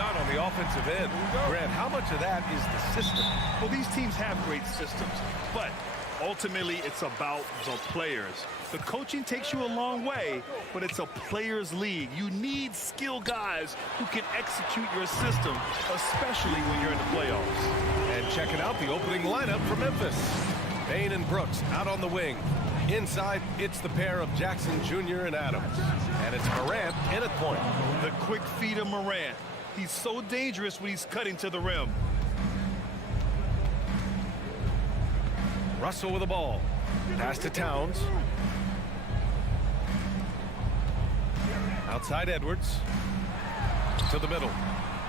done on the offensive end. Grant, how much of that is the system? Well, these teams have great systems, but ultimately it's about the players. The coaching takes you a long way, but it's a players' league. You need skilled guys who can execute your system, especially when you're in the playoffs. And checking out the opening lineup for Memphis. Bain and Brooks out on the wing. Inside, it's the pair of Jackson Jr. and Adams. And it's Morant in at point. The quick feet of Morant. He's so dangerous when he's cutting to the rim. Russell with the ball. Pass to Towns. Outside Edwards. To the middle.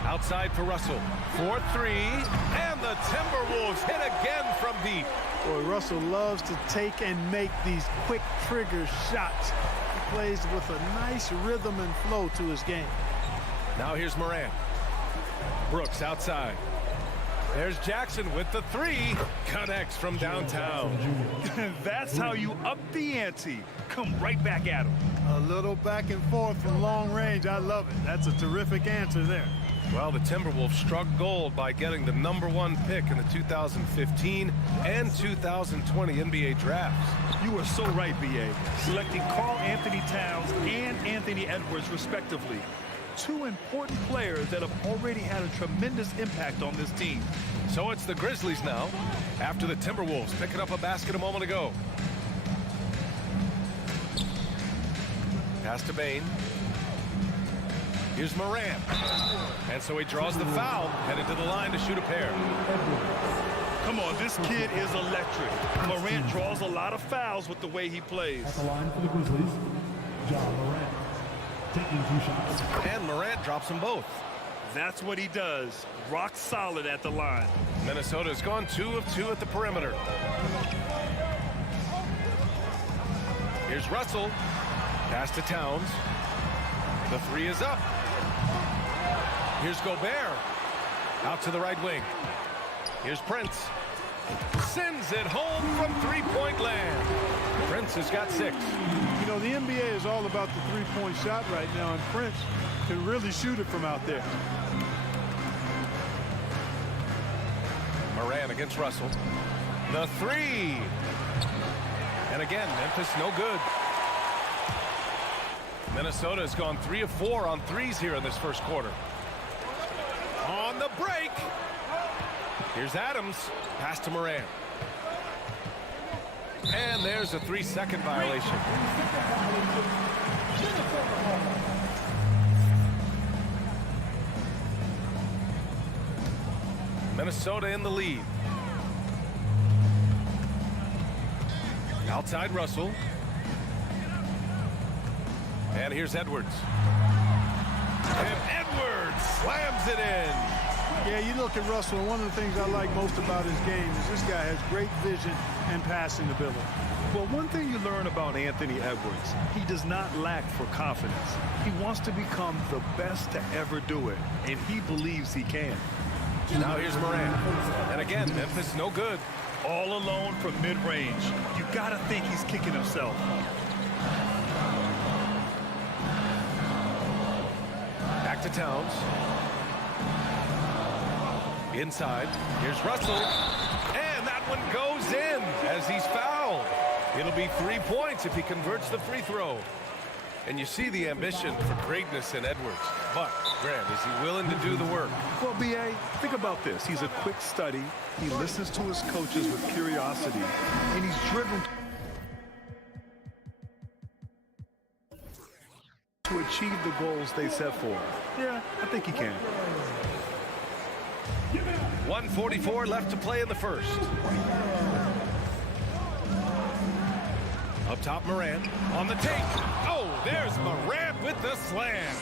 Outside for Russell. 4-3. And the Timberwolves hit again from deep. Boy, Russell loves to take and make these quick trigger shots. He plays with a nice rhythm and flow to his game. Now here's Morant. Brooks outside. There's Jackson with the three. Connects from downtown. That's how you up the ante. Come right back at him. A little back and forth from long range. I love it. That's a terrific answer there. Well, the Timberwolves struck gold by getting the #1 pick in the 2015 and 2020 NBA drafts. You are so right, B.A. Selecting Karl Anthony Towns and Anthony Edwards, respectively. Two important players that have already had a tremendous impact on this team. So it's the Grizzlies now, after the Timberwolves picking up a basket a moment ago. Pass to Bain. Here's Morant. And so he draws the foul, headed to the line to shoot a pair. Come on, this kid is electric. Morant draws a lot of fouls with the way he plays. At the line for the Grizzlies, John Morant. Taking 2 shots. And Morant drops them both. That's what he does. Rock solid at the line. Minnesota's gone 2 of 2 at the perimeter. Here's Russell. Pass to Towns. The three is up. Here's Gobert. Out to the right wing. Here's Prince. Sends it home from three-point land. Prince has got 6. You know, the NBA is all about the three-point shot right now, and Prince can really shoot it from out there. Morant against Russell. The three. And again, Memphis no good. Minnesota has gone 3 of 4 on threes here in this first quarter. On the break. Here's Adams. Pass to Morant. And there's a 3-second violation. Minnesota in the lead. Outside Russell. And here's Edwards. And Edwards slams it in. Yeah, you look at Russell, and one of the things I like most about his game is this guy has great vision and passing ability. Well, one thing you learn about Anthony Edwards, he does not lack for confidence. He wants to become the best to ever do it, and he believes he can. Now here's Morant. And again, Memphis no good. All alone from mid-range. You gotta think he's kicking himself. Back to Towns. Inside. Here's Russell. And that one goes in as he's fouled. It'll be 3 points if he converts the free throw. And you see the ambition for greatness in Edwards. But, Grant, is he willing to do the work? Well, B.A., think about this. He's a quick study. He listens to his coaches with curiosity. And he's driven to achieve the goals they set for him. Yeah, I think he can. 1:44 left to play in the first. Up top, Morant on the take. Oh, there's Morant with the slam.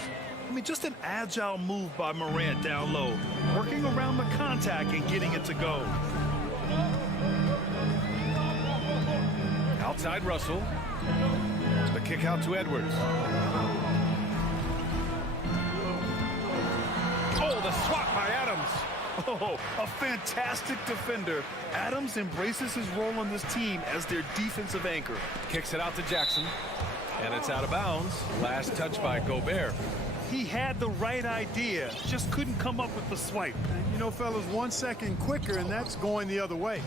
I mean, just an agile move by Morant down low, working around the contact and getting it to go. Outside Russell. The kick out to Edwards. Oh, the swat by Adams. Oh, a fantastic defender. Adams embraces his role on this team as their defensive anchor. Kicks it out to Jackson. And it's out of bounds. Last touch by Gobert. He had the right idea, just couldn't come up with the swipe. And you know, fellas, 1 second quicker, and that's going the other way.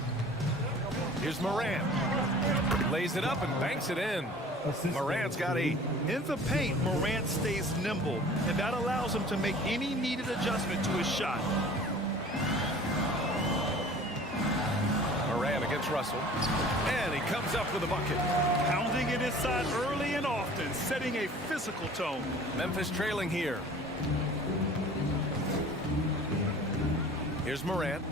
Here's Morant. Lays it up and banks it in. Morant's got 8. In the paint, Morant stays nimble, and that allows him to make any needed adjustment to his shot. Morant against Russell. And he comes up with a bucket. Pounding it inside early and often, setting a physical tone. Memphis trailing here. Here's Morant.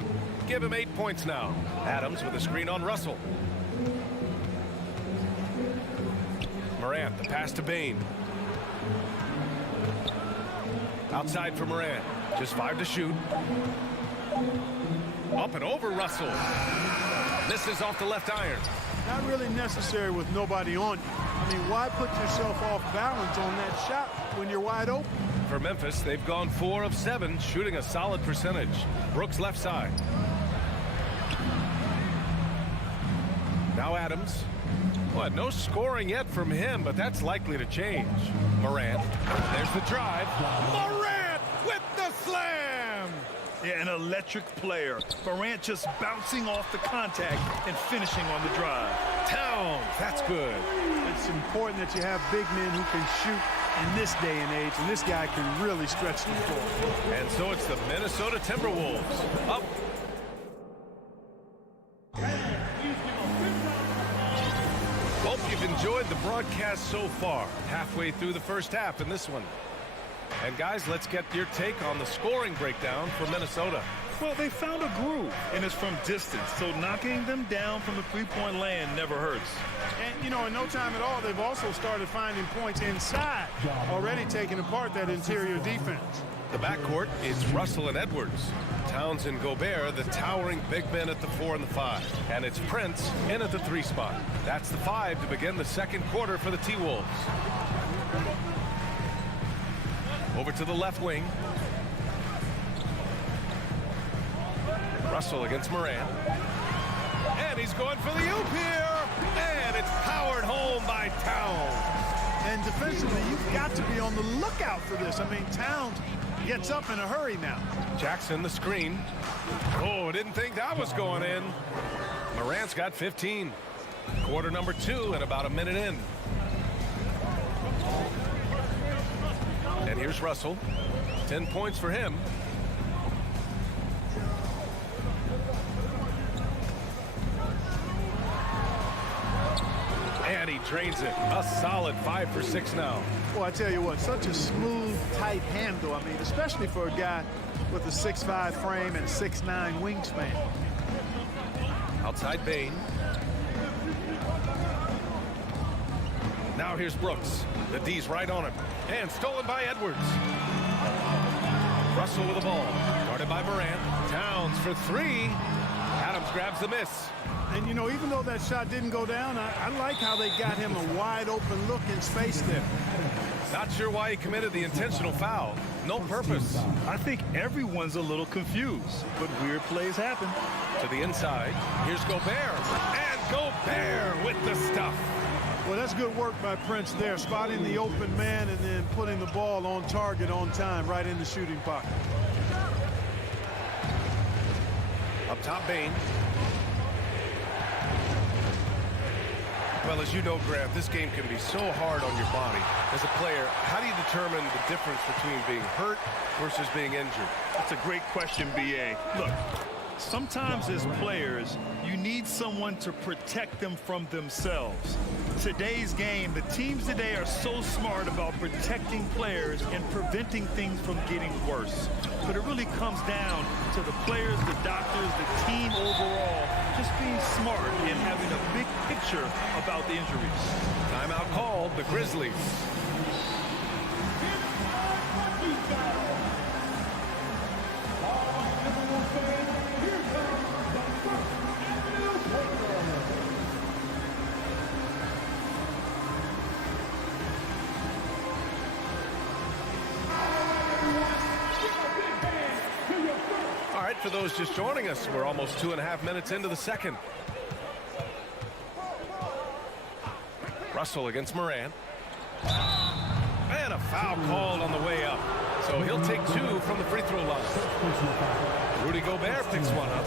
Give him 8 points now. Adams with a screen on Russell. Morant, the pass to Bain. Outside for Morant. Just 5 to shoot. Up and over Russell. Misses off the left iron. Not really necessary with nobody on you. I mean, why put yourself off balance on that shot when you're wide open? For Memphis, they've gone 4 of 7, shooting a solid percentage. Brooks left side. Now Adams. Well, no scoring yet from him, but that's likely to change. Morant. There's the drive. Morant with the slam! Yeah, an electric player. Morant just bouncing off the contact and finishing on the drive. Towns, that's good. It's important that you have big men who can shoot in this day and age, and this guy can really stretch the floor. And so it's the Minnesota Timberwolves. Up. Hope you've enjoyed the broadcast so far. Halfway through the first half in this one. And guys, let's get your take on the scoring breakdown for Minnesota. Well, they found a groove, and it's from distance, so knocking them down from the three-point land never hurts. And, you know, in no time at all, they've also started finding points inside, already taking apart that interior defense. The backcourt is Russell and Edwards. Towns and Gobert, the towering big men at the 4 and the 5. And it's Prince in at the 3 spot. That's the 5 to begin the second quarter for the T-Wolves. Over to the left wing. Russell against Morant. And he's going for the oop here. And it's powered home by Towns. And defensively, you've got to be on the lookout for this. I mean, Towns gets up in a hurry now. Jackson the screen. Oh, didn't think that was going in. Morant's got 15. Quarter number 2 and about a minute in. And here's Russell. 10 points for him. And he drains it. A solid 5 for 6 now. Well, I tell you what, such a smooth, tight handle. I mean, especially for a guy with a 6'5" frame and 6'9" wingspan. Outside Bain. Now here's Brooks. The D's right on him. And stolen by Edwards. Russell with the ball. Guarded by Morant. Towns for 3. Adams grabs the miss. And, you know, even though that shot didn't go down, I like how they got him a wide open look in space there. Not sure why he committed the intentional foul. No purpose. I think everyone's a little confused, but weird plays happen. To the inside. Here's Gobert. And Gobert with the stuff. Well, that's good work by Prince there, spotting the open man and then putting the ball on target on time, right in the shooting pocket. Up top, Bain. Well, as you know, Grant, this game can be so hard on your body. As a player, how do you determine the difference between being hurt versus being injured? That's a great question, B.A. Look, sometimes as players, you need someone to protect them from themselves. Today's game, the teams today are so smart about protecting players and preventing things from getting worse. But it really comes down to the players, the doctors, the team overall, just being smart and having a big picture about the injuries. Timeout called, the Grizzlies. All right, for those just joining us, we're almost 2.5 minutes into the second. Russell against Morant. And a foul called on the way up. So he'll take 2 from the free throw line. Rudy Gobert picks one up.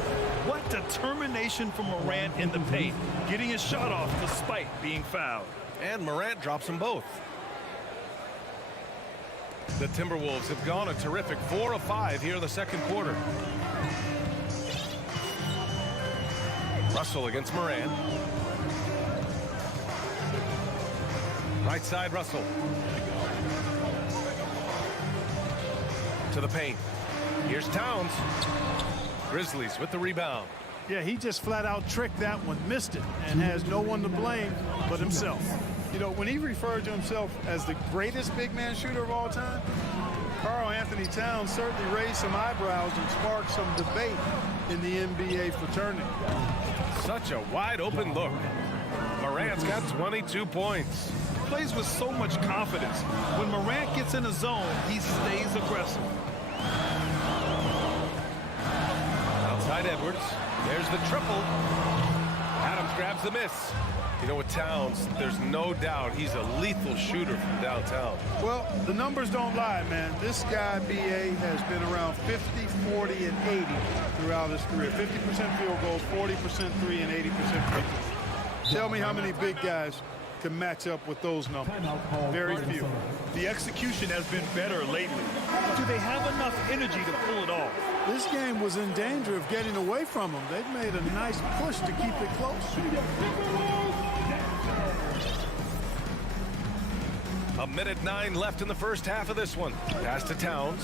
What determination from Morant in the paint, getting his shot off despite being fouled. And Morant drops them both. The Timberwolves have gone a terrific 4 of 5 here in the second quarter. Russell against Morant. Right side, Russell. To the paint. Here's Towns. Grizzlies with the rebound. Yeah, he just flat out tricked that one, missed it, and has no one to blame but himself. You know, when he referred to himself as the greatest big man shooter of all time, Karl Anthony Towns certainly raised some eyebrows and sparked some debate in the NBA fraternity. Such a wide open look. Morant's got 22 points. Plays with so much confidence. When Morant gets in a zone, he stays aggressive. Outside Edwards. There's the triple. Adams grabs the miss. You know, with Towns, there's no doubt he's a lethal shooter from downtown. Well, the numbers don't lie, man. This guy, B.A., has been around 50, 40, and 80 throughout his career. 50% field goals, 40% three, and 80% free throws. Tell me how many big guys can match up with those numbers. Very few. The execution has been better lately. Do they have enough energy to pull it off? This game was in danger of getting away from them. They've made a nice push to keep it close. A minute 9 left in the first half of this one. Pass to Towns.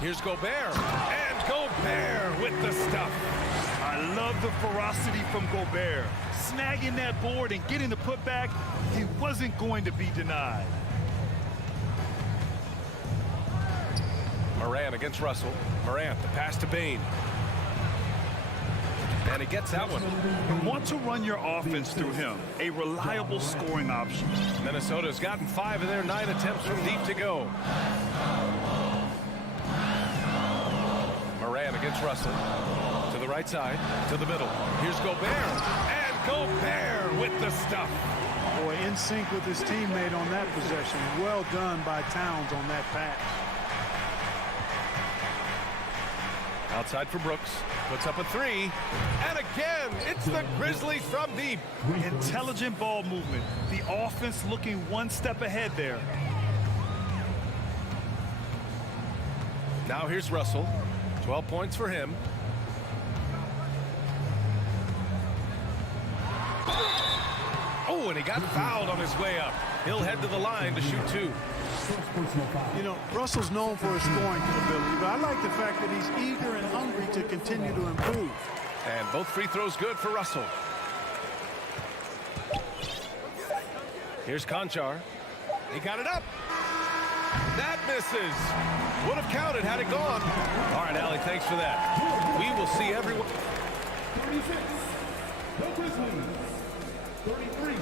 Here's Gobert. And Gobert with the stuff. I love the ferocity from Gobert. Snagging that board and getting the putback, he wasn't going to be denied. Morant against Russell. Morant, the pass to Bane. And he gets that one. You want to run your offense through him. A reliable scoring option. Minnesota's gotten 5 of their 9 attempts from deep to go. Morant against Russell. To the right side, to the middle. Here's Gobert. And Gobert with the stuff. Boy, in sync with his teammate on that possession. Well done by Towns on that pass. Outside for Brooks. Puts up a 3. And again, it's the Grizzlies from deep. Intelligent ball movement. The offense looking one step ahead there. Now here's Russell. 12 points for him. Oh, and he got fouled on his way up. He'll head to the line to shoot 2. You know, Russell's known for his scoring ability, but I like the fact that he's eager and hungry to continue to improve. And both free throws good for Russell. Here's Conchar. He got it up. That misses. Would have counted had it gone. All right, Allie, thanks for that. We will see everyone. 36. The Grizzlies. 33.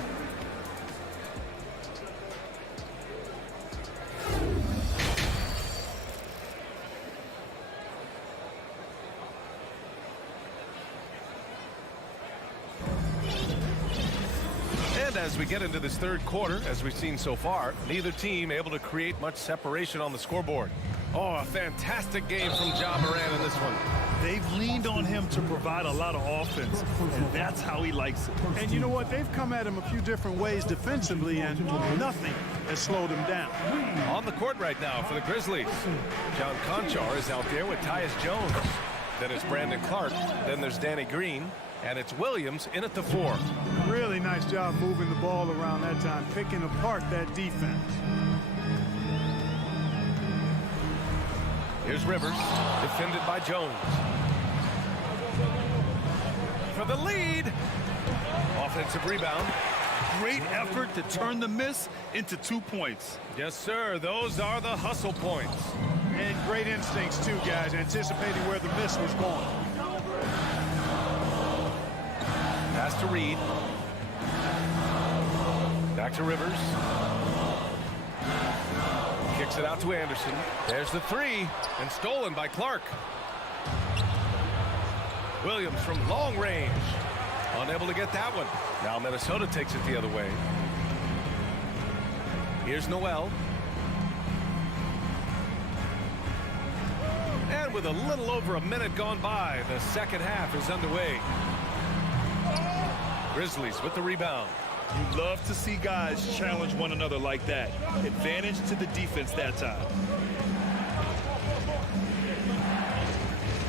And as we get into this third quarter, as we've seen so far, neither team able to create much separation on the scoreboard. Oh, a fantastic game from Ja Morant in this one. They've leaned on him to provide a lot of offense, and that's how he likes it. And you know what? They've come at him a few different ways defensively, and nothing has slowed him down. On the court right now for the Grizzlies. John Conchar is out there with Tyus Jones. Then it's Brandon Clark. Then there's Danny Green. And it's Williams in at the 4. Really nice job moving the ball around that time, picking apart that defense. Here's Rivers, defended by Jones. For the lead. Offensive rebound. Great effort to turn the miss into 2 points. Yes, sir. Those are the hustle points. And great instincts, too, guys, anticipating where the miss was going. Pass to Reed. Back to Rivers. Kicks it out to Anderson. There's the 3, and stolen by Clark. Williams from long range. Unable to get that one. Now Minnesota takes it the other way. Here's Noel. And with a little over a minute gone by, the second half is underway. Grizzlies with the rebound. You love to see guys challenge one another like that. Advantage to the defense that time.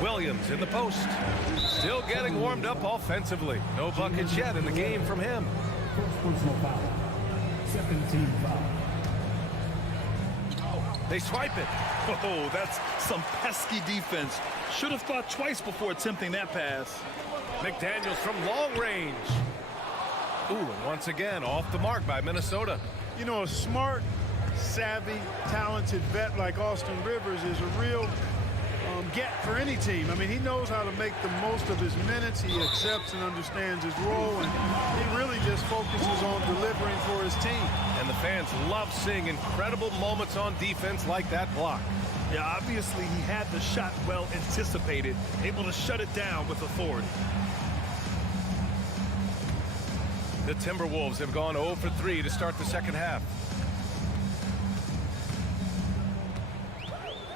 Williams in the post. Still getting warmed up offensively. No buckets yet in the game from him. First personal foul. Second team foul. They swipe it. Oh, that's some pesky defense. Should have thought twice before attempting that pass. McDaniels from long range. Ooh, and once again, off the mark by Minnesota. You know, a smart, savvy, talented vet like Austin Rivers is a real get for any team. I mean, he knows how to make the most of his minutes. He accepts and understands his role, and he really just focuses on delivering for his team. And the fans love seeing incredible moments on defense like that block. Yeah, obviously he had the shot well anticipated, able to shut it down with authority. The Timberwolves have gone 0 for 3 to start the second half.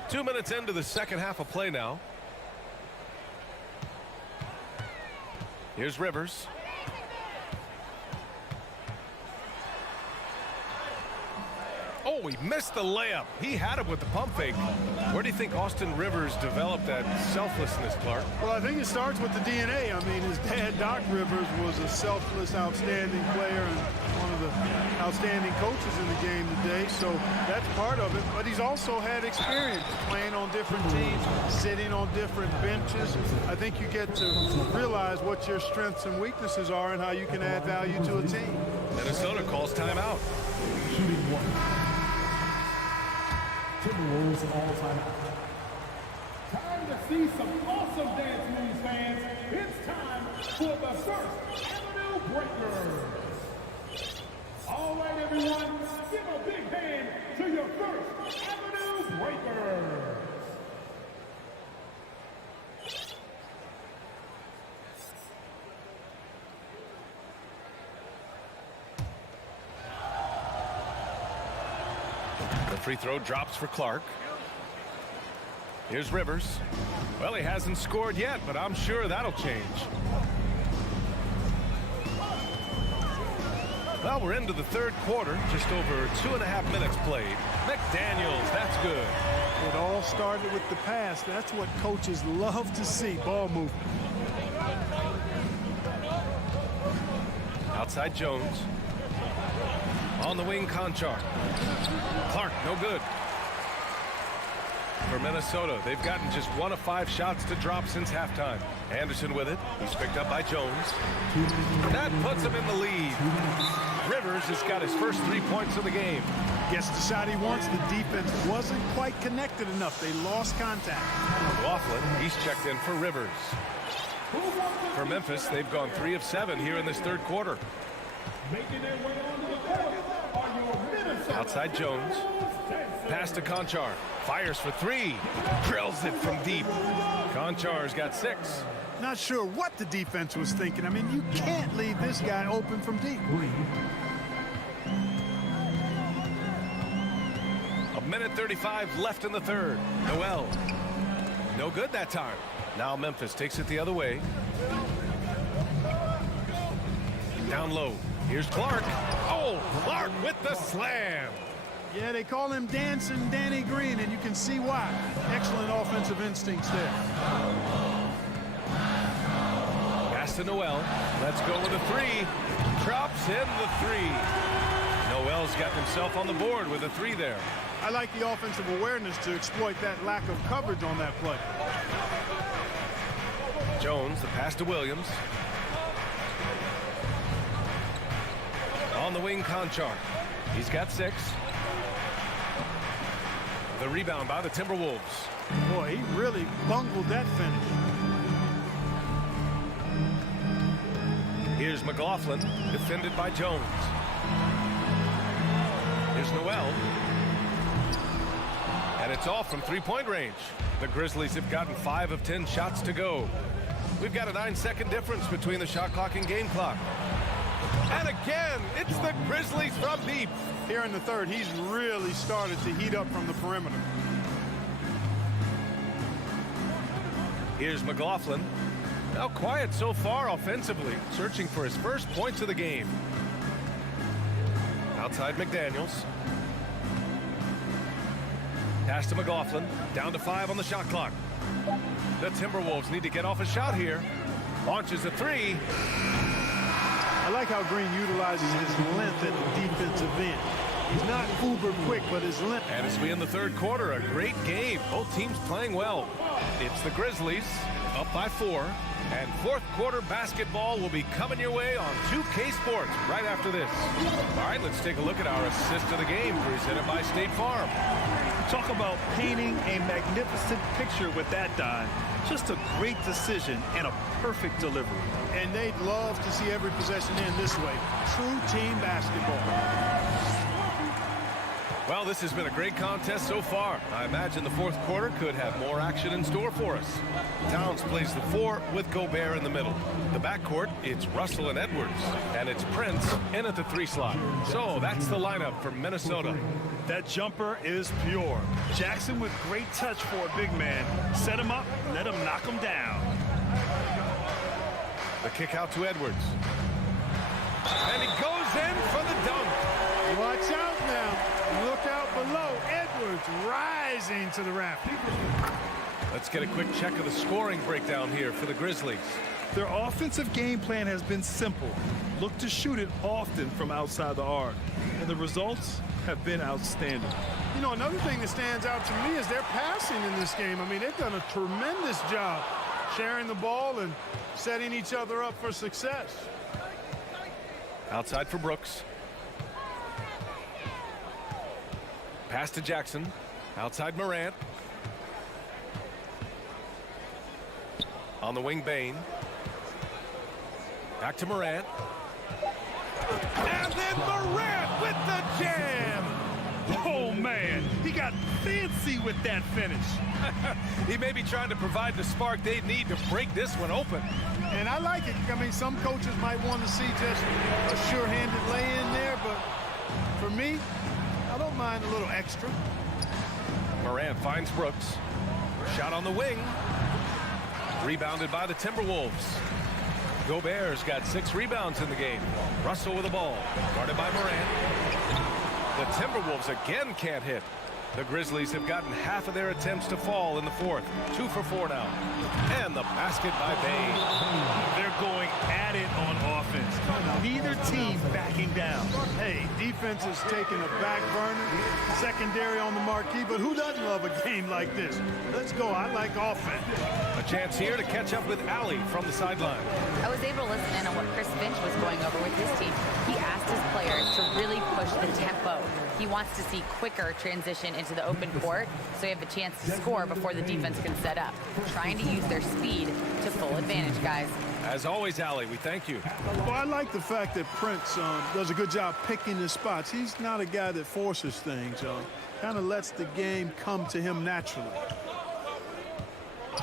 2 minutes into the second half of play now. Here's Rivers. Oh, he missed the layup. He had him with the pump fake. Where do you think Austin Rivers developed that selflessness, Clark? Well, I think it starts with the DNA. I mean, his dad, Doc Rivers, was a selfless, outstanding player and one of the outstanding coaches in the game today. So that's part of it. But he's also had experience playing on different teams, sitting on different benches. I think you get to realize what your strengths and weaknesses are and how you can add value to a team. Minnesota calls timeout. Shooting one. Timberwolves all time. Time to see some awesome dance moves, fans. It's time for the First Avenue Breakers. All right, everyone, give a big hand to your First Avenue Breakers. The free throw drops for Clark. Here's Rivers. Well, he hasn't scored yet, but I'm sure that'll change. Well, we're into the third quarter, just over 2.5 minutes played. McDaniels, that's good. It all started with the pass. That's what coaches love to see, ball movement. Outside Jones. On the wing, Conchar. Clark, no good. For Minnesota, they've gotten just 1 of 5 shots to drop since halftime. Anderson with it. He's picked up by Jones. That puts him in the lead. Rivers has got his first 3 points of the game. Gets the shot he wants. The defense wasn't quite connected enough. They lost contact. Laughlin, he's checked in for Rivers. For Memphis, they've gone 3 of 7 here in this third quarter. Making their way onto the court are your Minnesota. Outside Jones. Pass to Conchar. Fires for 3. Drills it from deep. Conchar's got 6. Not sure what the defense was thinking. I mean, you can't leave this guy open from deep. A minute 35 left in the third. Noel. No good that time. Now Memphis takes it the other way. Down low. Here's Clark. Oh, Clark with the slam. Yeah, they call him Dancing Danny Green, and you can see why. Excellent offensive instincts there. Pass to Noel. Let's go with a 3. Drops in the 3. Noel's got himself on the board with a 3 there. I like the offensive awareness to exploit that lack of coverage on that play. Jones, the pass to Williams. On the wing, Conchar. He's got 6. The rebound by the Timberwolves. Boy, he really bungled that finish. Here's McLaughlin, defended by Jones. Here's Noel. And it's off from 3-point range. The Grizzlies have gotten 5 of 10 shots to go. We've got a 9-second difference between the shot clock and game clock. And again, it's the Grizzlies from deep. Here in the third, he's really started to heat up from the perimeter. Here's McLaughlin. Now quiet so far offensively, searching for his first points of the game. Outside McDaniels. Pass to McLaughlin. Down to 5 on the shot clock. The Timberwolves need to get off a shot here. Launches a 3. I like how Green utilizes his length at the defensive end. He's not uber quick, but his length. And as we end the third quarter, a great game. Both teams playing well. It's the Grizzlies up by 4. And fourth quarter basketball will be coming your way on 2K Sports right after this. All right, let's take a look at our assist of the game presented by State Farm. Talk about painting a magnificent picture with that dime. Just a great decision and a perfect delivery. And they'd love to see every possession end this way. True team basketball. Well, this has been a great contest so far. I imagine the fourth quarter could have more action in store for us. Towns plays the 4 with Gobert in the middle. The backcourt, it's Russell and Edwards. And it's Prince in at the 3 slot. So that's the lineup for Minnesota. That jumper is pure. Jackson with great touch for a big man. Set him up, let him knock him down. The kick out to Edwards. And he goes in for the dunk. Watch out now. Look out below. Edwards rising to the raft. Let's get a quick check of the scoring breakdown here for the Grizzlies. Their offensive game plan has been simple. Look to shoot it often from outside the arc. And the results have been outstanding. You know, another thing that stands out to me is their passing in this game. I mean, they've done a tremendous job sharing the ball and setting each other up for success. Outside for Brooks. Pass to Jackson. Outside Morant. On the wing, Bain. Back to Morant. And then Morant with the jam. Oh, man. He got fancy with that finish. He may be trying to provide the spark they need to break this one open. And I like it. I mean, some coaches might want to see just a sure-handed lay-in there, but for me, I don't mind a little extra. Morant finds Brooks. Shot on the wing. Rebounded by the Timberwolves. Gobert's got 6 rebounds in the game. Russell with the ball. Guarded by Morant. The Timberwolves again can't hit. The Grizzlies have gotten half of their attempts to fall in the fourth. 2 for 4 now. And the basket by Bain. They're going at it on offense. Neither team backing down. Hey, defense is taking a back burner. Secondary on the marquee, but who doesn't love a game like this? Let's go. I like offense. A chance here to catch up with Allie from the sideline. I was able to listen in on what Chris Finch was going over with his team. He asked his players to really push the tempo. He wants to see quicker transition into the open court so you have a chance to score before the defense can set up. Trying to use their speed to full advantage, guys. As always, Allie, we thank you. Well, I like the fact that Prince does a good job picking his spots. He's not a guy that forces things. Kind of lets the game come to him naturally.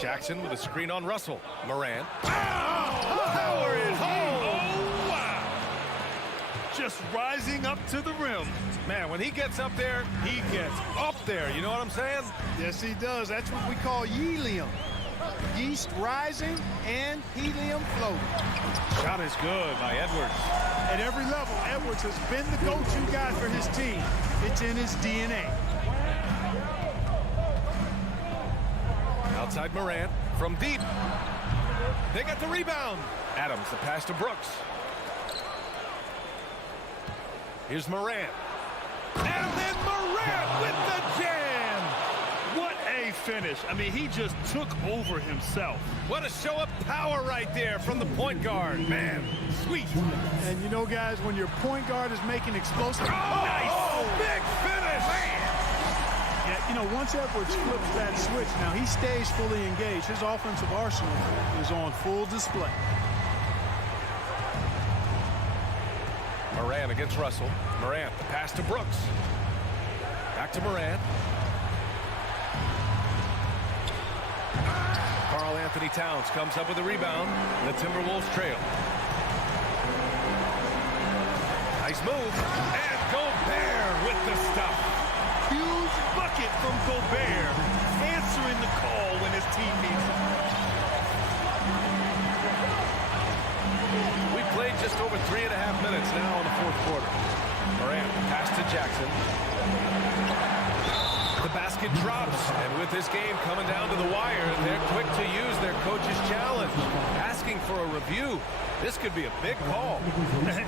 Jackson with a screen on Russell. Morant. Power is home. Oh, wow. Just rising up to the rim. Man, when he gets up there, he gets up there. You know what I'm saying? Yes, he does. That's what we call helium. Yeast rising and helium floating. Shot is good by Edwards. At every level, Edwards has been the go-to guy for his team. It's in his DNA. Outside Morant from deep. They got the rebound. Adams, the pass to Brooks. Here's Morant. And then Morant with the jam. What a finish. I mean, he just took over himself. What a show of power right there from the point guard. Man, sweet. And you know, guys, when your point guard is making explosive... Oh, big finish. Man. Yeah, you know, once Edwards flips that switch, now he stays fully engaged. His offensive arsenal is on full display. Morant against Russell. Morant, the pass to Brooks. Back to Morant. Anthony Towns comes up with a rebound. The Timberwolves trail. Nice move. And Gobert with the stuff. Huge bucket from Gobert, answering the call when his team needs it. We played just over 3.5 minutes now in the fourth quarter. Morant pass to Jackson. The basket drops, and with this game coming down to the wire, they're quick to use their coach's challenge. Asking for a review. This could be a big call.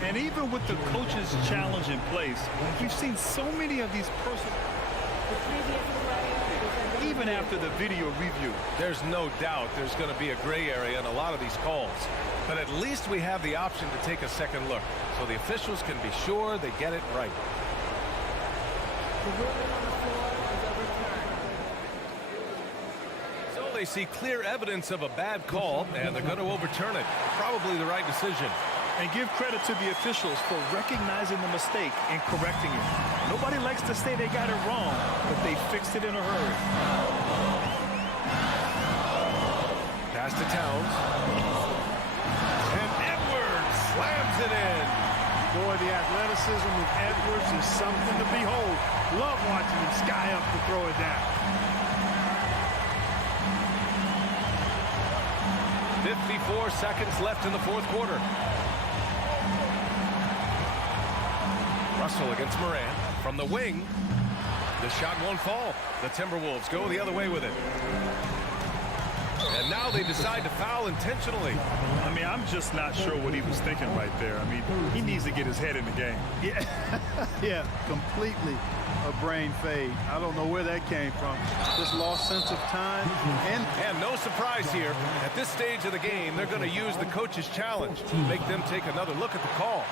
And even with the coach's challenge in place, we've seen so many of these even after the video review. There's no doubt there's going to be a gray area in a lot of these calls. But at least we have the option to take a second look, so the officials can be sure they get it right. So they see clear evidence of a bad call, and they're going to overturn it. Probably the right decision. And give credit to the officials for recognizing the mistake and correcting it. Nobody likes to say they got it wrong, but they fixed it in a hurry. Pass to Towns. And Edwards slams it in. Boy, the athleticism of Edwards is something to behold. Love watching him sky up to throw it down. 54 seconds left in the fourth quarter. Russell against Morant from the wing. The shot won't fall. The Timberwolves go the other way with it. And now they decide to foul intentionally. I mean, I'm just not sure what he was thinking right there. I mean, he needs to get his head in the game. Yeah, completely a brain fade. I don't know where that came from. Just lost sense of time. And no surprise here. At this stage of the game, they're going to use the coach's challenge. Make them take another look at the call.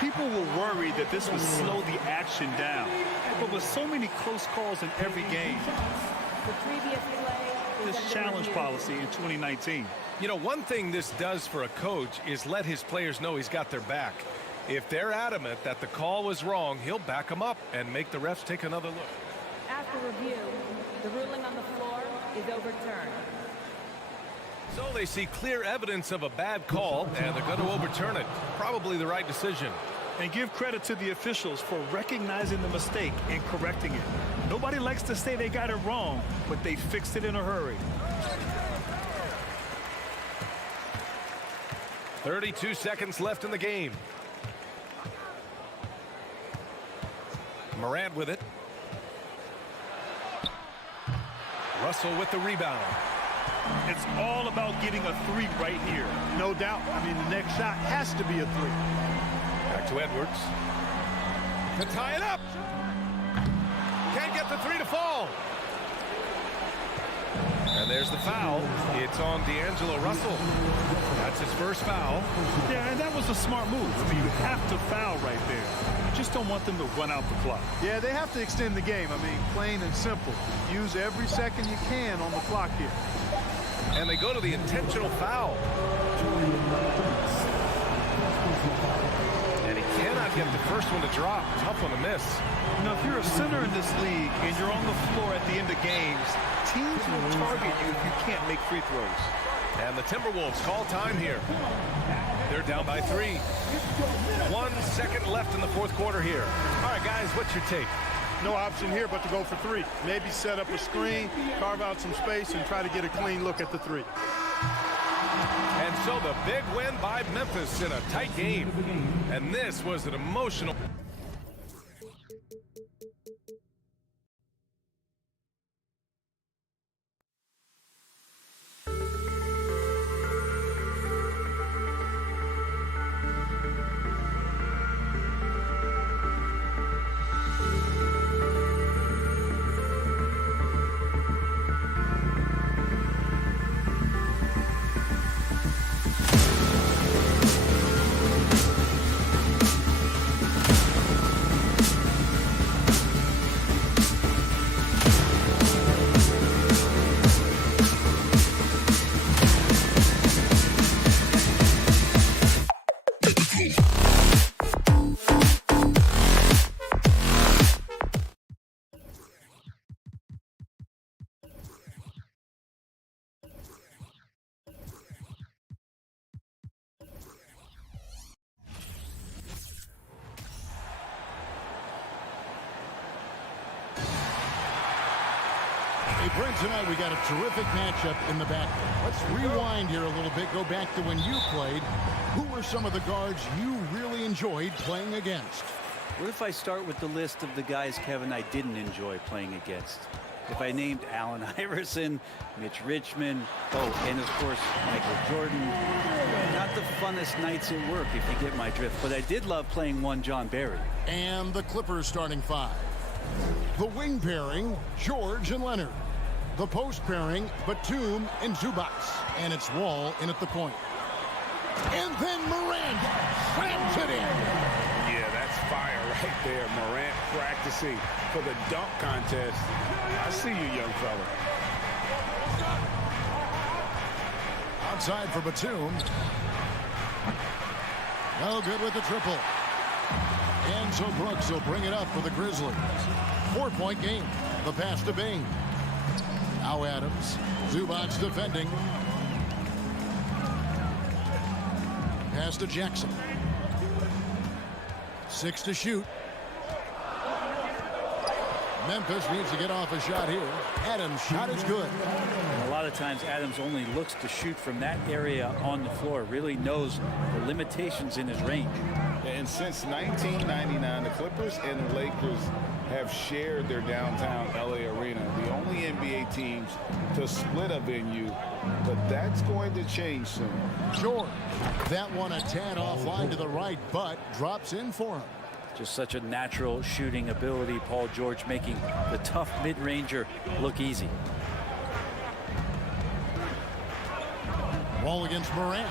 People were worried that this would slow the action down. But with so many close calls in every game, this challenge policy in 2019. You know, one thing this does for a coach is let his players know he's got their back. If they're adamant that the call was wrong, he'll back them up and make the refs take another look. After review, the ruling on the floor is overturned. So they see clear evidence of a bad call, and they're going to overturn it. Probably the right decision. And give credit to the officials for recognizing the mistake and correcting it. Nobody likes to say they got it wrong, but they fixed it in a hurry. 32 seconds left in the game. Morant with it. Russell with the rebound. It's all about getting a three right here. No doubt. I mean, the next shot has to be a three. Back to Edwards. To tie it up. Can't get the three to fall. And there's the foul. It's on D'Angelo Russell. That's his first foul. Yeah, and that was a smart move. I mean, you have to foul right there. You just don't want them to run out the clock. Yeah, they have to extend the game. I mean, plain and simple. Use every second you can on the clock here. And they go to the intentional foul. And he cannot get the first one to drop. Tough one to miss. You know, if you're a center in this league and you're on the floor at the end of games, teams will target you if you can't make free throws. And the Timberwolves call time here. They're down by 3. 1 second left in the fourth quarter here. All right, guys, what's your take? No option here but to go for three. Maybe set up a screen, carve out some space, and try to get a clean look at the three. And so the big win by Memphis in a tight game. And this was an emotional... Hey, Brent, tonight we got a terrific matchup in the back. Let's rewind here a little bit. Go back to when you played. Who were some of the guards you really enjoyed playing against? What if I start with the list of the guys, Kevin, I didn't enjoy playing against? If I named Allen Iverson, Mitch Richmond, and of course, Michael Jordan. Not the funnest nights at work, if you get my drift. But I did love playing one John Barry. And the Clippers starting five. The wing pairing, George and Leonard. The post pairing, Batum and Zubac. And it's Wall in at the point. And then Morant slams it in. Yeah, that's fire right there. Morant practicing for the dunk contest. I see you, young fella. Outside for Batum. No good with the triple. And so Brooks will bring it up for the Grizzlies. 4-point game. The pass to Bing. Now Adams. Zubac defending. Pass to Jackson. 6 to shoot. Memphis needs to get off a shot here. Adams' shot is good. And a lot of times Adams only looks to shoot from that area on the floor. Really knows the limitations in his range. And since 1999, the Clippers and the Lakers have shared their downtown LA arena. The only NBA teams to split a venue, but that's going to change soon. George. That one a tad offline to the right, but drops in for him. Just such a natural shooting ability. Paul George making the tough mid-ranger look easy. Wall against Morant.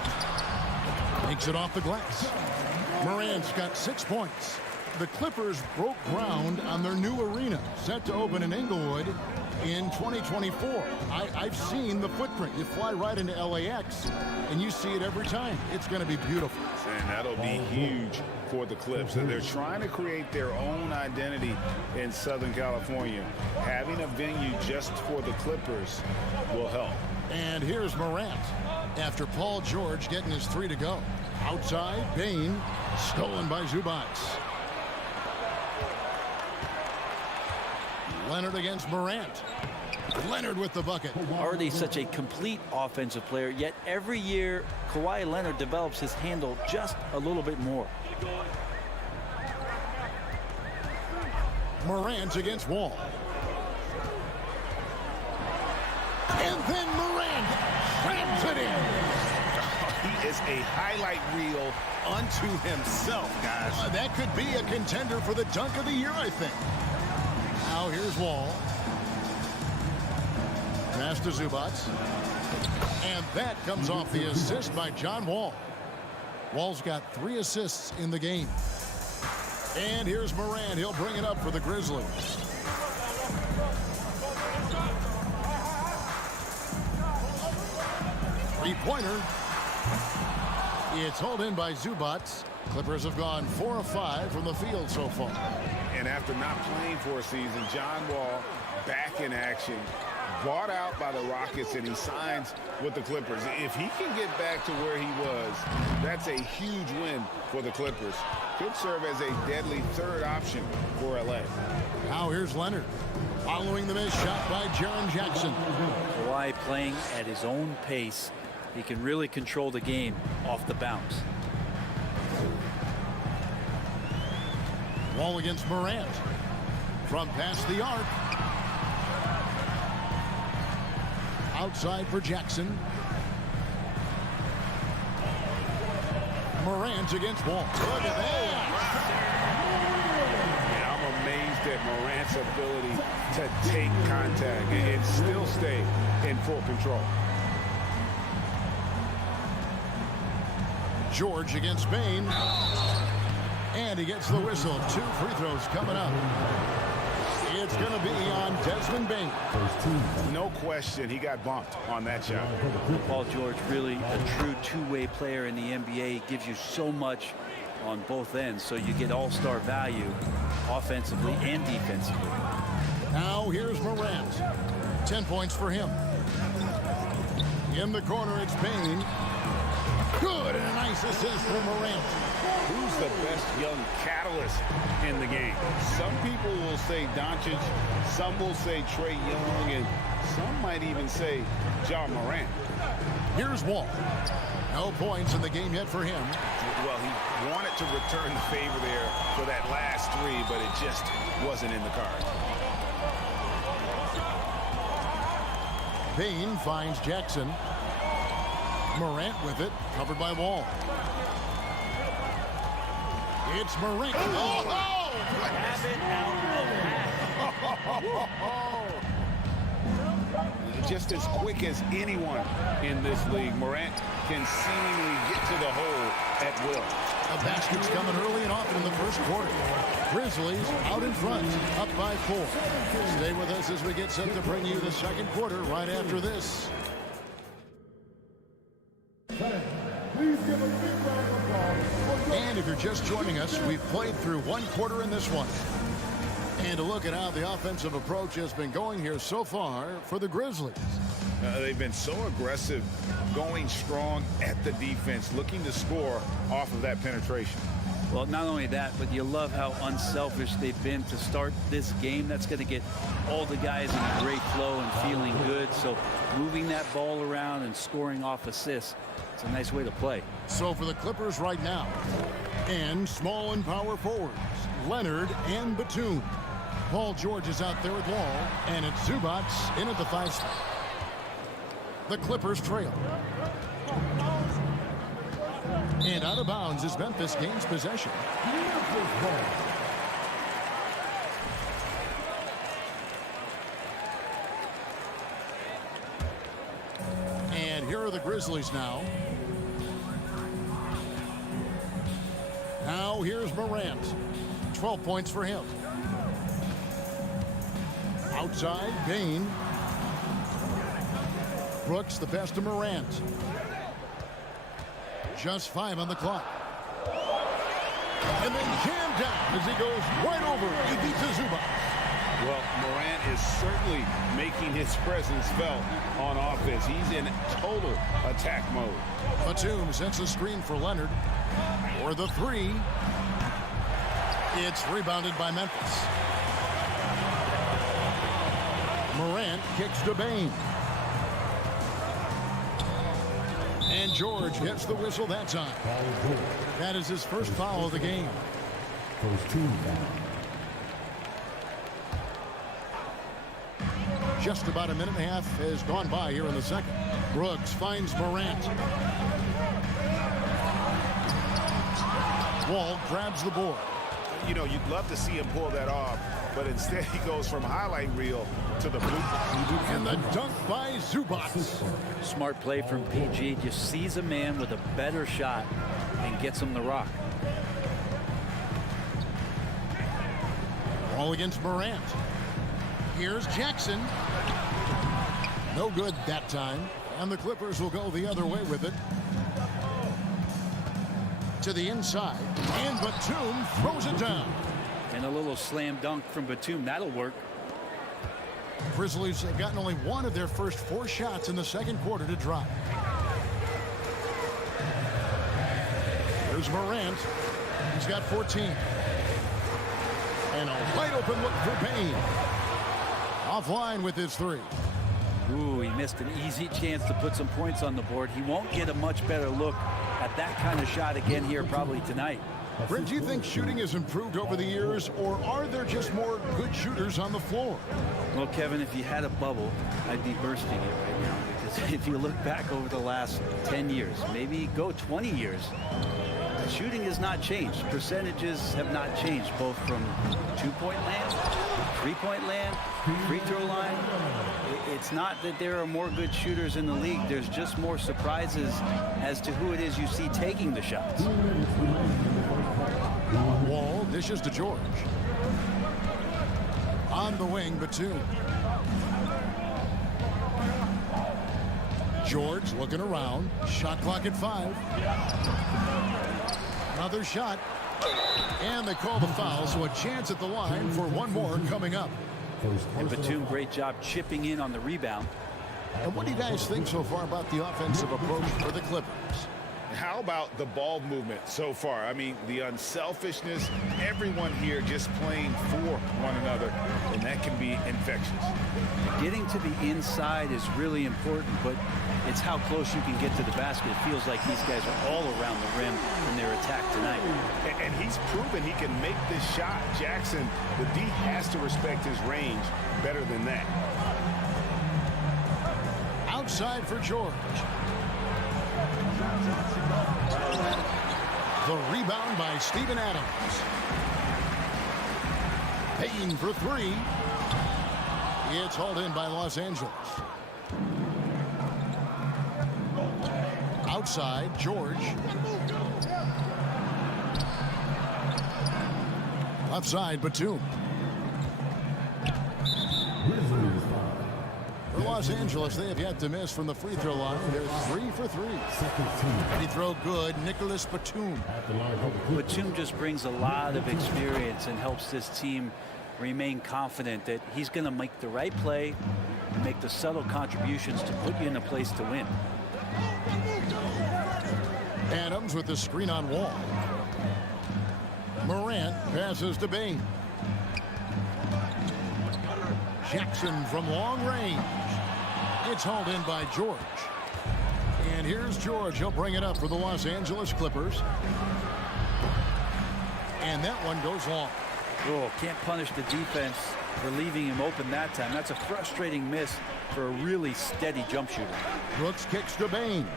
Makes it off the glass. Morant's got 6 points. The Clippers broke ground on their new arena, set to open in Inglewood in 2024. I've seen the footprint. You fly right into LAX, and you see it every time. It's going to be beautiful. And that'll be huge for the Clips. And they're trying to create their own identity in Southern California. Having a venue just for the Clippers will help. And here's Morant after Paul George getting his 3 to go. Outside, Bane, stolen by Zubac. Leonard against Morant. Leonard with the bucket. Already such a complete offensive player, yet every year Kawhi Leonard develops his handle just a little bit more. Morant against Wall. And then Morant slams it in. He is a highlight reel unto himself, guys. That could be a contender for the dunk of the year, I think. Now here's Wall. Pass to Zubac. And that comes off the assist by John Wall. Wall's got 3 assists in the game. And here's Morant. He'll bring it up for the Grizzlies. Three-pointer. It's hauled in by Zubac. Clippers have gone 4 of 5 from the field so far. And after not playing for a season, John Wall back in action. Bought out by the Rockets, and he signs with the Clippers. If he can get back to where he was, that's a huge win for the Clippers. Could serve as a deadly third option for LA. Now here's Leonard. Following the miss shot by Jaren Jackson. Kawhi playing at his own pace. He can really control the game off the bounce. Wall against Morant. From past the arc. Outside for Jackson. Morant against Wall. Look at that. Yeah, I'm amazed at Morant's ability to take contact and still stay in full control. George against Bane. And he gets the whistle. 2 free throws coming up. It's going to be on Desmond Bane. No question, he got bumped on that shot. Paul George, really a true two-way player in the NBA. Gives you so much on both ends, so you get all-star value offensively and defensively. Now here's Morant. 10 points for him. In the corner, it's Bane. Good, and a nice assist for Morant. Who's the best young catalyst in the game? Some people will say Doncic, some will say Trae Young, and some might even say Ja Morant. Here's Wall. No points in the game yet for him. Well, he wanted to return the favor there for that last three, but it just wasn't in the cards. Bain finds Jackson. Morant with it, covered by Wall. It's Morant. Oh! Have it out of hand. Just as quick as anyone in this league, Morant can seemingly get to the hole at will. The basket's coming early and often in the first quarter. Grizzlies out in front, up by 4. Stay with us as we get set to bring you the second quarter right after this. Please give a big round of applause. And if you're just joining us, we've played through one quarter in this one. And to look at how the offensive approach has been going here so far for the Grizzlies. They've been so aggressive, going strong at the defense, looking to score off of that penetration. Well, not only that, but you love how unselfish they've been to start this game. That's going to get all the guys in a great flow and feeling good. So moving that ball around and scoring off assists, it's a nice way to play. So for the Clippers right now, and small and power forwards, Leonard and Batum. Paul George is out there with Wall, and it's Zubats in at the 5 spot. The Clippers trail. And out of bounds as Memphis gains possession. And here are the Grizzlies now. Now here's Morant. 12 points for him. Outside, Bain. Brooks, the best of Morant. Just 5 on the clock. And then jammed down as he goes right over. He beats Zubac. Well, Morant is certainly making his presence felt on offense. He's in total attack mode. Batum sets a screen for Leonard. For the 3. It's rebounded by Memphis. Morant kicks to Bain. And George gets the whistle that time. That is his first foul of the game. First team foul. Just about a minute and a half has gone by here in the second. Brooks finds Morant. Wall grabs the board. You know, you'd love to see him pull that off, but instead he goes from highlight reel to the blue. And the dunk by Zubac. Smart play from PG. Just sees a man with a better shot and gets him the rock. Ball against Morant. Here's Jackson. No good that time. And the Clippers will go the other way with it. To the inside. And Batum throws it down. And a little slam dunk from Batum. That'll work. Grizzlies have gotten only one of their first 4 shots in the second quarter to drop. Here's Morant. He's got 14. And a wide open look for Payne. Offline with his 3. Ooh, he missed an easy chance to put some points on the board. He won't get a much better look at that kind of shot again here probably tonight. Brent, do you think shooting has improved over the years, or are there just more good shooters on the floor? Well, Kevin, if you had a bubble, I'd be bursting it right now. Because if you look back over the last 10 years, maybe go 20 years, shooting has not changed. Percentages have not changed, both from 2-point land, 3-point land, free throw line. It's not that there are more good shooters in the league. There's just more surprises as to who it is you see taking the shots. Wall dishes to George. On the wing, Batum. George looking around. Shot clock at 5. Another shot. And they call the foul, so a chance at the line for one more coming up. And Batum, great job chipping in on the rebound. And what do you guys think so far about the offensive approach for the Clippers? How about the ball movement so far? I mean, the unselfishness, everyone here just playing for one another, and that can be infectious. Getting to the inside is really important, but it's how close you can get to the basket. It feels like these guys are all around the rim in their attack tonight. And he's proven he can make this shot. Jackson, the D has to respect his range better than that. Outside for George. The rebound by Steven Adams. Payne for three. It's hauled in by Los Angeles. Outside, George. Left side, Batum. For Los Angeles, they have yet to miss from the free throw line. They're 3 for 3. Free throw good, Nicholas Batum. Batum just brings a lot of experience and helps this team remain confident that he's going to make the right play and make the subtle contributions to put you in a place to win. Adams with the screen on Wall. Morant passes to Bain. Jackson from long range. It's hauled in by George. And here's George. He'll bring it up for the Los Angeles Clippers. And that one goes long. Oh, can't punish the defense for leaving him open that time. That's a frustrating miss for a really steady jump shooter. Brooks kicks to Bain.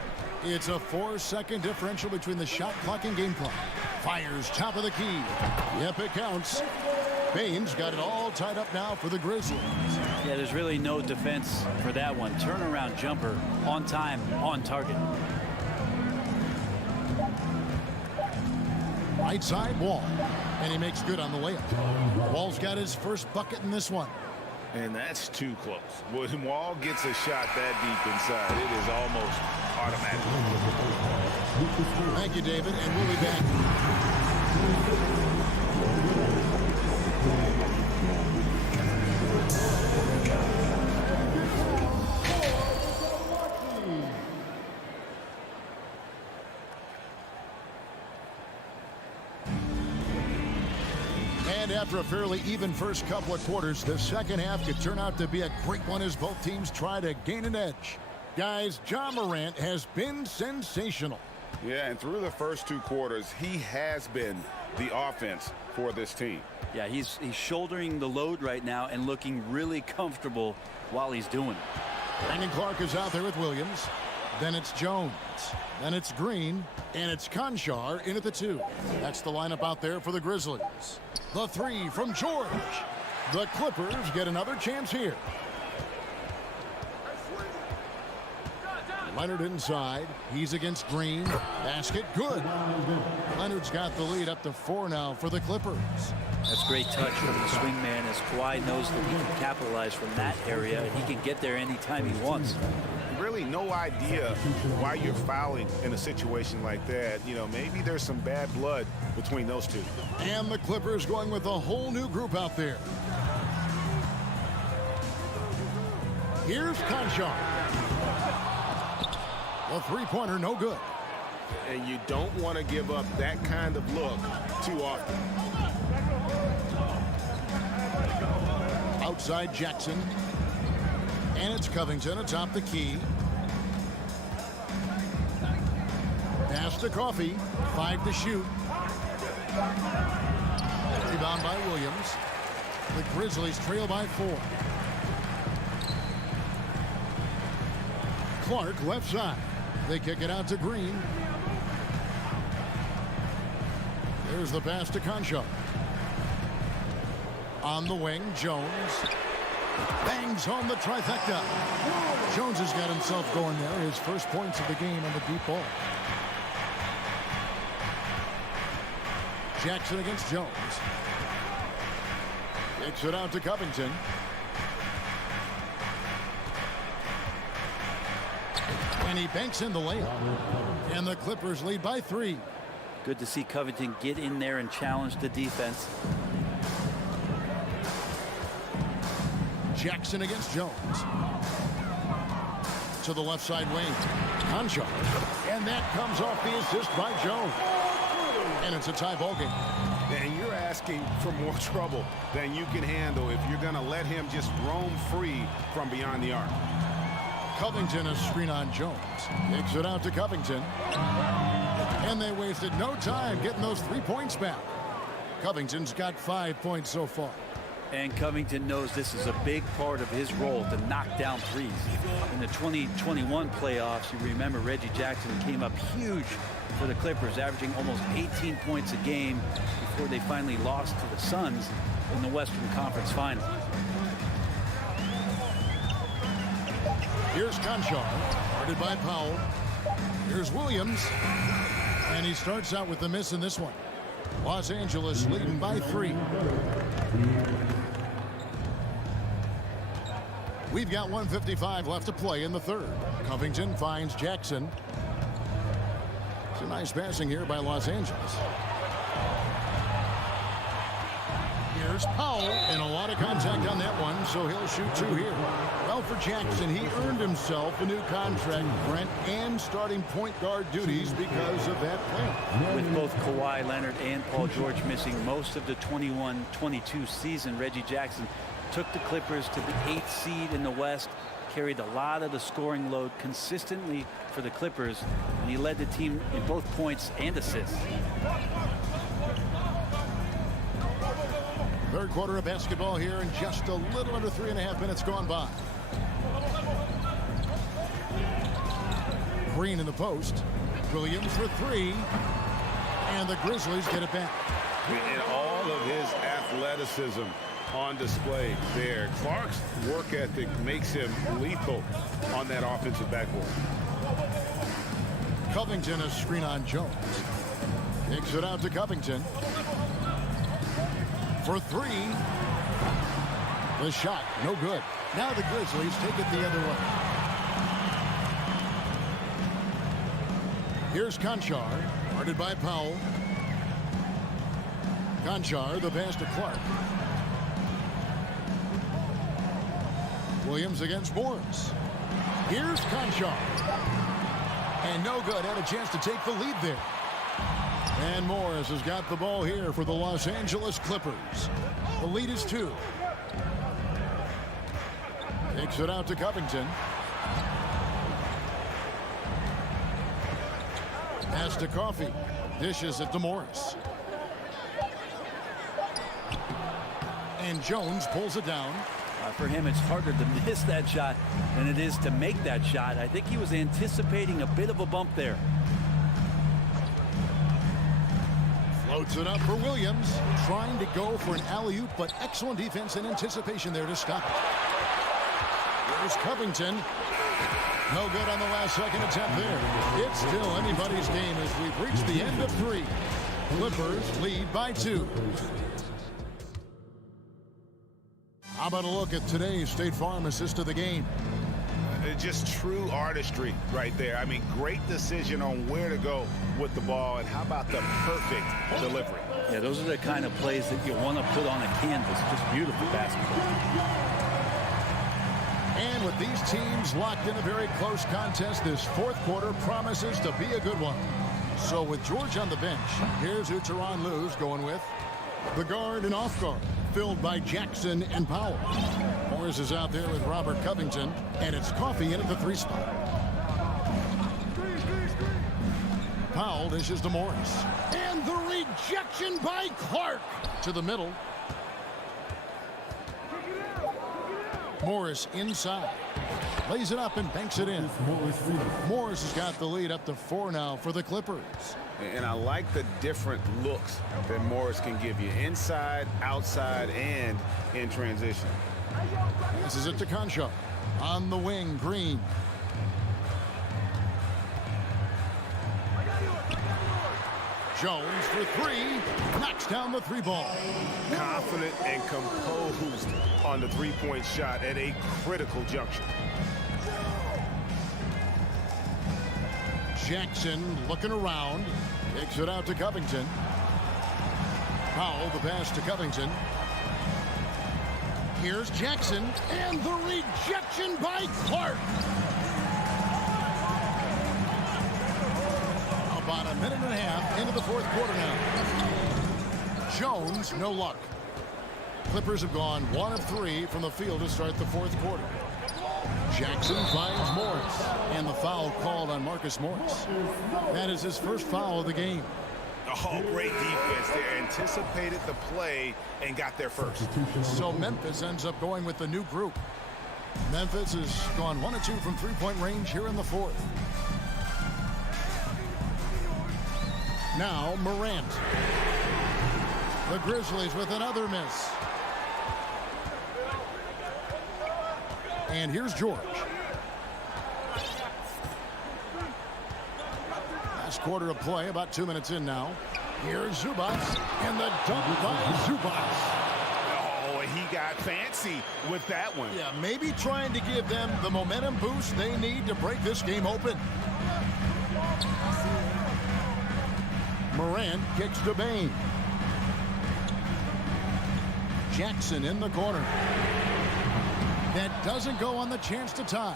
It's a 4-second differential between the shot clock and game clock. Fires top of the key. Yep, it counts. Bain's got it all tied up now for the Grizzlies. Yeah, there's really no defense for that one. Turnaround jumper, on time, on target. Right side, Wall. And he makes good on the layup. Wall's got his first bucket in this one. And that's too close. When Wall gets a shot that deep inside, it is almost automatic. Thank you, David, and we'll be back. And after a fairly even first couple of quarters, the second half could turn out to be a great one as both teams try to gain an edge. Guys, Ja Morant has been sensational. Yeah, and through the first two quarters, he has been the offense for this team. Yeah, he's shouldering the load right now and looking really comfortable while he's doing it. Brandon Clark is out there with Williams. Then it's Jones. Then it's Green. And it's Conchar in at the 2. That's the lineup out there for the Grizzlies. The 3 from George. The Clippers get another chance here. Leonard inside. He's against Green. Basket good. Leonard's got the lead up to 4 now for the Clippers. That's great touch from the swingman as Kawhi knows that he can capitalize from that area and he can get there anytime he wants. Really no idea why you're fouling in a situation like that. You know, maybe there's some bad blood between those two. And the Clippers going with a whole new group out there. Here's Conchar. The three-pointer no good. And you don't want to give up that kind of look too often. Outside Jackson. And it's Covington atop the key. Pass to Coffee. 5 to shoot. Rebound by Williams. The Grizzlies trail by 4. Clark left side. They kick it out to Green. There's the pass to Conchar. On the wing, Jones. Bangs home the trifecta. Jones has got himself going there. His first points of the game on the deep ball. Jackson against Jones. Kicks it out to Covington. And he banks in the layup. And the Clippers lead by 3. Good to see Covington get in there and challenge the defense. Jackson against Jones. to the left side wing. Conchar. And that comes off the assist by Jones. And it's a tie ball game. And you're asking for more trouble than you can handle if you're going to let him just roam free from beyond the arc. Covington, a screen on Jones. Kicks it out to Covington. And they wasted no time getting those 3 points back. Covington's got 5 points so far. And Covington knows this is a big part of his role to knock down threes. In the 2021 playoffs, you remember Reggie Jackson came up huge for the Clippers, averaging almost 18 points a game before they finally lost to the Suns in the Western Conference Final. Here's Conchar, guarded by Powell. Here's Williams. And he starts out with the miss in this one. Los Angeles leading by 3. We've got 1:55 left to play in the third. Covington finds Jackson. It's a nice passing here by Los Angeles. Here's Powell, and a lot of contact on that one, so he'll shoot 2 here. Well, for Jackson, he earned himself a new contract, Brent, and starting point guard duties because of that play. With both Kawhi Leonard and Paul George missing most of the 21-22 season, Reggie Jackson took the Clippers to the 8th seed in the West, carried a lot of the scoring load consistently for the Clippers, and he led the team in both points and assists. Third quarter of basketball here, and just a little under 3.5 minutes gone by. Green in the post. Williams for 3. And the Grizzlies get it back. And all of his athleticism on display there. Clark's work ethic makes him lethal on that offensive backboard. Covington, a screen on Jones. Kicks it out to Covington. For 3. The shot, no good. Now the Grizzlies take it the other way. Here's Conchar, guarded by Powell. Conchar, the pass to Clark. Williams against Morris. Here's Conchar. And no good. Had a chance to take the lead there. And Morris has got the ball here for the Los Angeles Clippers. The lead is 2. Takes it out to Covington. Pass to Coffey. Dishes it to Morris. And Jones pulls it down. For him, it's harder to miss that shot than it is to make that shot. I think he was anticipating a bit of a bump there. Floats it up for Williams. Trying to go for an alley-oop, but excellent defense and anticipation there to stop it. There's Covington. No good on the last second attempt there. It's still anybody's game as we've reached the end of 3. Clippers lead by 2. How about a look at today's State Farm assist of the game? Just true artistry right there. I mean, great decision on where to go with the ball, and how about the perfect delivery? Yeah, those are the kind of plays that you want to put on a canvas. Just beautiful basketball. And with these teams locked in a very close contest, this fourth quarter promises to be a good one. So with George on the bench, here's who Tyronn Lue's going with. The guard and off guard, filled by Jackson and Powell. Morris is out there with Robert Covington, and it's Coffey in at the 3 spot. Powell dishes to Morris. And the rejection by Clark to the middle. Morris inside. Lays it up and banks it in. Morris has got the lead up to 4 now for the Clippers. And I like the different looks that Morris can give you. Inside, outside, and in transition. This is it to Conchar. On the wing, Green. Jones for 3. Knocks down the 3 ball. Confident and composed on the 3-point shot at a critical juncture. Jackson looking around. Takes it out to Covington. Powell, the pass to Covington. Here's Jackson, and the rejection by Clark. minute and a half into the fourth quarter now. Jones, no luck. Clippers have gone 1 of 3 from the field to start the fourth quarter. Jackson finds Morris, and the foul called on Marcus Morris. That is his first foul of the game. Oh, great defense. They anticipated the play and got there first. So Memphis ends up going with the new group. Memphis has gone 1 of 2 from three-point range here in the fourth. Now Morant. The Grizzlies with another miss. And here's George. Last quarter of play, about 2 minutes in now. Here's Zubac, and the dunk by Zubac. Oh, he got fancy with that one. Yeah, maybe trying to give them the momentum boost they need to break this game open. Morant kicks to Bain. Jackson in the corner. That doesn't go on the chance to tie.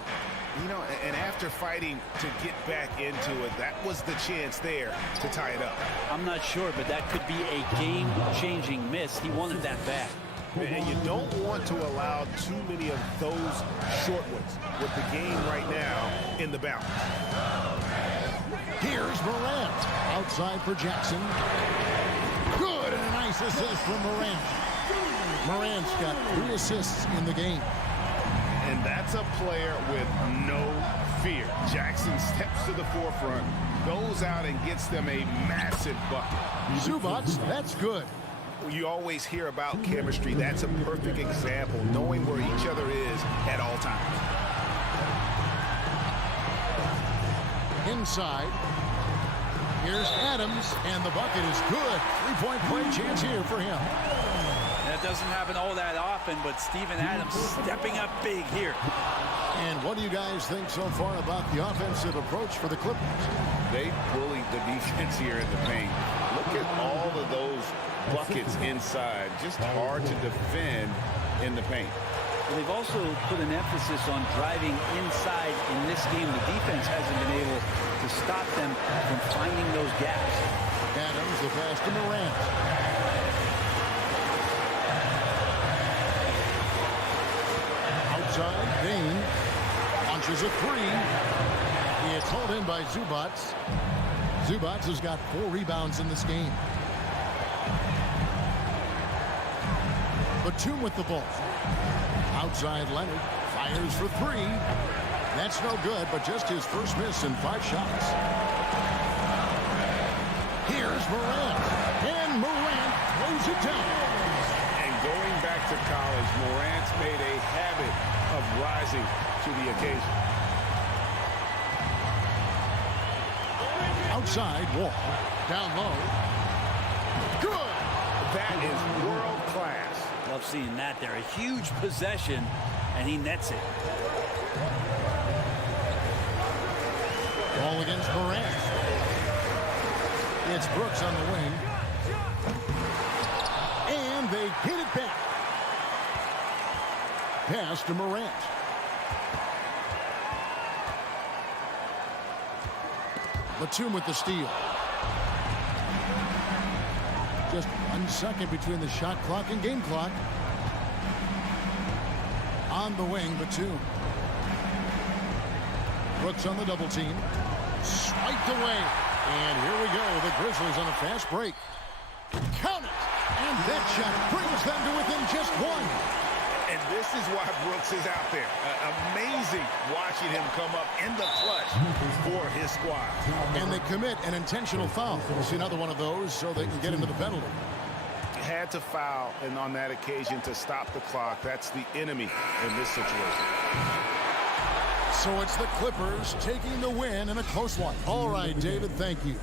You know, and after fighting to get back into it, that was the chance there to tie it up. I'm not sure, but that could be a game-changing miss. He wanted that back. And you don't want to allow too many of those short ones with the game right now in the balance. Here's Morant. Outside for Jackson. Good, and a nice assist from Morant. Morant's got 3 assists in the game. And that's a player with no fear. Jackson steps to the forefront, goes out and gets them a massive bucket. Zubac, that's good. You always hear about chemistry. That's a perfect example, knowing where each other is at all times. Inside. Here's Adams, and the bucket is good. 3-point play chance here for him. That doesn't happen all that often, but Steven Adams stepping up big here. And what do you guys think so far about the offensive approach for the Clippers? They bullied the defense here in the paint. Look at all of those buckets inside. Just hard to defend in the paint. They've also put an emphasis on driving inside in this game. The defense hasn't been able to stop them from finding those gaps. Adams, the pass to Morant. Outside, Bain launches a 3. It's hauled in by Zubac. Zubac has got 4 rebounds in this game. Batum with the ball. Outside Leonard fires for 3. That's no good, but just his first miss in 5 shots. Here's Morant, and Morant throws it down. And going back to college, Morant's made a habit of rising to the occasion. Outside, Wall, down low. Good! That is world class. Love seeing that there. A huge possession, and he nets it. Ball against Morant. It's Brooks on the wing. And they get it back. Pass to Morant. Batum with the steal. Just 1 second between the shot clock and game clock. On the wing, Batum. Brooks on the double team. Swiped away. And here we go. The Grizzlies on a fast break. Count it. And that shot brings them to within just 1. And this is why Brooks is out there. Amazing watching him come up in the clutch for his squad. And they commit an intentional foul. We'll see another one of those so they can get into the penalty. Had to foul, and on that occasion to stop the clock. That's the enemy in this situation. So it's the Clippers taking the win in a close one. All right, David, thank you.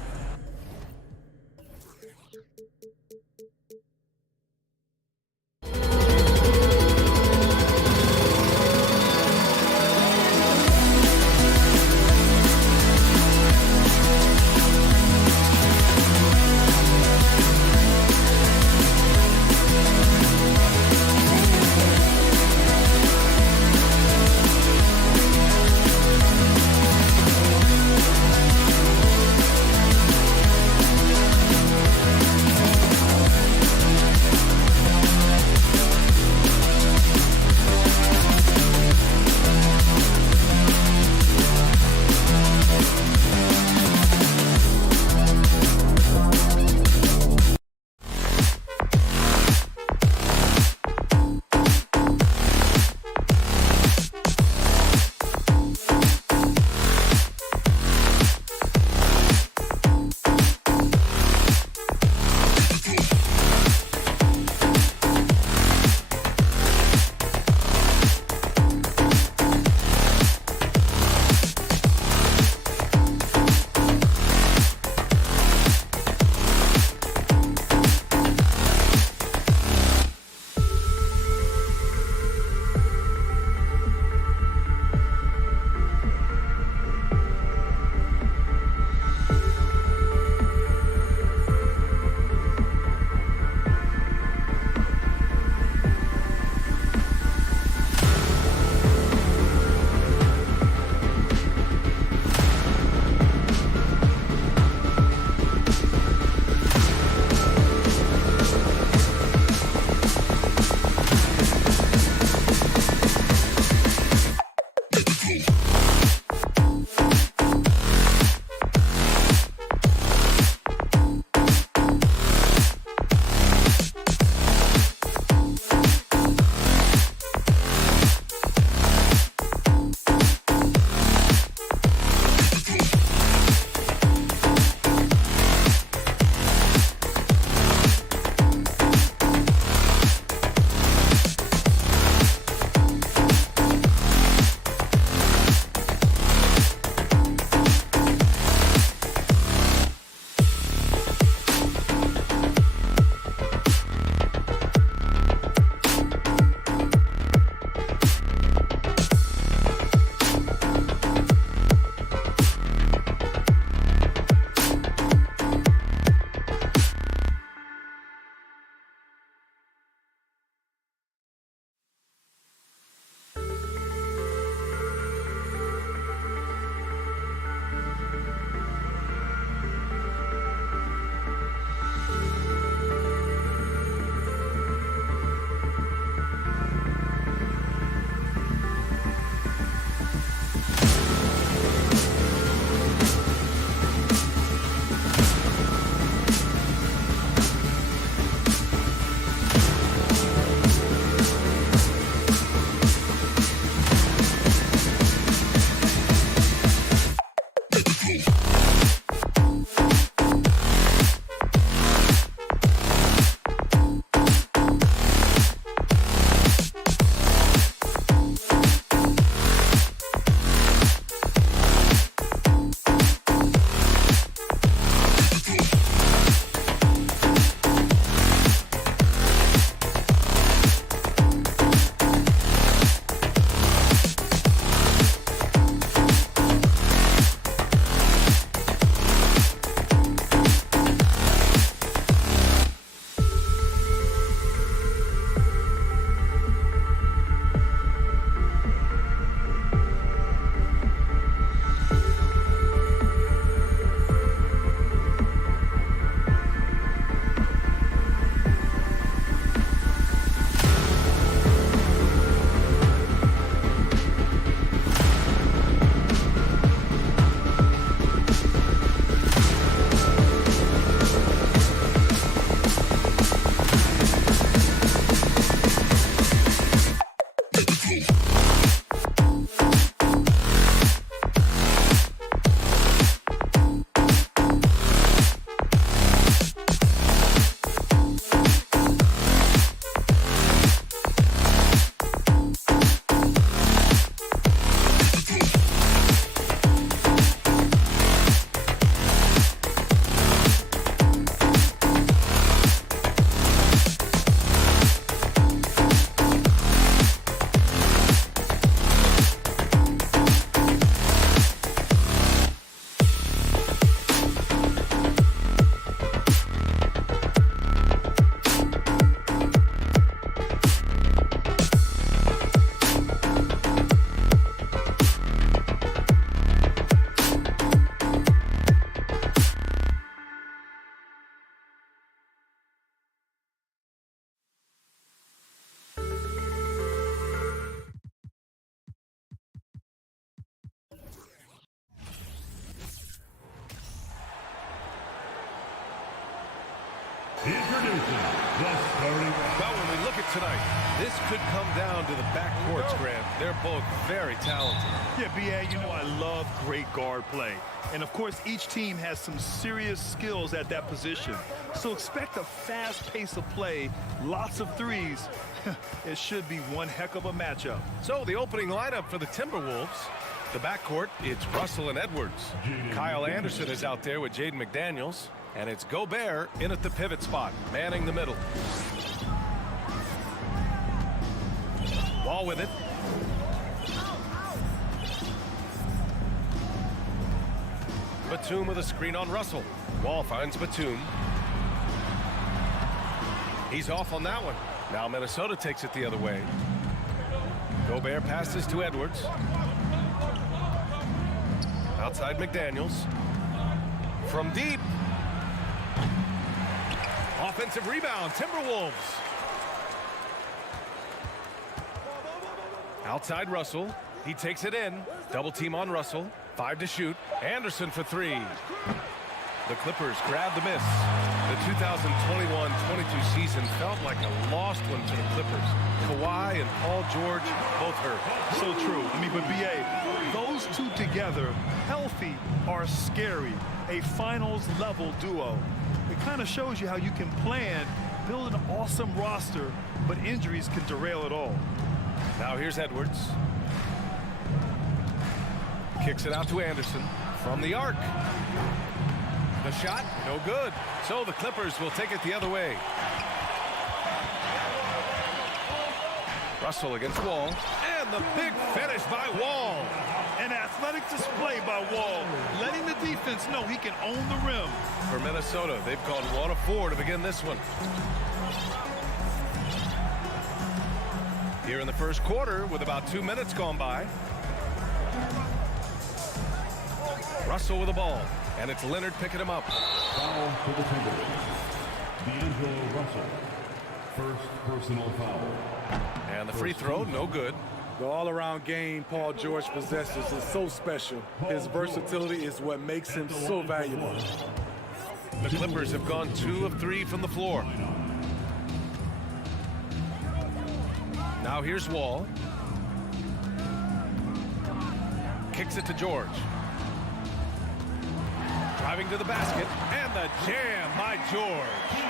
tonight. This could come down to the backcourts, Grant. They're both very talented. Yeah, B.A., you know I love great guard play. And, of course, each team has some serious skills at that position. So expect a fast pace of play, lots of threes. It should be one heck of a matchup. So the opening lineup for the Timberwolves. The backcourt, it's Russell and Edwards. Kyle Anderson is out there with Jaden McDaniels. And it's Gobert in at the pivot spot, manning the middle. Wall with it. Batum with a screen on Russell. Wall finds Batum. He's off on that one. Now Minnesota takes it the other way. Gobert passes to Edwards. Outside McDaniels. From deep. Offensive rebound, Timberwolves. Outside Russell. He takes it in. Double team on Russell. 5 to shoot. Anderson for 3. The Clippers grab the miss. The 2021-22 season felt like a lost one to the Clippers. Kawhi and Paul George both hurt. So true. I mean, but B.A., those two together, healthy, are scary. A finals-level duo. It kind of shows you how you can plan, build an awesome roster, but injuries can derail it all. Now here's Edwards. Kicks it out to Anderson from the arc. The shot, no good. So the Clippers will take it the other way. Russell against Wall. And the big finish by Wall. An athletic display by Wall, letting the defense know he can own the rim. For Minnesota, they've gone 1 of 4 to begin this one. Here in the first quarter, with about 2 minutes gone by. Russell with the ball, and it's Leonard picking him up. Foul for the Timberwolves. D'Angelo Russell. First personal foul. And the free throw, no good. The all-around game Paul George possesses is so special. His versatility is what makes him so valuable. The Clippers have gone 2 of 3 from the floor. Now here's Wall. Kicks it to George. Driving to the basket, and the jam by George.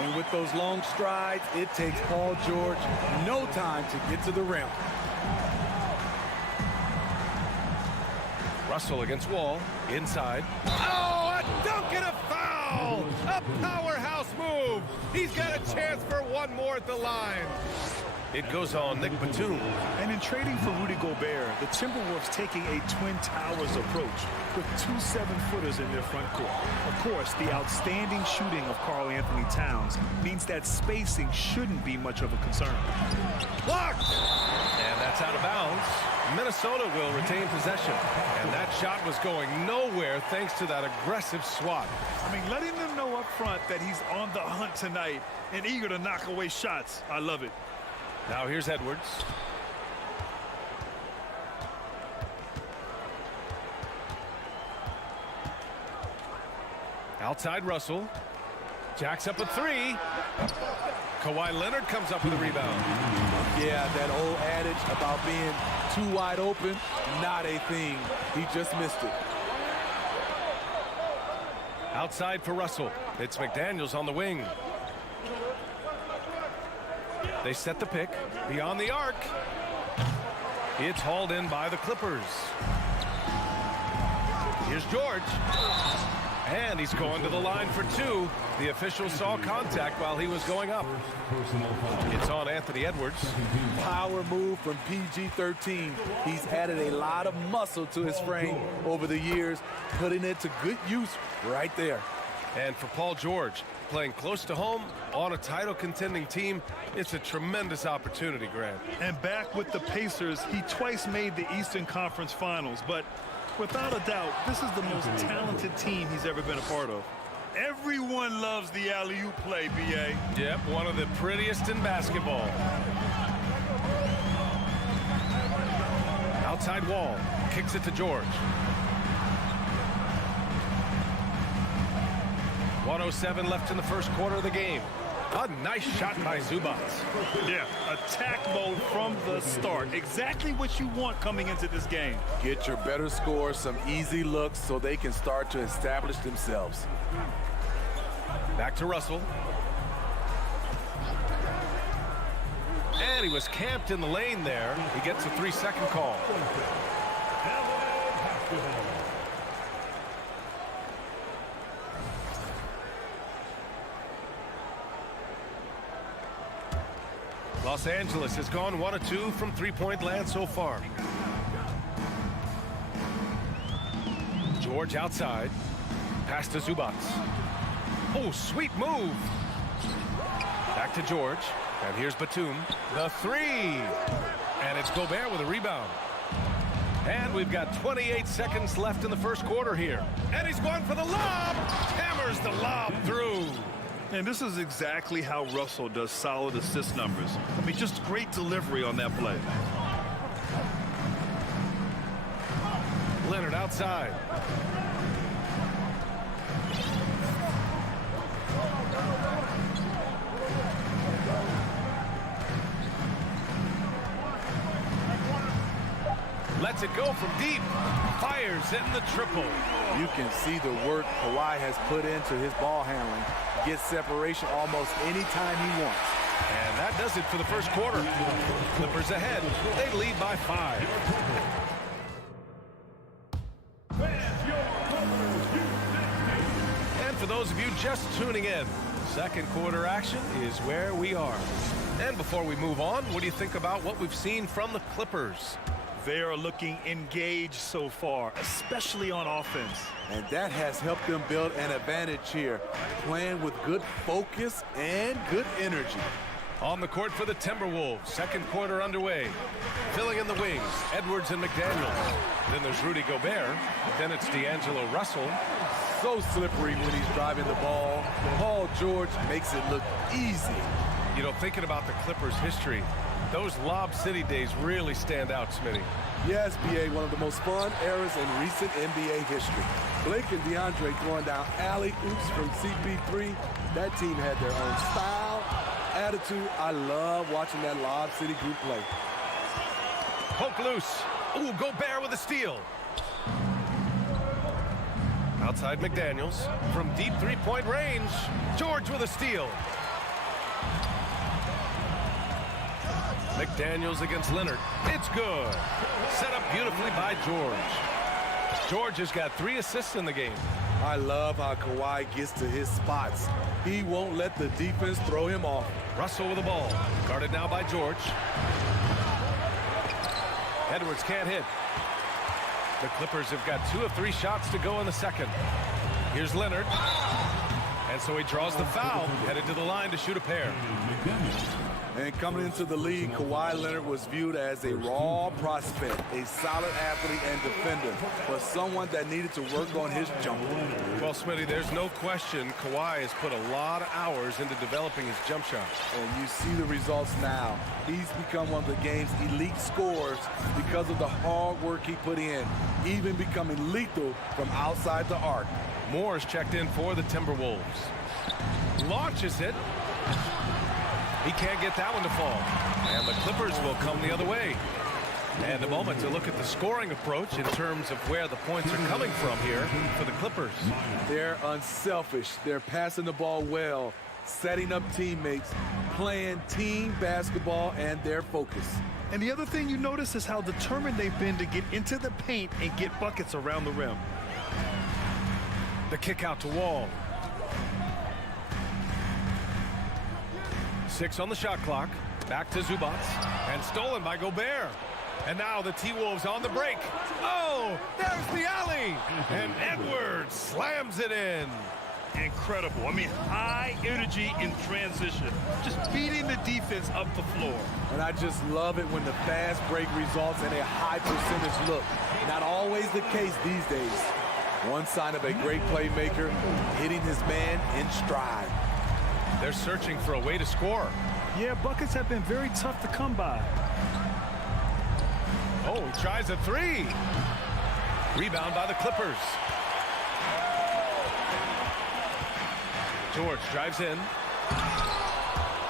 And with those long strides, it takes Paul George no time to get to the rim. Russell against Wall, inside. Oh, a dunk and a foul! A powerhouse move! He's got a chance for one more at the line. It goes on Nick Batum. And in trading for Rudy Gobert, the Timberwolves taking a Twin Towers approach with 2 7-footers in their front court. Of course, the outstanding shooting of Karl Anthony Towns means that spacing shouldn't be much of a concern. Blocked! And that's out of bounds. Minnesota will retain possession. And that shot was going nowhere thanks to that aggressive swat. I mean, letting them know up front that he's on the hunt tonight and eager to knock away shots. I love it. Now here's Edwards. Outside Russell. Jacks up a 3. Kawhi Leonard comes up with a rebound. Yeah, that old adage about being too wide open, not a thing. He just missed it. Outside for Russell. It's McDaniels on the wing. They set the pick beyond the arc. It's hauled in by the Clippers. Here's George. And he's going to the line for 2. The official saw contact while he was going up. It's on Anthony Edwards. Power move from PG-13. He's added a lot of muscle to his frame over the years, putting it to good use right there. And for Paul George, playing close to home on a title contending team, it's a tremendous opportunity, Grant. And back with the Pacers, he twice made the Eastern Conference Finals, but without a doubt, this is the most talented team he's ever been a part of. Everyone loves the alley-oop play, B.A. Yep, one of the prettiest in basketball. Outside Wall, kicks it to George. 1:07 left in the first quarter of the game. A nice shot by Zubats. Yeah, attack mode from the start. Exactly what you want coming into this game. Get your better scores some easy looks so they can start to establish themselves. Back to Russell. And he was camped in the lane there. He gets a 3-second call. Los Angeles has gone 1 of 2 from three-point land so far. George outside. Pass to Zubats. Oh, sweet move. Back to George. And here's Batum. The three. And it's Gobert with a rebound. And we've got 28 seconds left in the first quarter here. And he's going for the lob. Hammers the lob through. And this is exactly how Russell does solid assist numbers. I mean, just great delivery on that play. Leonard outside. Lets it go from deep. Fires in the triple. You can see the work Kawhi has put into his ball handling. Gets separation almost anytime he wants. And that does it for the first quarter. Clippers ahead. They lead by 5. And for those of you just tuning in, second quarter action is where we are. And before we move on, what do you think about what we've seen from the Clippers? They are looking engaged so far, especially on offense. And that has helped them build an advantage here, playing with good focus and good energy. On the court for the Timberwolves, second quarter underway. Filling in the wings, Edwards and McDaniels. Then there's Rudy Gobert. Then it's D'Angelo Russell. So slippery when he's driving the ball. Paul George makes it look easy. You know, thinking about the Clippers' history, those Lob City days really stand out, Smitty. Yes, BA, one of the most fun eras in recent NBA history. Blake and DeAndre throwing down alley-oops from CP3. That team had their own style, attitude. I love watching that Lob City group play. Poke loose. Ooh, Gobert with a steal. Outside McDaniels from deep three-point range. George with a steal. McDaniels against Leonard. It's good. Set up beautifully by George. George has got 3 assists in the game. I love how Kawhi gets to his spots. He won't let the defense throw him off. Russell with the ball. Guarded now by George. Edwards can't hit. The Clippers have got 2 of 3 shots to go in the second. Here's Leonard. And so he draws the foul, headed to the line to shoot a pair. And coming into the league, Kawhi Leonard was viewed as a raw prospect, a solid athlete and defender, but someone that needed to work on his jumper. Well, Smitty, there's no question Kawhi has put a lot of hours into developing his jump shot. And you see the results now. He's become one of the game's elite scorers because of the hard work he put in, even becoming lethal from outside the arc. Moore's checked in for the Timberwolves. Launches it. He can't get that one to fall. And the Clippers will come the other way. And a moment to look at the scoring approach in terms of where the points are coming from here for the Clippers. They're unselfish. They're passing the ball well, setting up teammates, playing team basketball, and their focus. And the other thing you notice is how determined they've been to get into the paint and get buckets around the rim. The kick out to Wall. 6 on the shot clock. Back to Zubats. And stolen by Gobert. And now the T-Wolves on the break. Oh, there's the alley. And Edwards slams it in. Incredible. I mean, high energy in transition. Just beating the defense up the floor. And I just love it when the fast break results in a high percentage look. Not always the case these days. One sign of a great playmaker, hitting his man in stride. They're searching for a way to score. Yeah, buckets have been very tough to come by. Oh, he tries a 3. Rebound by the Clippers. George drives in.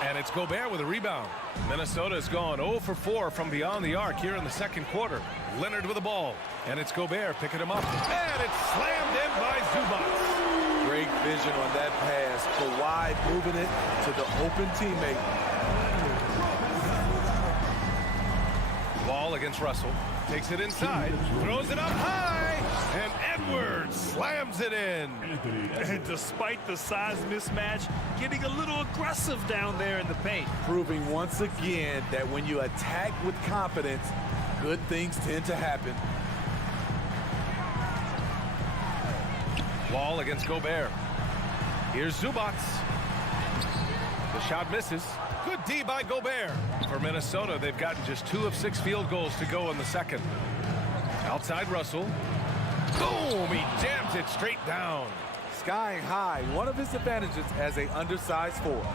And it's Gobert with a rebound. Minnesota's gone 0 for 4 from beyond the arc here in the second quarter. Leonard with the ball. And it's Gobert picking him up. And it's slammed in by Zubac. Great vision on that pass. Kawhi moving it to the open teammate. Wall against Russell. Takes it inside. Throws it up high. And Edwards slams it in. And despite the size mismatch, getting a little aggressive down there in the paint. Proving once again that when you attack with confidence, good things tend to happen. Wall against Gobert. Here's Zubac. The shot misses. Good D by Gobert. For Minnesota, they've gotten just 2 of 6 field goals to go in the second. Outside Russell. Boom! He jams it straight down. Skying high, one of his advantages as an undersized forward.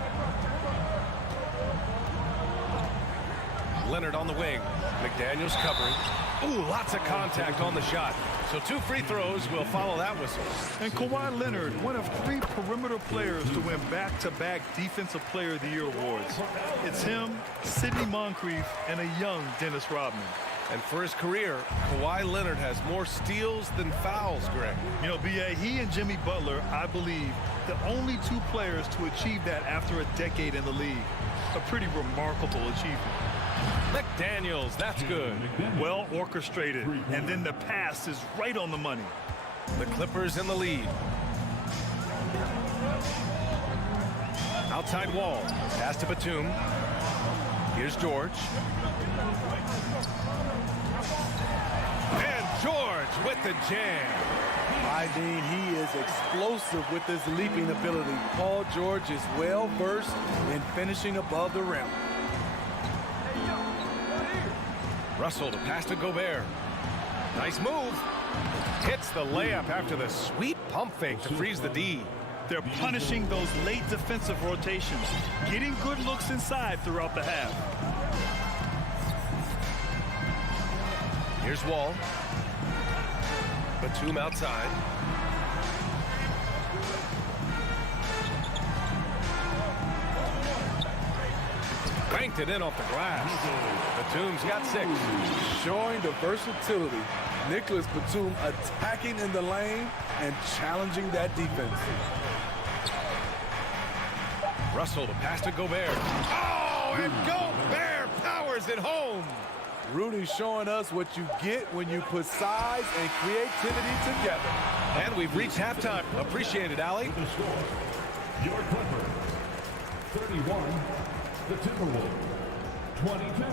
Leonard on the wing. McDaniels covering. Ooh, lots of contact on the shot. So 2 free throws will follow that whistle. And Kawhi Leonard, one of 3 perimeter players to win back-to-back Defensive Player of the Year awards. It's him, Sidney Moncrief, and a young Dennis Rodman. And for his career, Kawhi Leonard has more steals than fouls, Greg. You know, B.A., he and Jimmy Butler, I believe, the only 2 players to achieve that after a decade in the league. A pretty remarkable achievement. McDaniels, that's good. Well orchestrated, and then the pass is right on the money. The Clippers in the lead. Outside Wall. Pass to Batum. Here's George. And George with the jam. I mean, he is explosive with his leaping ability. Paul George is well versed in finishing above the rim. Russell to pass to Gobert. Nice move. Hits the layup after the sweet pump fake to freeze the D. They're punishing those late defensive rotations, getting good looks inside throughout the half. Here's Wall. Batum outside. Banked it in off the glass. Batum's got 6. Showing the versatility. Nicholas Batum attacking in the lane and challenging that defense. Russell to pass to Gobert. Oh, and Gobert powers it home. Rudy showing us what you get when you put size and creativity together. And we've reached halftime. Appreciate it, Allie. The score, your Clippers, 31, the Timberwolves, 22.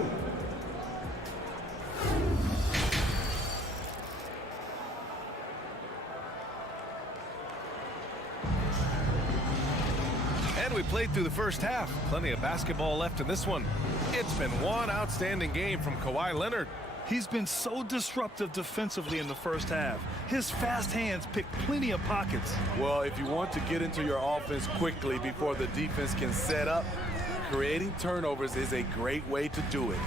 And we played through the first half. Plenty of basketball left in this one. It's been one outstanding game from Kawhi Leonard. He's been so disruptive defensively in the first half. His fast hands pick plenty of pockets. Well, if you want to get into your offense quickly before the defense can set up, creating turnovers is a great way to do it.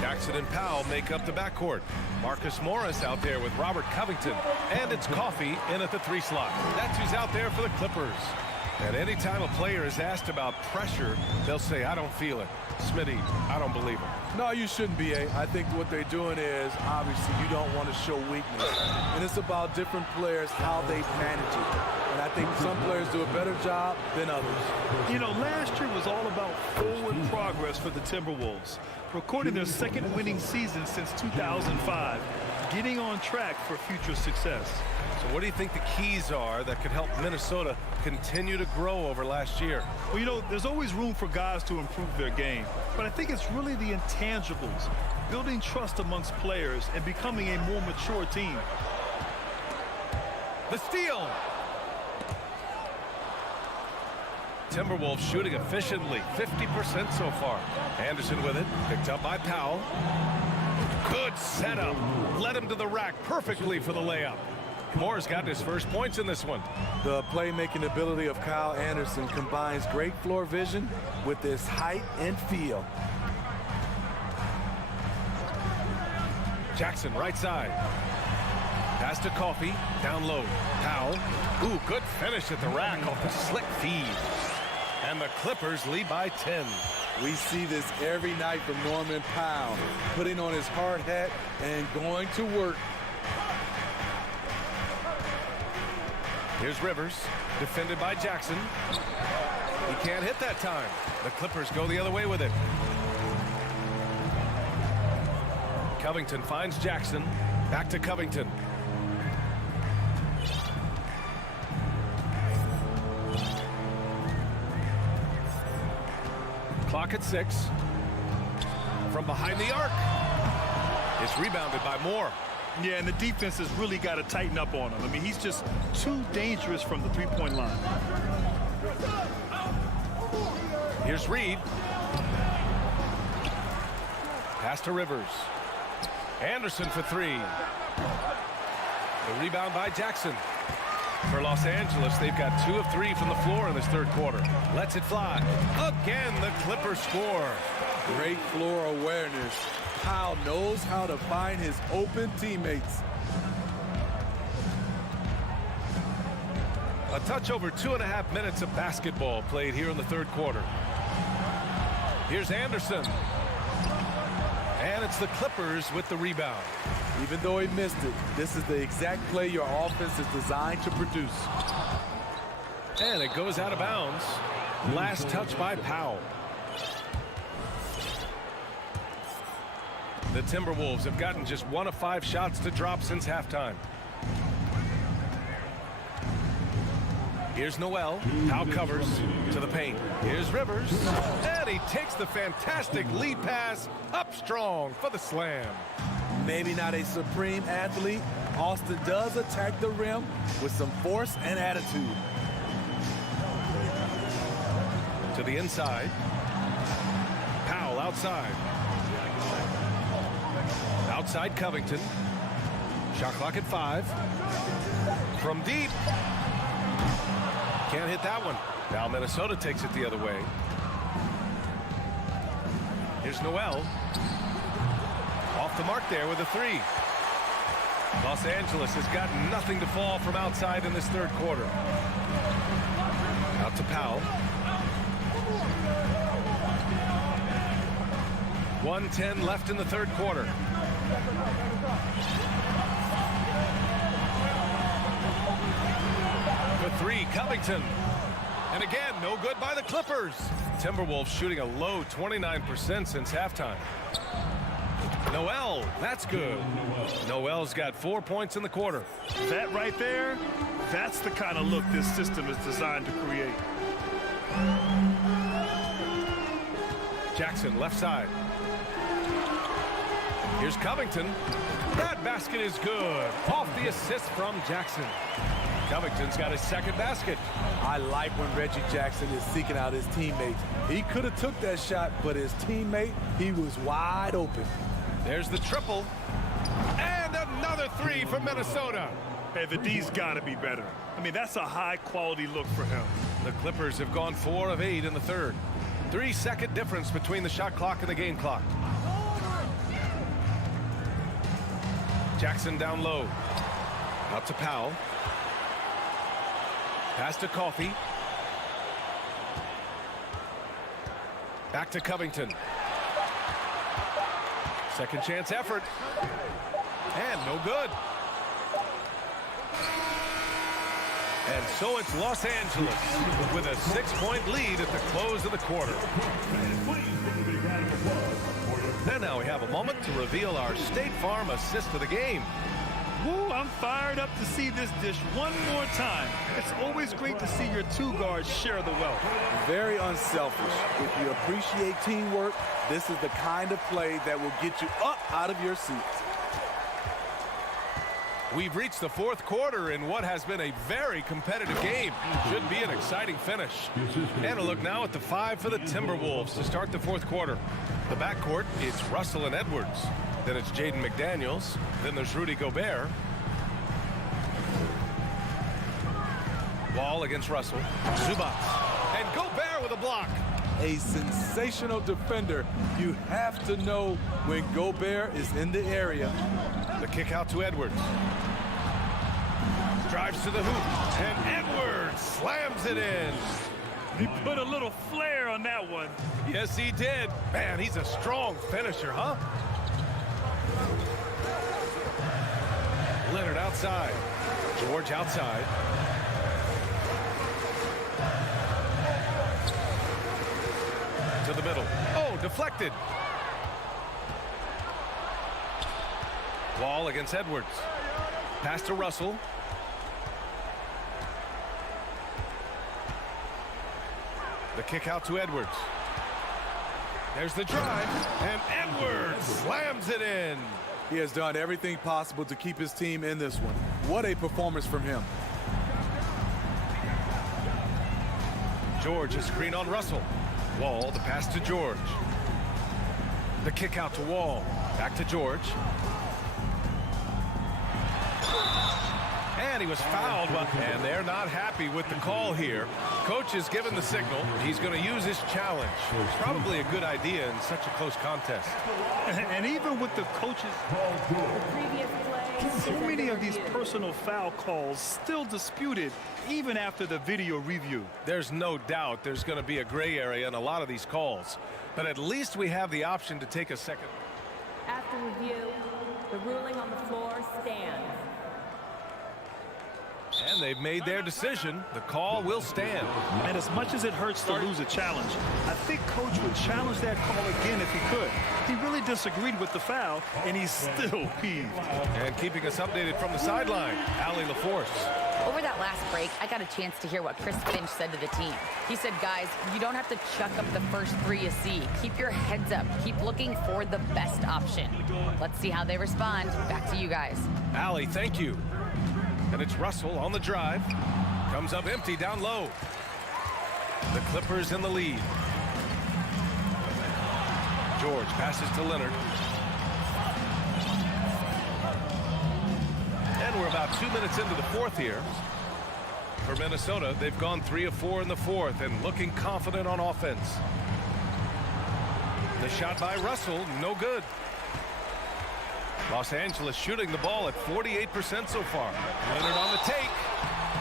Jackson and Powell make up the backcourt. Marcus Morris out there with Robert Covington. And it's Coffey in at the 3 slot. That's who's out there for the Clippers. And anytime a player is asked about pressure, they'll say, I don't feel it. Smitty, I don't believe it. No, you shouldn't be. I think what they're doing is, obviously, you don't want to show weakness. And it's about different players, how they manage it. And I think some players do a better job than others. You know, last year was all about forward progress for the Timberwolves. Recording their 2nd winning season since 2005. Getting on track for future success. So what do you think the keys are that could help Minnesota continue to grow over last year? Well, you know, there's always room for guys to improve their game. But I think it's really the intangibles, building trust amongst players and becoming a more mature team. The steal. Timberwolves shooting efficiently, 50% so far. Anderson with it, picked up by Powell. Good setup. Led him to the rack perfectly for the layup. Moore's got his first points in this one. The playmaking ability of Kyle Anderson combines great floor vision with his height and feel. Jackson right side. Pass to Coffey, down low. Powell. Ooh, good finish at the rack off the slick feed. And the Clippers lead by 10. We see this every night from Norman Powell, putting on his hard hat and going to work. Here's Rivers, defended by Jackson. He can't hit that time. The Clippers go the other way with it. Covington finds Jackson. Back to Covington. Clock at 6. From behind the arc. It's rebounded by Moore. Yeah, and the defense has really got to tighten up on him. I mean, he's just too dangerous from the three-point line. Here's Reed. Pass to Rivers. Anderson for 3. The rebound by Jackson. For Los Angeles, they've got 2 of 3 from the floor in this third quarter. Lets it fly. Again, the Clippers score. Great floor awareness. Powell knows how to find his open teammates. A touch over 2.5 minutes of basketball played here in the third quarter. Here's Anderson. And it's the Clippers with the rebound. Even though he missed it, this is the exact play your offense is designed to produce. And it goes out of bounds. Last touch by Powell. The Timberwolves have gotten just 1 of 5 shots to drop since halftime. Here's Noel. Powell covers to the paint. Here's Rivers. And he takes the fantastic lead pass up strong for the slam. Maybe not a supreme athlete, Austin does attack the rim with some force and attitude. To the inside. Powell outside. Outside Covington. Shot clock at 5. From deep. Can't hit that one. Now Minnesota takes it the other way. Here's Noel. Off the mark there with a 3. Los Angeles has got nothing to fall from outside in this third quarter. Out to Powell. 1:10 left in the third quarter. For 3, Covington. And again, no good by the Clippers. Timberwolves shooting a low 29% since halftime. Noel, that's good. Noel's got 4 points in the quarter. That right there, that's the kind of look this system is designed to create. Jackson, left side. Here's Covington. That basket is good. Off the assist from Jackson. Covington's got his second basket. I like when Reggie Jackson is seeking out his teammates. He could have took that shot, but his teammate, he was wide open. There's the triple. And another 3 for Minnesota. Hey, the D's got to be better. I mean, that's a high-quality look for him. The Clippers have gone 4 of 8 in the third. 3-second difference between the shot clock and the game clock. Jackson down low. Out to Powell. Pass to Coffey. Back to Covington. Second chance effort. And no good. And so it's Los Angeles with a 6-point lead at the close of the quarter. And now we have a moment to reveal our State Farm assist of the game. Woo, I'm fired up to see this dish one more time. It's always great to see your 2 guards share the wealth. Very unselfish. If you appreciate teamwork, this is the kind of play that will get you up out of your seats. We've reached the fourth quarter in what has been a very competitive game. Should be an exciting finish. And a look now at the 5 for the Timberwolves to start the fourth quarter. The backcourt, it's Russell and Edwards. Then it's Jaden McDaniels. Then there's Rudy Gobert. Wall against Russell. Zubac. And Gobert with a block. A sensational defender. You have to know when Gobert is in the area. The kick out to Edwards. Drives to the hoop. And Edwards slams it in. He put a little flair on that one. Yes, he did. Man, he's a strong finisher, huh? Leonard outside. George outside. To the middle. Oh, deflected. Wall against Edwards. Pass to Russell. The kick out to Edwards. There's the drive, and Edwards slams it in. He has done everything possible to keep his team in this one. What a performance from him. George, a screen on Russell. Wall, the pass to George. The kick out to Wall. Back to George. And he was fouled, and they're not happy with the call here. Coach is given the signal. He's going to use his challenge. Probably a good idea in such a close contest. And even with the coaches, so many of these personal foul calls still disputed even after the video review. There's no doubt there's going to be a gray area in a lot of these calls, but at least we have the option to take a second. After review, the ruling on the floor stands. And they've made their decision. The call will stand. And as much as it hurts to lose a challenge, I think Coach would challenge that call again if he could. He really disagreed with the foul, and he's still peeved. And keeping us updated from the sideline, Allie LaForce. Over that last break, I got a chance to hear what Chris Finch said to the team. He said, guys, you don't have to chuck up the first three you see. Keep your heads up. Keep looking for the best option. Let's see how they respond. Back to you guys. Allie, thank you. And it's Russell on the drive. Comes up empty down low. The Clippers in the lead. George passes to Leonard. And we're about 2 minutes into the fourth here. For Minnesota, they've gone 3 of 4 in the fourth and looking confident on offense. The shot by Russell, no good. Los Angeles shooting the ball at 48% so far. Leonard on the take.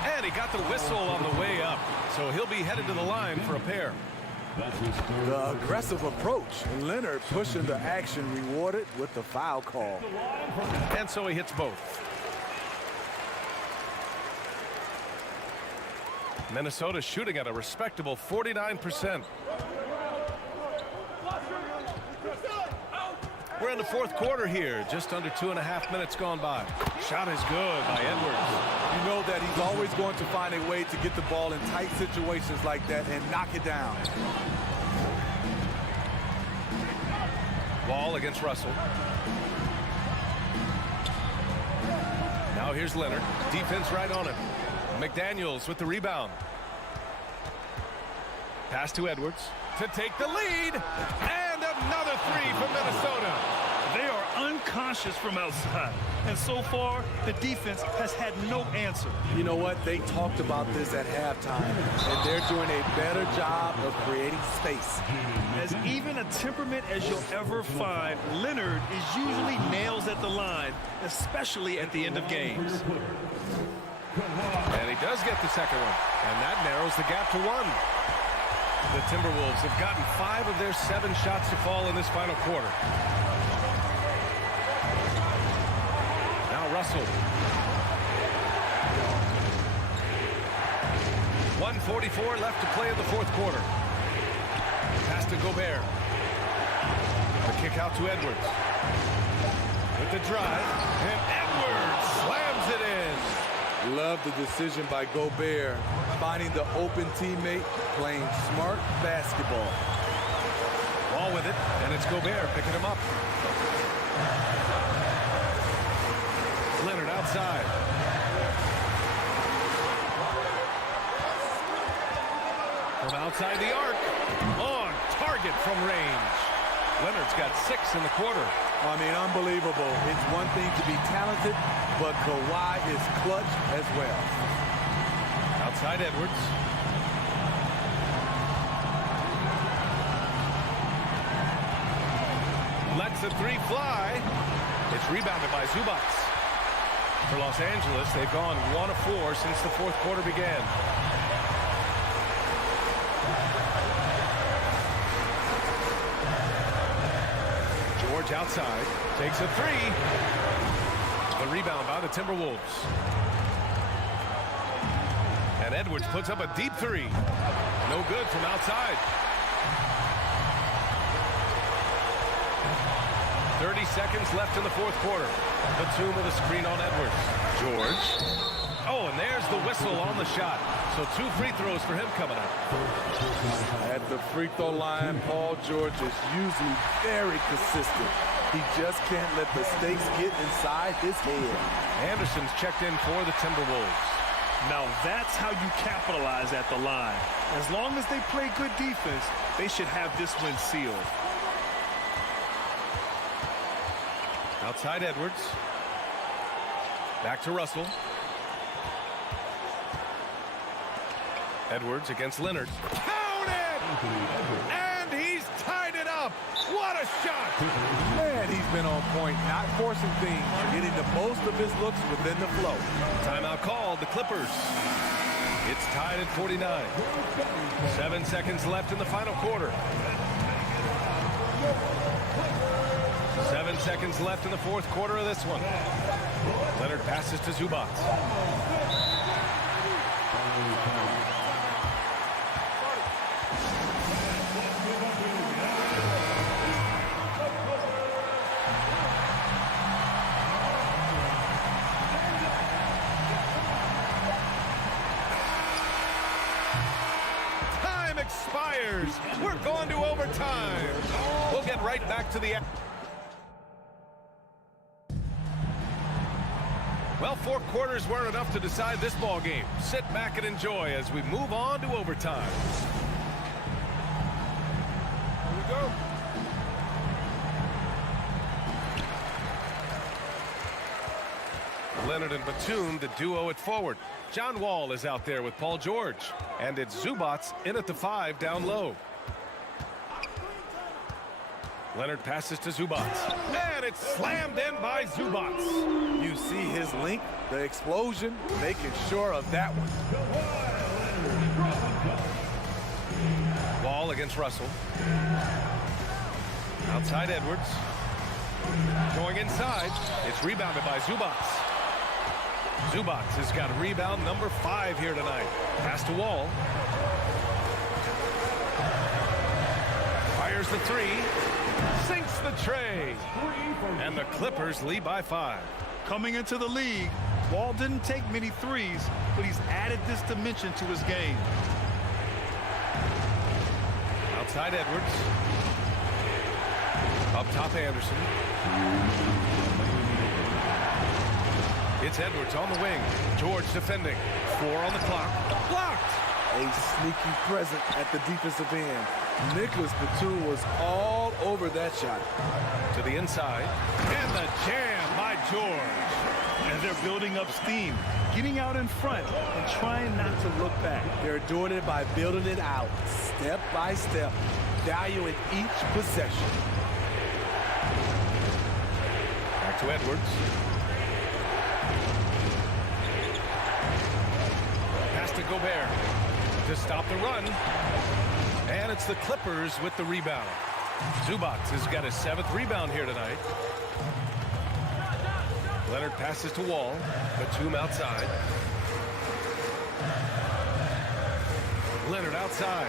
And he got the whistle on the way up. So he'll be headed to the line for a pair. The aggressive approach. Leonard pushing the action, rewarded with the foul call. And so he hits both. Minnesota shooting at a respectable 49%. We're in the fourth quarter here, just under 2.5 minutes gone by. Shot is good by Edwards. You know that he's always going to find a way to get the ball in tight situations like that and knock it down. Wall against Russell. Now here's Leonard. Defense right on him. McDaniels with the rebound. Pass to Edwards to take the lead. And another three from Minnesota. They are unconscious from outside. And so far, the defense has had no answer. You know what? They talked about this at halftime, and they're doing a better job of creating space. As even a temperament as you'll ever find, Leonard is usually nails at the line, especially at the end of games. And he does get the second one. And that narrows the gap to 1. The Timberwolves have gotten 5 of their 7 shots to fall in this final quarter. Now Russell. 1:44 left to play in the fourth quarter. Pass to Gobert. The kick out to Edwards. With the drive. And Edwards slams it in. Love the decision by Gobert, finding the open teammate, playing smart basketball. Ball with it, and it's Gobert picking him up. Leonard outside. From outside the arc, on target from range. Leonard's got 6 in the quarter. I mean, unbelievable. It's one thing to be talented, but Kawhi is clutch as well. Outside Edwards. Lets the three fly. It's rebounded by Zubac. For Los Angeles, they've gone 1 of 4 since the fourth quarter began. Edwards outside, takes a three. The rebound by the Timberwolves. And Edwards puts up a deep three. No good from outside. 30 seconds left in the fourth quarter. Batum with a screen on Edwards. George. Oh, and there's the whistle on the shot. So 2 free throws for him coming up. At the free throw line, Paul George is usually very consistent. He just can't let the stakes get inside his head. Anderson's checked in for the Timberwolves. Now that's how you capitalize at the line. As long as they play good defense, they should have this win sealed. Outside Edwards. Back to Russell. Edwards against Leonard. Count it! And he's tied it up. What a shot! Man, he's been on point, not forcing things, getting the most of his looks within the flow. Timeout called, the Clippers. It's tied at 49. 7 seconds left in the final quarter. 7 seconds left in the fourth quarter of this one. Leonard passes to Zubac. Time expires. We're going to overtime. We'll get right back to the... Well, 4 quarters weren't enough to decide this ball game. Sit back and enjoy as we move on to overtime. Here we go. Leonard and Batum, the duo at forward. John Wall is out there with Paul George. And it's Zubac in at the 5 down low. Leonard passes to Zubac. And it's slammed in by Zubac. You see his length, the explosion, making sure of that one. Wall against Russell. Outside Edwards. Going inside. It's rebounded by Zubac. Zubac has got rebound number 5 here tonight. Pass to Wall. Fires the 3. Sinks the tray. And the Clippers lead by 5. Coming into the league, Wall didn't take many threes, but he's added this dimension to his game. Outside Edwards. Up top Anderson. It's Edwards on the wing. George defending. 4 on the clock. Blocked. A sneaky present at the defensive end. Nicholas Batum was all over that shot. To the inside. And the jam by George. And they're building up steam, getting out in front and trying not to look back. They're doing it by building it out, step by step, valuing each possession. Back to Edwards. Pass to Gobert to stop the run. And it's the Clippers with the rebound. Zubac has got his 7th rebound here tonight. Leonard passes to Wall. Batum outside. Leonard outside.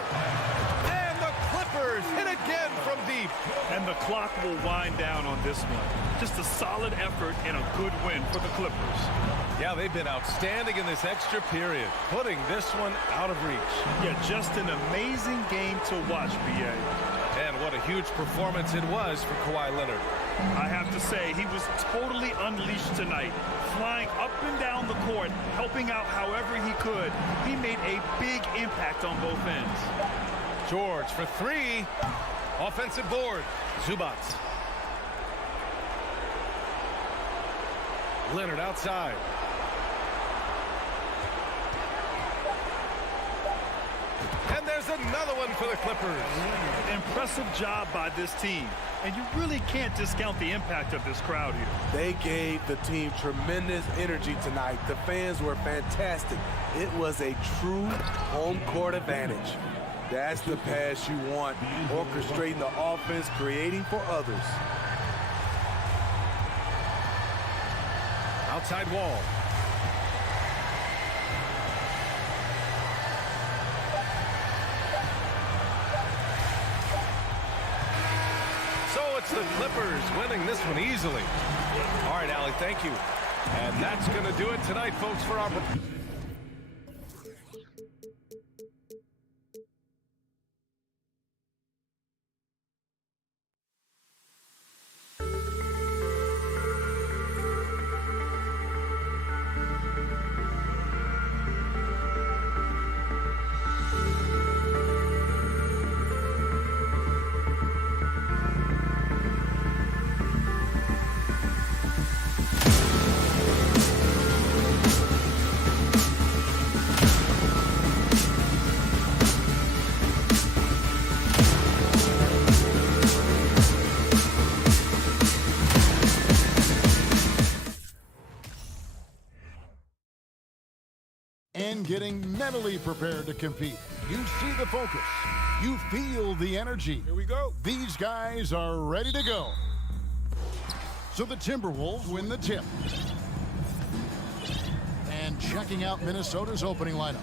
And the Clippers hit again from deep. And the clock will wind down on this one. Just a solid effort and a good win for the Clippers. Yeah, they've been outstanding in this extra period, putting this one out of reach. Yeah, just an amazing game to watch, B.A. And what a huge performance it was for Kawhi Leonard. I have to say, he was totally unleashed tonight, flying up and down the court, helping out however he could. He made a big impact on both ends. George for 3. Offensive board. Zubac. Leonard outside. And there's another one for the Clippers. Impressive job by this team. And you really can't discount the impact of this crowd here. They gave the team tremendous energy tonight. The fans were fantastic. It was a true home court advantage. That's the pass you want, orchestrating the offense, creating for others. outside wall. So it's the Clippers winning this one easily. All right, Allie, thank you. And that's going to do it tonight, folks, for our... And getting mentally prepared to compete. You see the focus. You feel the energy. Here we go. These guys are ready to go. So the Timberwolves win the tip. And checking out Minnesota's opening lineup.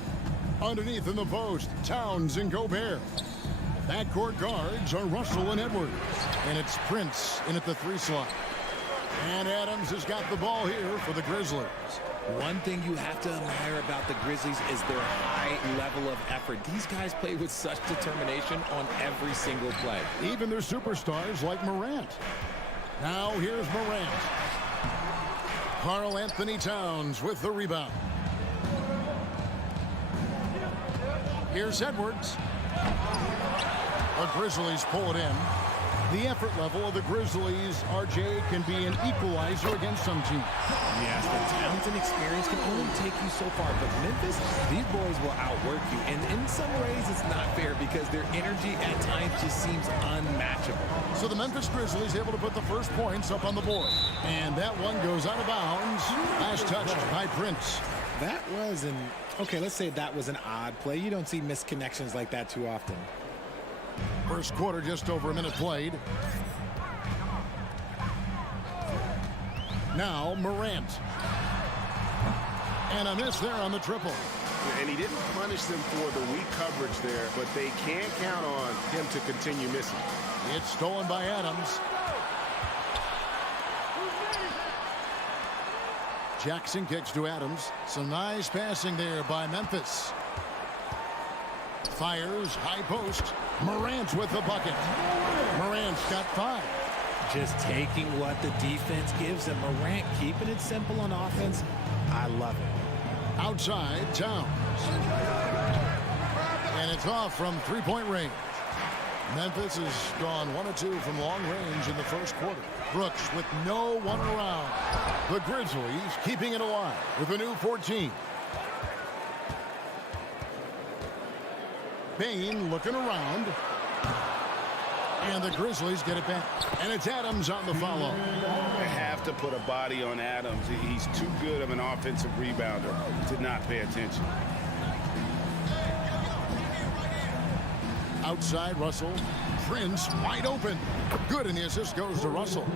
Underneath in the post, Towns and Gobert. Backcourt guards are Russell and Edwards. And it's Prince in at the 3 slot. And Adams has got the ball here for the Grizzlies. One thing you have to admire about the Grizzlies is their high level of effort. These guys play with such determination on every single play. Even their superstars like Morant. Now here's Morant. Karl Anthony Towns with the rebound. Here's Edwards. The Grizzlies pull it in. The effort level of the Grizzlies, RJ, can be an equalizer against some teams. Yes, the talent and experience can only take you so far, but Memphis, these boys will outwork you. And in some ways, it's not fair because their energy at times just seems unmatchable. So the Memphis Grizzlies able to put the first points up on the board. And that one goes out of bounds. Last touched by Prince. That was okay, let's say that was an odd play. You don't see missed connections like that too often. First quarter, just over a minute played. Now Morant. And a miss there on the triple. And he didn't punish them for the weak coverage there, but they can't count on him to continue missing. It's stolen by Adams. Jackson kicks to Adams. Some nice passing there by Memphis. Fires, high post. Morant with the bucket. Morant's got 5. Just taking what the defense gives him. Morant keeping it simple on offense. I love it. Outside, Towns. And it's off from 3-point range. Memphis has gone 1 of 2 from long range in the first quarter. Brooks with no one around. The Grizzlies keeping it alive with a new 14. Payne looking around. And the Grizzlies get it back. And it's Adams on the follow. They have to put a body on Adams. He's too good of an offensive rebounder to not pay attention. Outside Russell. Prince wide open. Good, and the assist goes to Russell.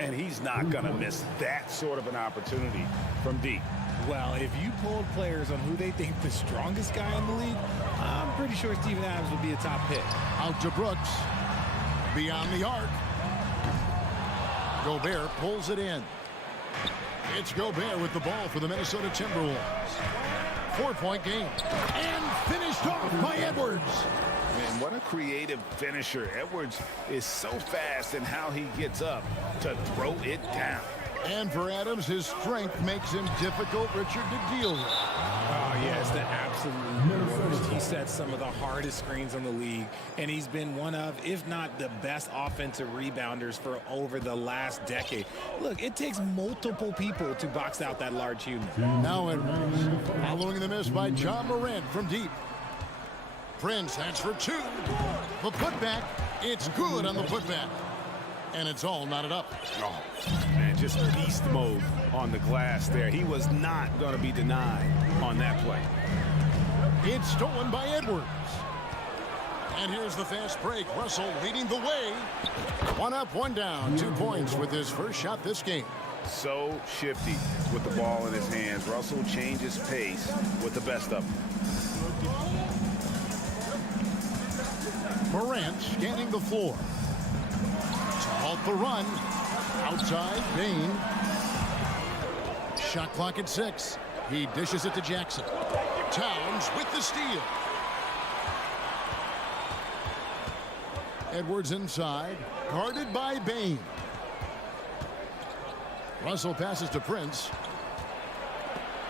And he's not going to miss that sort of an opportunity from deep. Well, if you polled players on who they think the strongest guy in the league, I'm pretty sure Steven Adams would be a top pick. Out to Brooks. Beyond the arc. Gobert pulls it in. It's Gobert with the ball for the Minnesota Timberwolves. 4-point game. And finished off by Edwards. Man, what a creative finisher. Edwards is so fast in how he gets up to throw it down. And for Adams, his strength makes him difficult, Richard, to deal with. Oh, yes, the absolute worst. He sets some of the hardest screens in the league, and he's been one of, if not the best offensive rebounders for over the last decade. Look, it takes multiple people to box out that large human. Now Edwards, following the miss by John Morant from deep. Prince has for 2. The putback, it's good on the putback. And it's all knotted up. Oh, man, just beast mode on the glass there. He was not going to be denied on that play. It's stolen by Edwards. And here's the fast break. Russell leading the way. 1 up, 1 down. 2 points with his first shot this game. So shifty with the ball in his hands. Russell changes pace with the best of them. Morant scanning the floor. To halt the run. Outside, Bain. Shot clock at 6. He dishes it to Jackson. Towns with the steal. Edwards inside, guarded by Bain. Russell passes to Prince.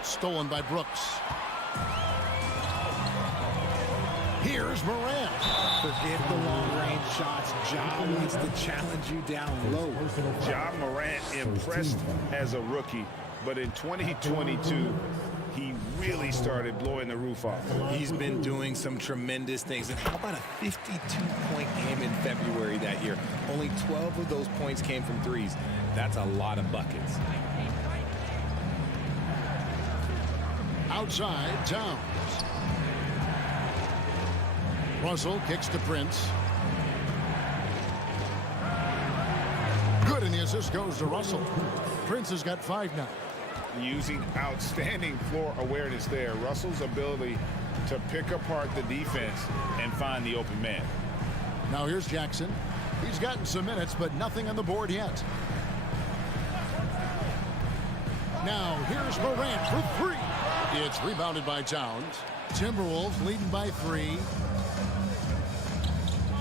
Stolen by Brooks. Here's Morant. Forget the long-range shots. Ja wants to challenge you down low. Ja Morant impressed as a rookie, but in 2022, he really started blowing the roof off. He's been doing some tremendous things. And how about a 52-point game in February that year? Only 12 of those points came from threes. That's a lot of buckets. Outside, Towns. Russell kicks to Prince. Good, and the assist goes to Russell. Prince has got 5 now. Using outstanding floor awareness there. Russell's ability to pick apart the defense and find the open man. Now here's Jackson. He's gotten some minutes, but nothing on the board yet. Now here's Morant for 3. It's rebounded by Towns. Timberwolves leading by 3.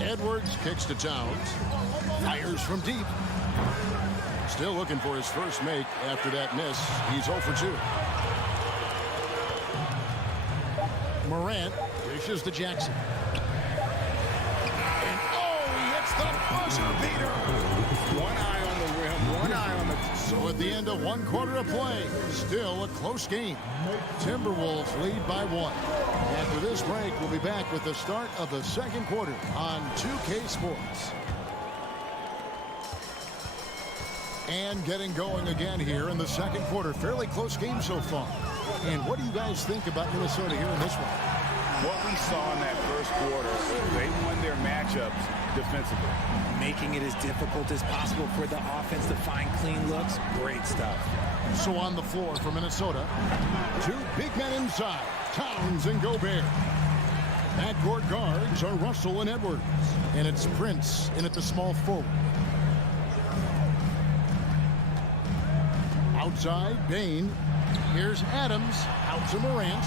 Edwards kicks to Towns. Fires from deep. Still looking for his first make after that miss. He's 0 for 2. Morant dishes to Jackson. And he hits the buzzer beater. One eye on the rim, one eye on the... So at the end of 1 quarter of play, still a close game. Timberwolves lead by 1. After this break, we'll be back with the start of the 2nd quarter on 2K Sports. And getting going again here in the 2nd quarter. Fairly close game so far. And what do you guys think about Minnesota here in this one? What we saw in that first quarter, they won their matchups defensively. Making it as difficult as possible for the offense to find clean looks. Great stuff. So on the floor for Minnesota, 2 big men inside, Towns and Gobert. Backcourt guards are Russell and Edwards. And it's Prince in at the small forward. Outside, Bain. Here's Adams. Out to Morant.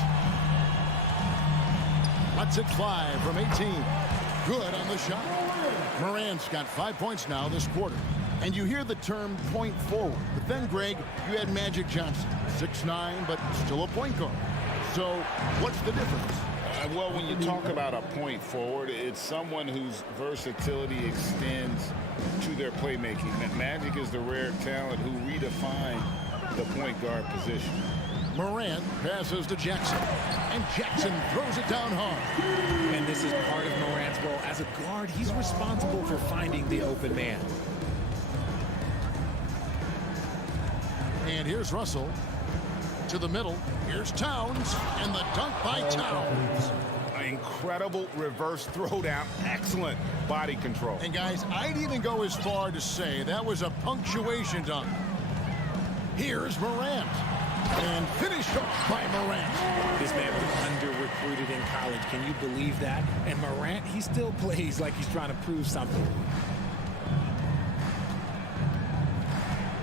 Lets it fly from 18. Good on the shot. Morant's got 5 points now this quarter. And you hear the term point forward. But then, Greg, you had Magic Johnson. 6'9", but still a point guard. So what's the difference? Well, when you talk about a point forward, it's someone whose versatility extends to their playmaking. That Magic is the rare talent who redefined the point guard position. Morant passes to Jackson, and Jackson throws it down hard. And this is part of Morant's role. As a guard, he's responsible for finding the open man. And here's Russell to the middle. Here's Towns, and the dunk by Towns. An incredible reverse throwdown. Excellent body control. And guys, I'd even go as far to say that was a punctuation dunk. Here's Morant. And finished off by Morant. This man was under-recruited in college. Can you believe that? And Morant, he still plays like he's trying to prove something.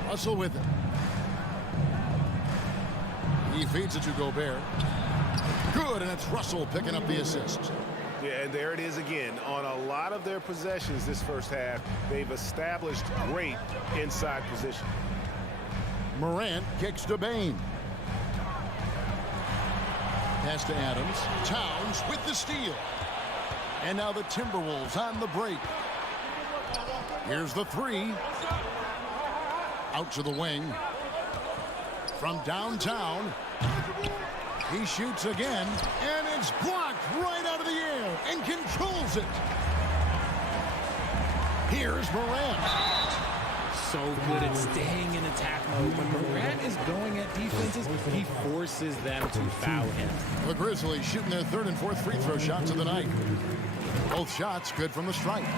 Russell with it. He feeds it to Gobert. Good, and it's Russell picking up the assist. Yeah, and there it is again. On a lot of their possessions this first half, they've established great inside position. Morant kicks to Bain. Pass to Adams. Towns with the steal. And now the Timberwolves on the break. Here's the 3. Out to the wing. From downtown. He shoots again. And it's blocked right out of the air. And controls it. Here's Morant. so good at staying in attack mode. When Morant is going at defenses, he forces them to foul him. The Grizzlies shooting their third and fourth free throw shots of the night. Both shots good from the stripe.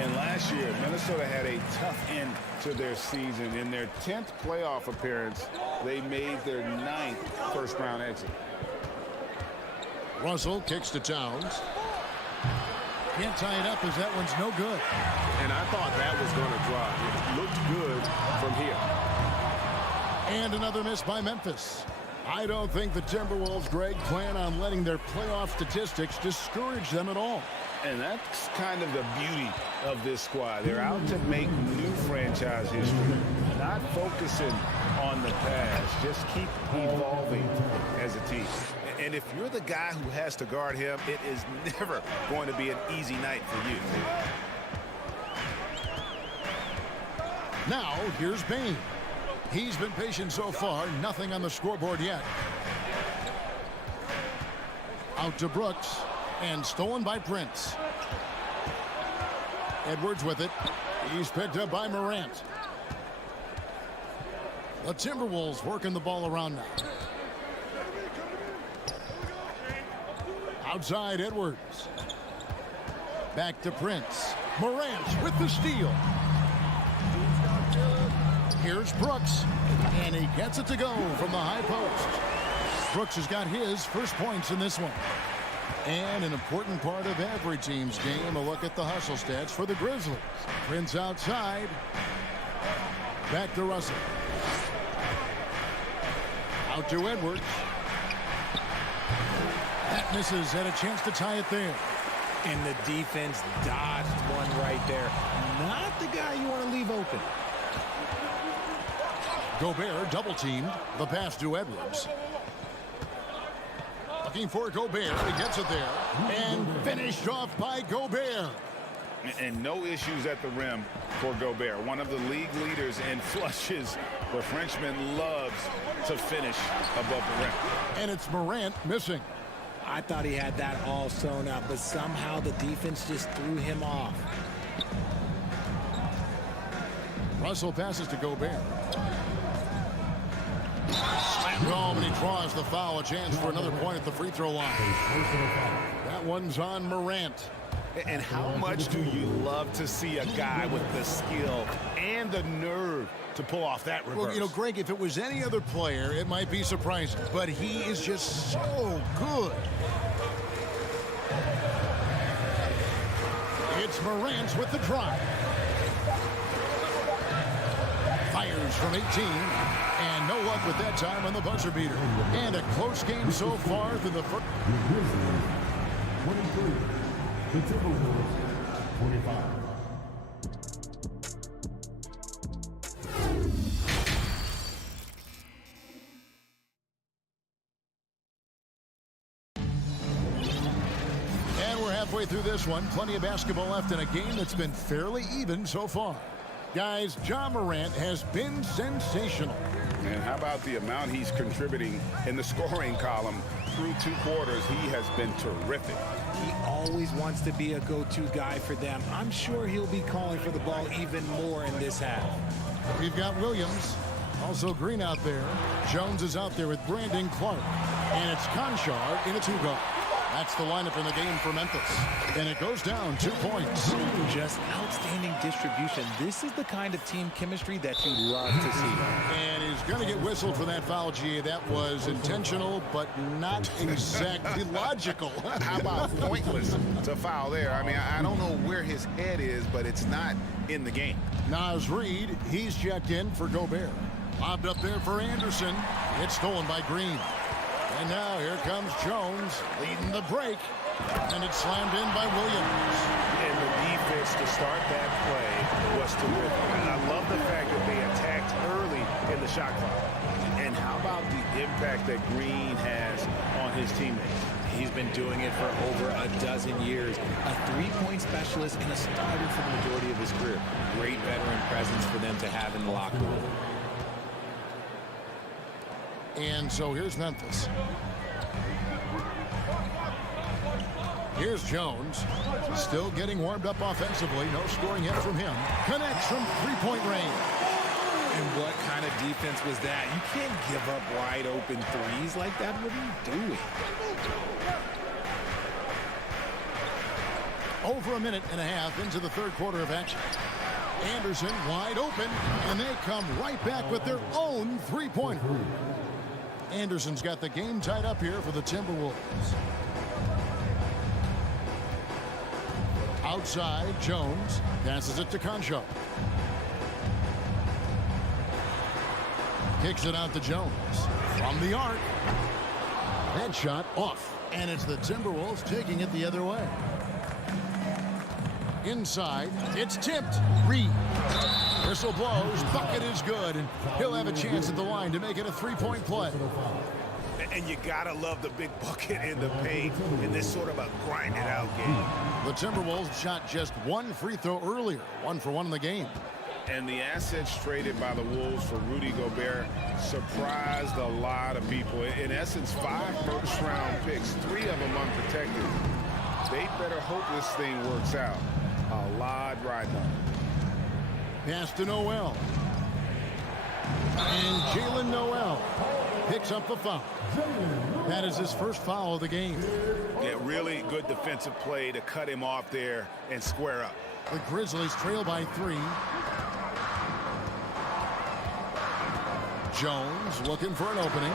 And last year, Minnesota had a tough end to their season. In their 10th playoff appearance, they made their 9th first-round exit. Russell kicks to Towns. Can't tie it up as that one's no good. And I thought that was going to drop. It looked good from here. And another miss by Memphis. I don't think the Timberwolves, Greg, plan on letting their playoff statistics discourage them at all. And that's kind of the beauty of this squad. They're out to make new franchise history, not focusing on the past. Just keep evolving as a team. And if you're the guy who has to guard him, it is never going to be an easy night for you. Now, here's Bain. He's been patient so far. Nothing on the scoreboard yet. Out to Brooks. And stolen by Prince. Edwards with it. He's picked up by Morant. The Timberwolves working the ball around now. Outside Edwards. Back to Prince. Morant with the steal. Here's Brooks. And he gets it to go from the high post. Brooks has got his first points in this one. And an important part of every team's game, a look at the hustle stats for the Grizzlies. Prince outside. Back to Russell. Out to Edwards. That misses. Had a chance to tie it there. And the defense dodged one right there. Not the guy you want to leave open. Gobert double-teamed. The pass to Edwards. Looking for Gobert. He gets it there. And finished off by Gobert. And no issues at the rim for Gobert. One of the league leaders in flushes. The Frenchman loves to finish above the rim. And it's Morant missing. I thought he had that all sewn up, but somehow the defense just threw him off. Russell passes to Gobert. Slammed home, and he draws the foul. A chance for another point at the free throw line. That one's on Morant. And how much do you love to see a guy with the skill and the nerve to pull off that reverse? Well, you know, Greg, if it was any other player, it might be surprising. But he is just so good. It's Morant with the drive. Fires from 18. And no luck with that time on the buzzer beater. And a close game so far through the first. 23. The Timberwolves, 25. And we're halfway through this one. Plenty of basketball left in a game that's been fairly even so far. Guys, Ja Morant has been sensational. And how about the amount he's contributing in the scoring column through 2 quarters? He has been terrific. He always wants to be a go-to guy for them. I'm sure he'll be calling for the ball even more in this half. We've got Williams, also Green out there. Jones is out there with Brandon Clark. And it's Conchar in a 2-guard. That's the lineup in the game for Memphis. And it goes down 2 points. Just outstanding distribution. This is the kind of team chemistry that you love to see. And he's going to get whistled for that foul, G. That was intentional, but not exactly logical. How about pointless to foul there? I mean, I don't know where his head is, but it's not in the game. Nas Reed, he's checked in for Gobert. Lobbed up there for Anderson. It's stolen by Green. And now here comes Jones leading the break. And it's slammed in by Williams. And the defense to start that play was terrific. And I love the fact that they attacked early in the shot clock. And how about the impact that Green has on his teammates? He's been doing it for over a dozen years. A 3-point specialist and a starter for the majority of his career. Great veteran presence for them to have in the locker room. And so here's Memphis. Here's Jones. Still getting warmed up offensively. No scoring yet from him. Connects from 3-point range. And what kind of defense was that? You can't give up wide open threes like that. What are you doing? Over a minute and a half into the third quarter of action. Anderson wide open, and they come right back with their own three-pointer. Anderson's got the game tied up here for the Timberwolves. Outside, Jones passes it to Concho. Kicks it out to Jones. From the arc. That shot off. And it's the Timberwolves taking it the other way. Inside, it's tipped. Reed. Whistle blows. Bucket is good. And he'll have a chance at the line to make it a three-point play. And you gotta love the big bucket in the paint in this sort of a grind-it-out game. The Timberwolves shot just one free throw earlier. 1 for 1 in the game. And the assets traded by the Wolves for Rudy Gobert surprised a lot of people. In essence, 5 first-round picks, 3 of them unprotected. They better hope this thing works out. A lot riding on. Pass to Noel. And Jalen Noel picks up the foul. That is his first foul of the game. Yeah, really good defensive play to cut him off there and square up. The Grizzlies trail by 3. Jones looking for an opening.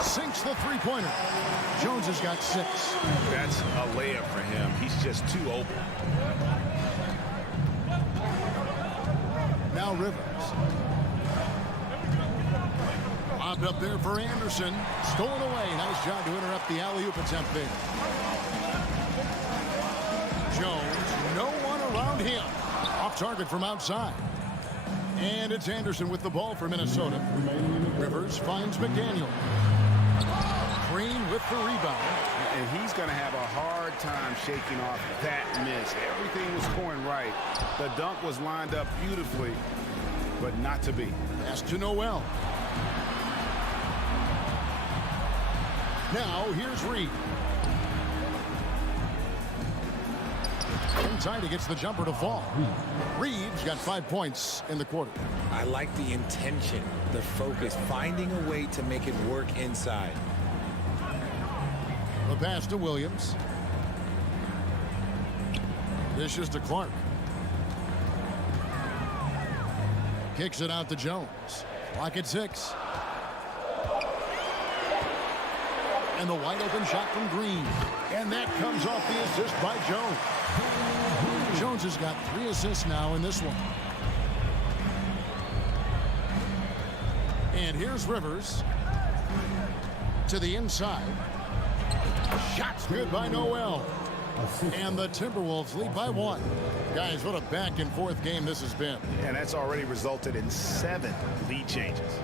Sinks the three-pointer. Jones has got 6. That's a layup for him. He's just too open. Now Rivers. Lobbed up there for Anderson. Stolen away. Nice job to interrupt the alley-oop attempt there. Jones, no one around him. Off target from outside. And it's Anderson with the ball for Minnesota. Rivers finds McDaniel. Green with the rebound. And he's going to have a hard time shaking off that miss. Everything was going right. The dunk was lined up beautifully, but not to be. Pass to Noel. Now here's Reed. Inside, he gets the jumper to fall. Reed's got 5 points in the quarter. I like the intention, the focus, finding a way to make it work inside. The pass to Williams. Dishes to Clark. Kicks it out to Jones. Clock at 6. And the wide open shot from Green. And that comes off the assist by Jones. Jones has got 3 assists now in this one. And here's Rivers. To the inside. Shots good by Noel. And the Timberwolves lead by 1. Guys, what a back and forth game this has been. And that's already resulted in 7 lead changes.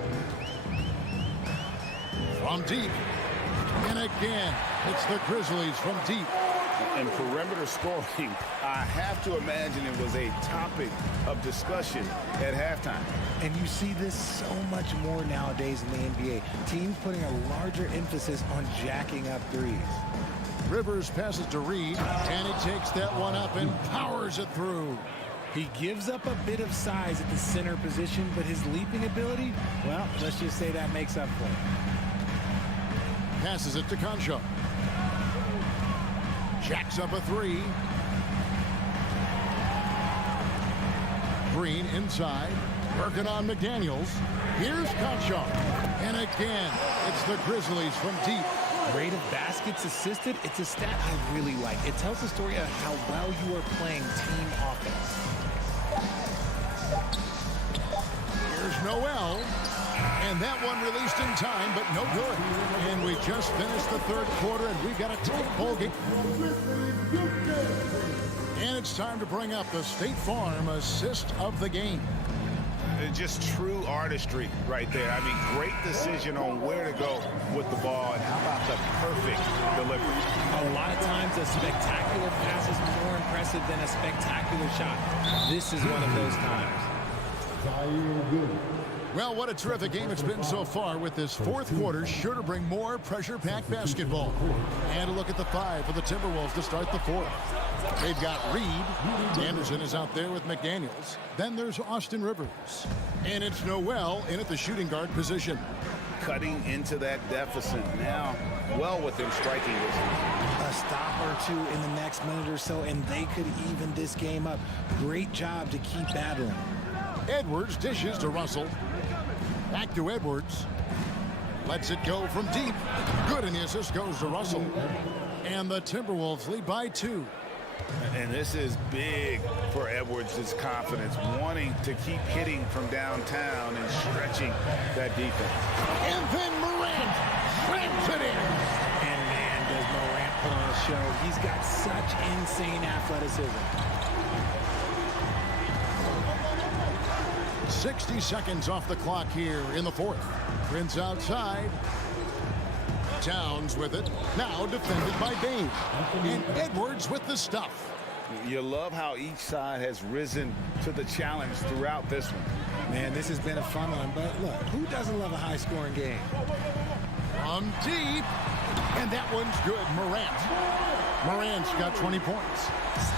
From deep. And again, it's the Grizzlies from deep. And perimeter scoring, I have to imagine it was a topic of discussion at halftime. And you see this so much more nowadays in the NBA. Teams putting a larger emphasis on jacking up threes. Rivers passes to Reed, and he takes that one up and powers it through. He gives up a bit of size at the center position, but his leaping ability, well, let's just say that makes up for it. Passes it to Concho. Jacks up a 3. Green inside. Working on McDaniels. Here's Concho. And again, it's the Grizzlies from deep. Rate of baskets assisted, it's a stat I really like. It tells the story of how well you are playing team offense. Here's Noel. And that one released in time, but no good. And we just finished the third quarter, and we've got a tight ball game. And it's time to bring up the State Farm assist of the game. Just true artistry right there. I mean, great decision on where to go with the ball, and how about the perfect delivery? A lot of times a spectacular pass is more impressive than a spectacular shot. This is one of those times. Well, what a terrific game it's been so far, with this fourth quarter sure to bring more pressure-packed basketball. And a look at the 5 for the Timberwolves to start the fourth. They've got Reed. Anderson is out there with McDaniels. Then there's Austin Rivers. And it's Noel in at the shooting guard position. Cutting into that deficit now, well within striking distance. A stop or two in the next minute or so, and they could even this game up. Great job to keep battling. Edwards dishes to Russell. Back to Edwards. Lets it go from deep. Good, and the assist goes to Russell. And the Timberwolves lead by 2. And this is big for Edwards' confidence, wanting to keep hitting from downtown and stretching that defense. And then Morant slams it in. And man, does Morant put on a show. He's got such insane athleticism. 60 seconds off the clock here in the fourth. Prince outside. Towns with it. Now defended by Bain. And Edwards with the stuff. You love how each side has risen to the challenge throughout this one. Man, this has been a fun one, but look, who doesn't love a high-scoring game? From deep. And that one's good. Morant's got 20 points.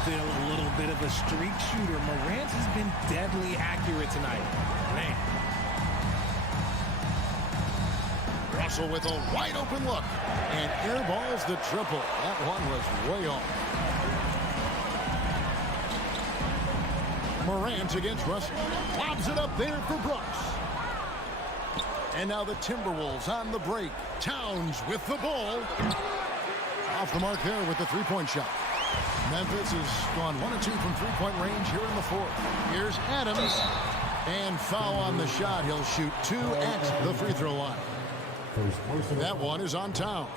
Still a little bit of a streak shooter. Morant has been deadly accurate tonight. Man. Russell with a wide open look. And airballs the triple. That one was way off. Morant against Russell. Lobs it up there for Brooks. And now the Timberwolves on the break. Towns with the ball. Off the mark there with the three-point shot. Memphis has gone 1 of 2 from three-point range here in the fourth. Here's Adams. And foul on the shot. He'll shoot 2 at the free throw line. That one is on Town.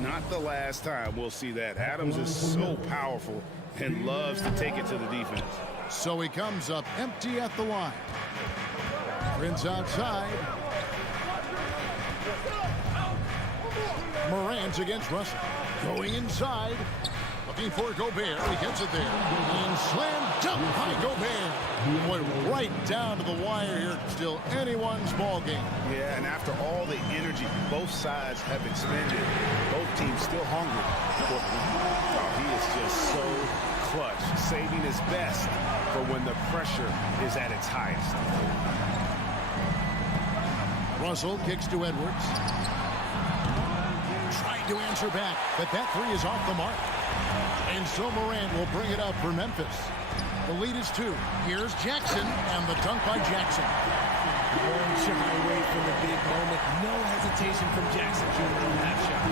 Not the last time we'll see that. Adams is so powerful and loves to take it to the defense. So he comes up empty at the line. Prince outside. Morant against Russell. Going inside. Looking for Gobert. He gets it there. And slam dunk by Gobert. Went right down to the wire here. Still anyone's ball game. Yeah, and after all the energy both sides have expended, both teams still hungry. Oh, he is just so clutch, saving his best for when the pressure is at its highest. Russell kicks to Edwards. Trying to answer back, but that three is off the mark. And so Morant will bring it up for Memphis. The lead is 2. Here's Jackson, and the dunk by Jackson. Won't shy away from the big moment. No hesitation from Jackson Jr. on that shot.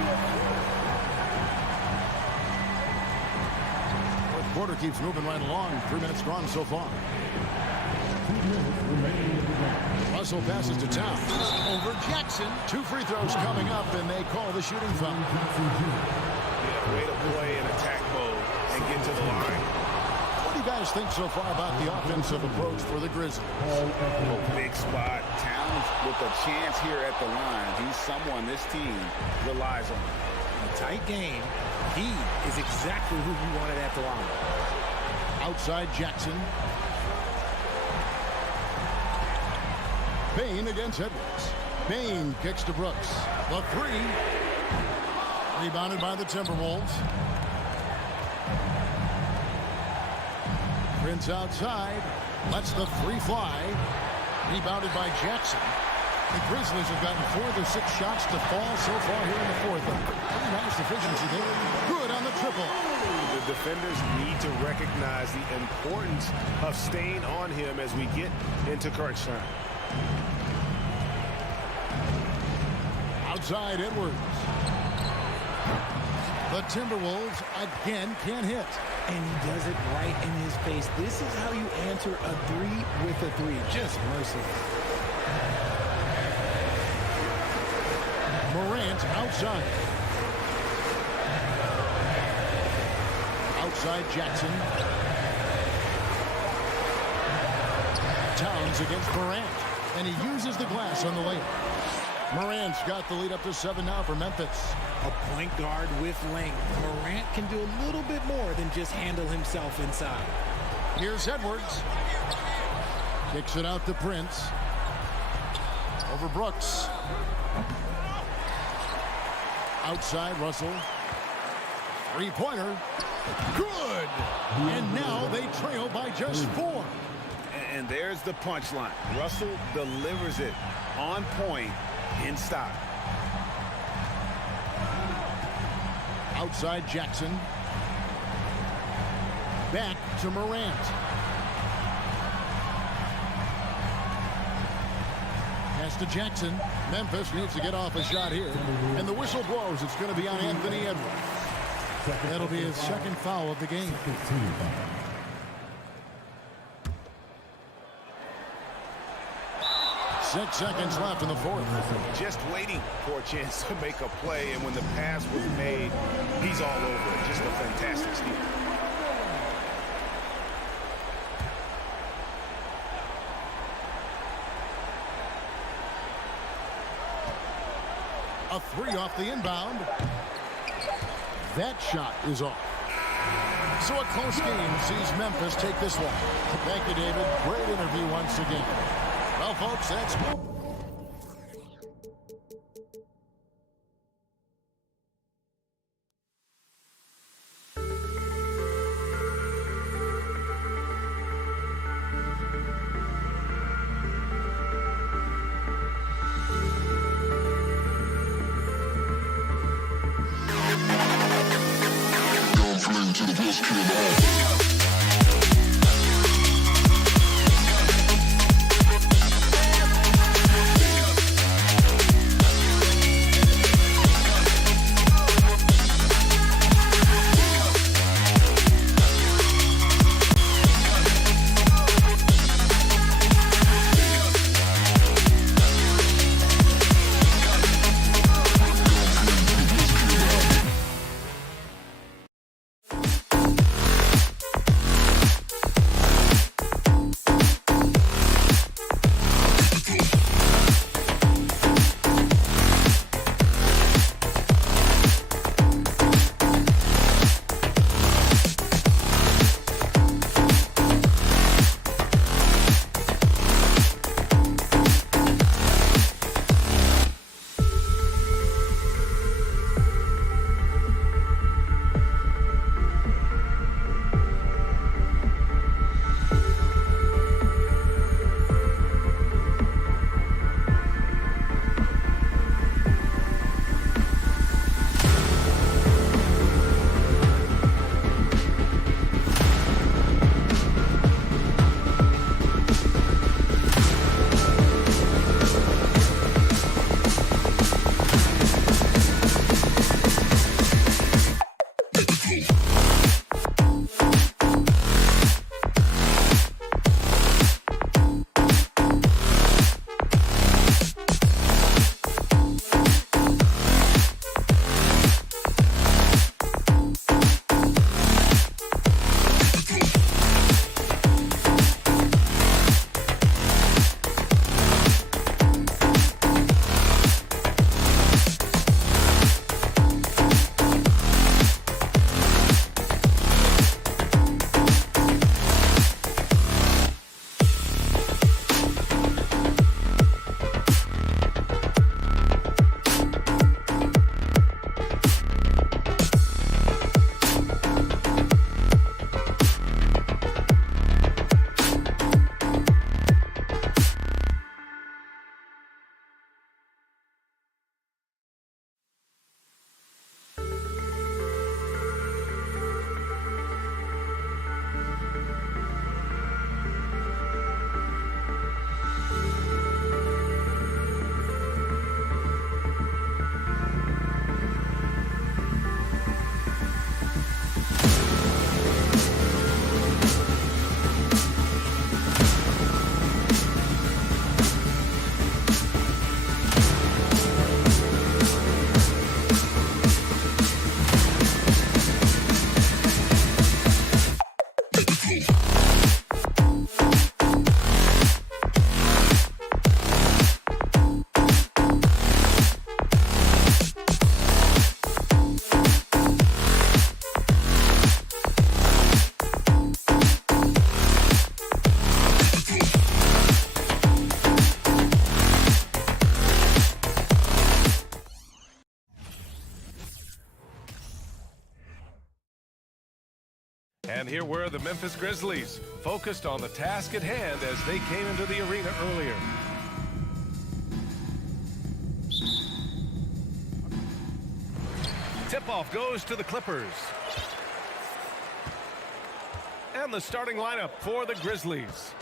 Fourth quarter keeps moving right along. 3 minutes gone so far. Russell passes to Towns. Over Jackson. 2 free throws coming up, and they call the shooting foul. Yeah, way to play in attack mode and get to the line. What do you guys think so far about the offensive approach for the Grizzlies? Big spot. Towns with a chance here at the line. He's someone this team relies on. A tight game. He is exactly who you wanted at the line. Outside Jackson. Bain against Edwards. Bain kicks to Brooks. The 3. Rebounded by the Timberwolves. Prince outside. Lets the 3 fly. Rebounded by Jackson. The Grizzlies have gotten 4 of their 6 shots to fall so far here in the fourth. Pretty nice efficiency there. Good on the triple. The defenders need to recognize the importance of staying on him as we get into crunch time. Outside Edwards. The Timberwolves again can't hit. And he does it right in his face. This is how you answer a 3 with a 3. Just merciless. Morant outside. Outside Jackson. Towns against Morant. And he uses the glass on the layup. Morant's got the lead up to 7 now for Memphis. A point guard with length. Morant can do a little bit more than just handle himself inside. Here's Edwards. Kicks it out to Prince. Over Brooks. Outside, Russell. Three-pointer. Good! And now they trail by just 4. And there's the punchline. Russell delivers it on point in style. Outside, Jackson. Back to Morant. Pass to Jackson. Memphis needs to get off a shot here. And the whistle blows. It's going to be on Anthony Edwards. That'll be his second foul of the game. 6 seconds left in the fourth. Just waiting for a chance to make a play, and when the pass was made, he's all over it. Just a fantastic steal. A 3 off the inbound. That shot is off. So a close game sees Memphis take this one. Thank you, David. Great interview once again. Well, folks, that's... And here were the Memphis Grizzlies, focused on the task at hand as they came into the arena earlier. Tip-off goes to the Clippers. And the starting lineup for the Grizzlies.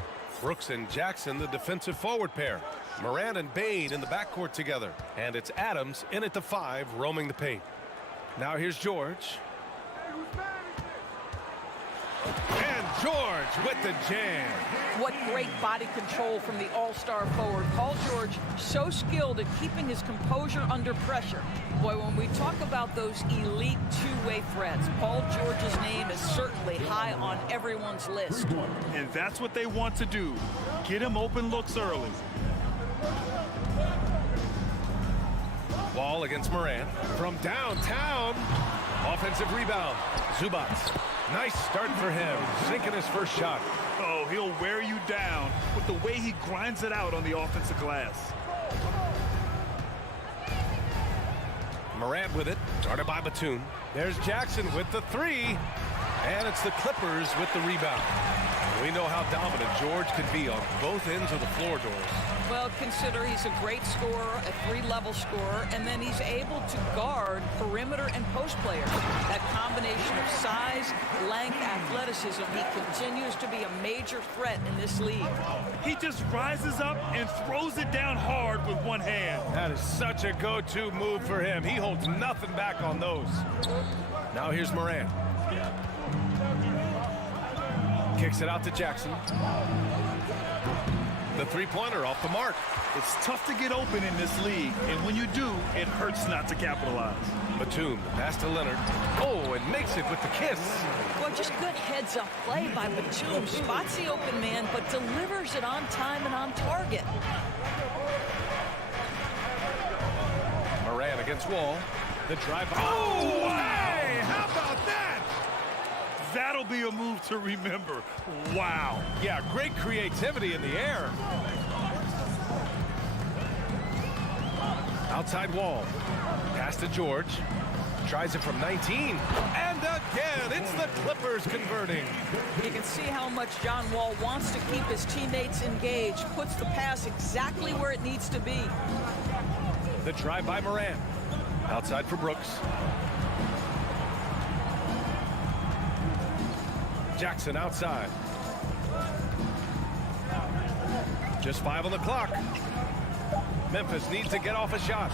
Brooks and Jackson, the defensive forward pair. Morant and Bane in the backcourt together. And it's Adams in at the 5, roaming the paint. Now here's George. And George with the jam. What great body control from the all-star forward. Paul George, so skilled at keeping his composure under pressure. Boy, when we talk about those elite two-way threats, Paul George's name is certainly high on everyone's list. And that's what they want to do. Get him open looks early. Wall against Morant. From downtown. Offensive rebound. Zubac. Nice start for him. Sinking his first shot. Oh, he'll wear you down with the way he grinds it out on the offensive glass. Morant with it. Started by Batum. There's Jackson with the 3. And it's the Clippers with the rebound. We know how dominant George can be on both ends of the floor, Doris. Well, consider he's a great scorer, a 3-level scorer, and then he's able to guard perimeter and post players. That combination of size, length, athleticism, he continues to be a major threat in this league. He just rises up and throws it down hard with one hand. That is such a go-to move for him. He holds nothing back on those. Now here's Morant. Kicks it out to Jackson. The three-pointer off the mark. It's tough to get open in this league, and when you do, it hurts not to capitalize. Batum, the pass to Leonard. Oh, and makes it with the kiss. Well, just good heads-up play by Batum. Spots the open man, but delivers it on time and on target. Morant against Wall. The drive. Oh, hey! How about that? That'll be a move to remember. Wow. Yeah, great creativity in the air. Outside Wall. Pass to George. Tries it from 19. And again, it's the Clippers converting. You can see how much John Wall wants to keep his teammates engaged. Puts the pass exactly where it needs to be. The drive by Morant. Outside for Brooks. Jackson outside. Just 5 on the clock. Memphis needs to get off a shot.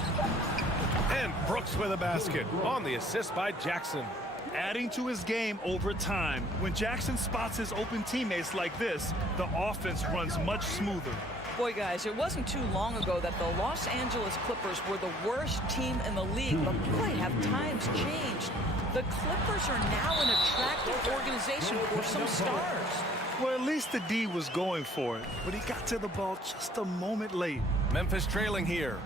And Brooks with a basket on the assist by Jackson. Adding to his game over time. When Jackson spots his open teammates like this, the offense runs much smoother. Boy, guys, it wasn't too long ago that the Los Angeles Clippers were the worst team in the league, but boy, have times changed. The Clippers are now an attractive organization for some stars. Well, at least the D was going for it, but he got to the ball just a moment late. Memphis trailing here.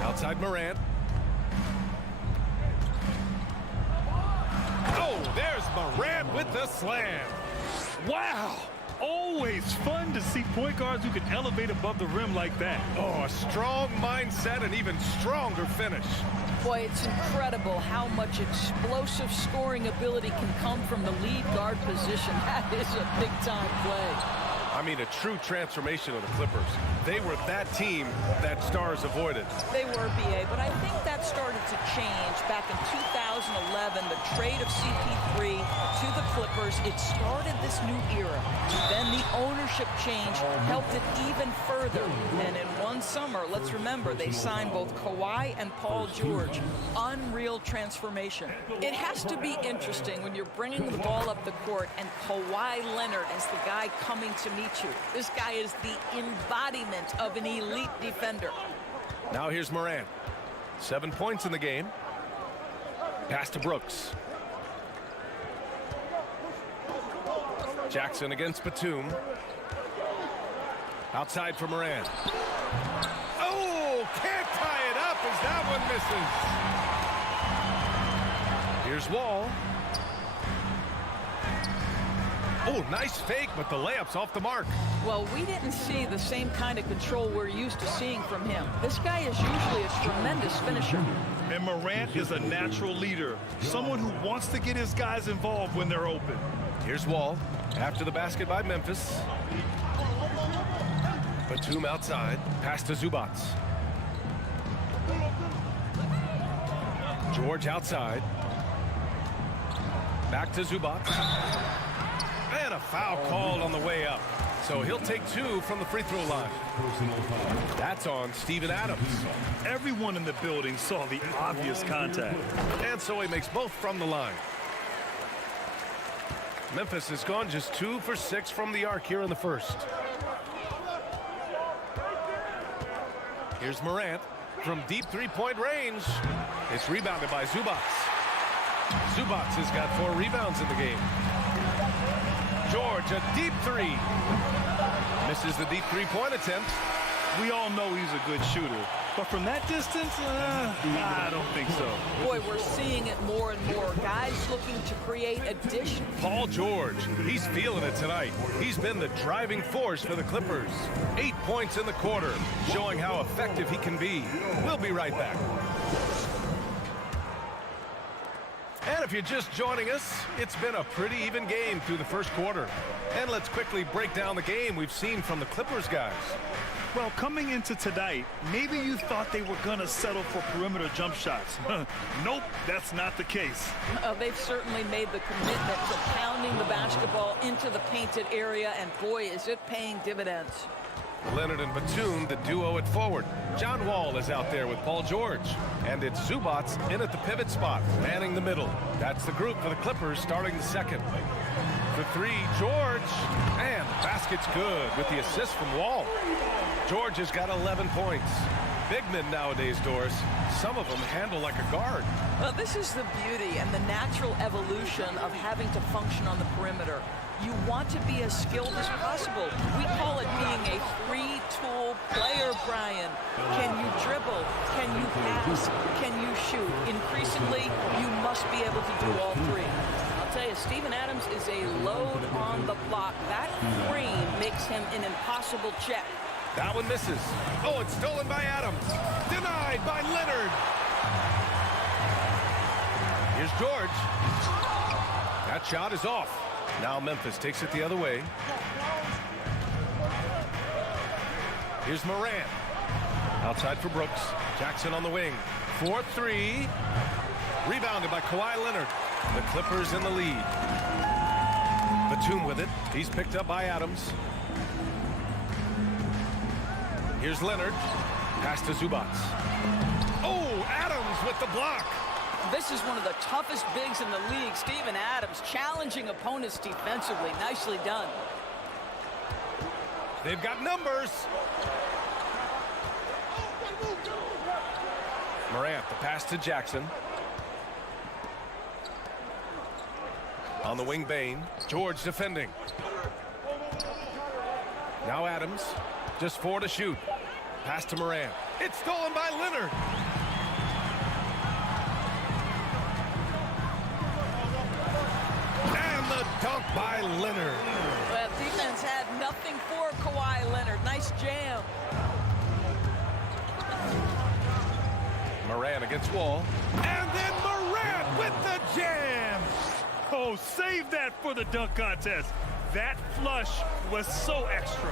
Outside Morant. Oh, there's Morant with the slam. Wow. Always fun to see point guards who can elevate above the rim like that. Oh, a strong mindset and even stronger finish. Boy, it's incredible how much explosive scoring ability can come from the lead guard position. That is a big-time play. I mean, a true transformation of the Clippers. They were that team that stars avoided. They were, B.A., but I think that started to change back in 2011, the trade of CP3 to the Clippers. It started this new era. Then the ownership change helped it even further. And in one summer, let's remember, they signed both Kawhi and Paul George. Unreal transformation. It has to be interesting when you're bringing the ball up the court and Kawhi Leonard is the guy coming to meet you. This guy is the embodiment of an elite defender. Now here's Morant. 7 points in the game. Pass to Brooks. Jackson against Batum. Outside for Morant. Oh, can't tie it up as that one misses. Here's Wall. Oh, nice fake, but the layup's off the mark. Well, we didn't see the same kind of control we're used to seeing from him. This guy is usually a tremendous finisher. And Morant is a natural leader, someone who wants to get his guys involved when they're open. Here's Wall after the basket by Memphis. Batum outside, pass to Zubac. George outside. Back to Zubac. And a foul called on the way up. So he'll take 2 from the free throw line. That's on Steven Adams. Everyone in the building saw the obvious contact. And so he makes both from the line. Memphis has gone just 2 for 6 from the arc here in the first. Here's Morant from deep three-point range. It's rebounded by Zubac. Zubac has got 4 rebounds in the game. George, a deep 3. Misses the deep three-point attempt. We all know he's a good shooter, but from that distance, I don't think so. Boy, we're seeing it more and more. Guys looking to create addition. Paul George, he's feeling it tonight. He's been the driving force for the Clippers. 8 points in the quarter, showing how effective he can be. We'll be right back. And if you're just joining us, it's been a pretty even game through the first quarter. And let's quickly break down the game we've seen from the Clippers guys. Well, coming into tonight, maybe you thought they were going to settle for perimeter jump shots. Nope, that's not the case. They've certainly made the commitment to pounding the basketball into the painted area, and boy, is it paying dividends. Leonard and Batum, the duo at forward. John Wall is out there with Paul George. And it's Zubac in at the pivot spot, manning the middle. That's the group for the Clippers starting the second. For 3, George. And the basket's good with the assist from Wall. George has got 11 points. Big men nowadays, Doris, some of them handle like a guard. Well, this is the beauty and the natural evolution of having to function on the perimeter. You want to be as skilled as possible. We call it being a three-tool player, Brian. Can you dribble? Can you pass? Can you shoot? Increasingly, you must be able to do all 3. I'll tell you, Steven Adams is a load on the block. That screen makes him an impossible check. That one misses. Oh, it's stolen by Adams. Denied by Leonard. Here's George. That shot is off. Now Memphis takes it the other way. Here's Morant. Outside for Brooks. Jackson on the wing. 4-3. Rebounded by Kawhi Leonard. The Clippers in the lead. Batum with it. He's picked up by Adams. Here's Leonard. Pass to Zubac. Oh, Adams with the block. This is one of the toughest bigs in the league. Steven Adams challenging opponents defensively. Nicely done. They've got numbers. Morant, the pass to Jackson. On the wing, Bain. George defending. Now Adams. Just 4 to shoot. Pass to Morant. It's stolen by Leonard. And the dunk by Leonard. Well, defense had nothing for Kawhi Leonard. Nice jam. Morant against Wall. And then Morant with the jam. Oh, save that for the dunk contest. That flush was so extra.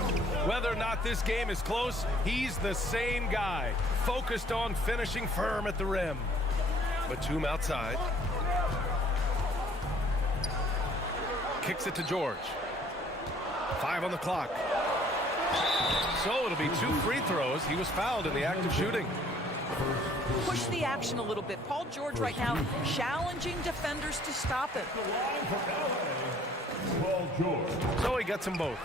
Whether or not this game is close, he's the same guy. Focused on finishing firm at the rim. Batum outside. Kicks it to George. 5 on the clock. So it'll be 2 free throws. He was fouled in the act of shooting. Push the action a little bit. Paul George right now challenging defenders to stop it. So he gets them both.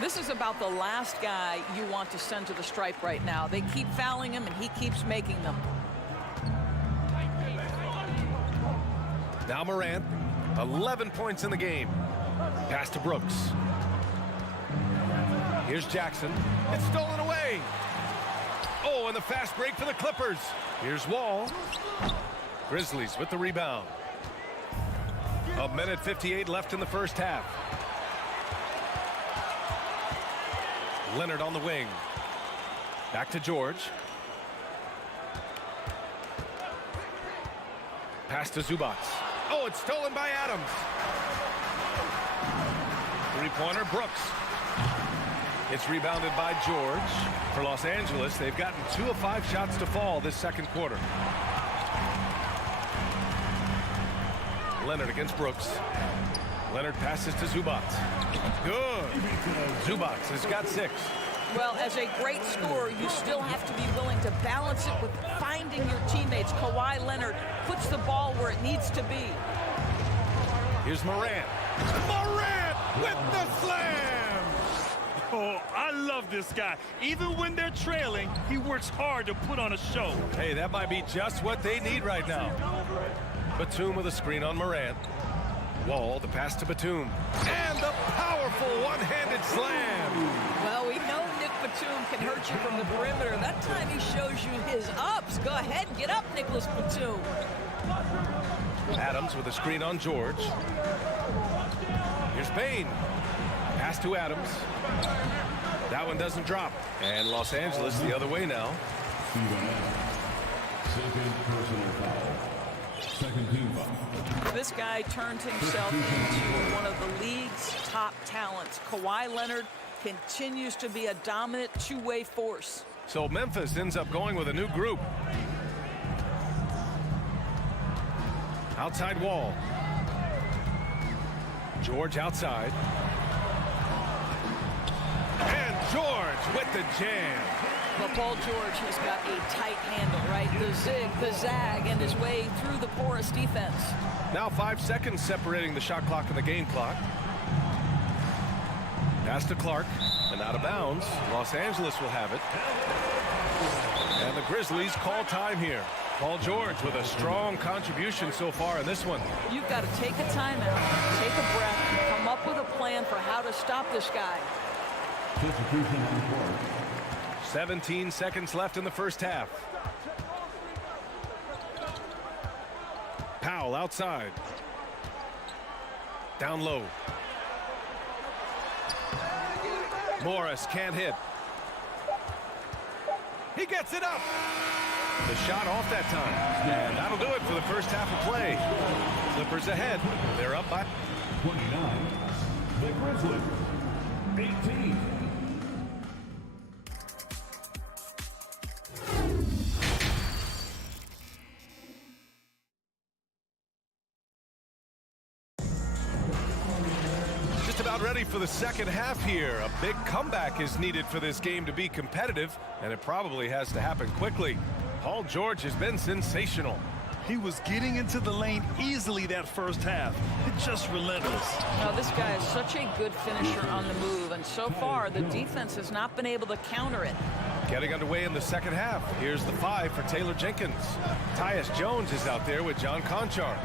This is about the last guy you want to send to the stripe right now. They keep fouling him, and he keeps making them. Now Morant, 11 points in the game. Pass to Brooks. Here's Jackson. It's stolen away. Oh, and the fast break for the Clippers. Here's Wall. Grizzlies with the rebound. 1:58 left in the first half. Leonard on the wing. Back to George. Pass to Zubac. Oh, it's stolen by Adams. Three-pointer, Brooks. It's rebounded by George. For Los Angeles, they've gotten 2 of 5 shots to fall this second quarter. Leonard against Brooks. Leonard passes to Zubac. Good. Zubac has got 6. Well, as a great scorer, you still have to be willing to balance it with finding your teammates. Kawhi Leonard puts the ball where it needs to be. Here's Morant. Morant with the slam! Oh, I love this guy. Even when they're trailing, he works hard to put on a show. Hey, that might be just what they need right now. Batum with a screen on Morant. Wall, the pass to Batum. And the powerful one-handed slam. Well, we know Nick Batum can hurt you from the perimeter. That time he shows you his ups. Go ahead, get up, Nicholas Batum. Adams with a screen on George. Here's Bain. Pass to Adams. That one doesn't drop. And Los Angeles the other way now. Second personal foul. Second team foul. This guy turned himself into one of the league's top talents. Kawhi Leonard continues to be a dominant two-way force. So Memphis ends up going with a new group. Outside Wall. George outside. And George with the jam. But Paul George has got a tight handle, right? The zig, the zag, and his way through the porous defense. Now 5 seconds separating the shot clock and the game clock. Pass to Clark, and out of bounds. Los Angeles will have it. And the Grizzlies call time here. Paul George with a strong contribution so far in this one. You've got to take a timeout, take a breath, come up with a plan for how to stop this guy. 17 seconds left in the first half. Powell outside. Down low. Morris can't hit. He gets it up. The shot off that time. And that'll do it for the first half of play. Clippers ahead. They're up by 29. The Grizzlies. 18. Ready for the second half here. A big comeback is needed for this game to be competitive, and it probably has to happen quickly. Paul George has been sensational. He was getting into the lane easily that first half. It's just relentless. Now, this guy is such a good finisher on the move, and so far the defense has not been able to counter it. Getting underway in the second half. Here's the 5 for Taylor Jenkins. Tyus Jones is out there with John Conchar.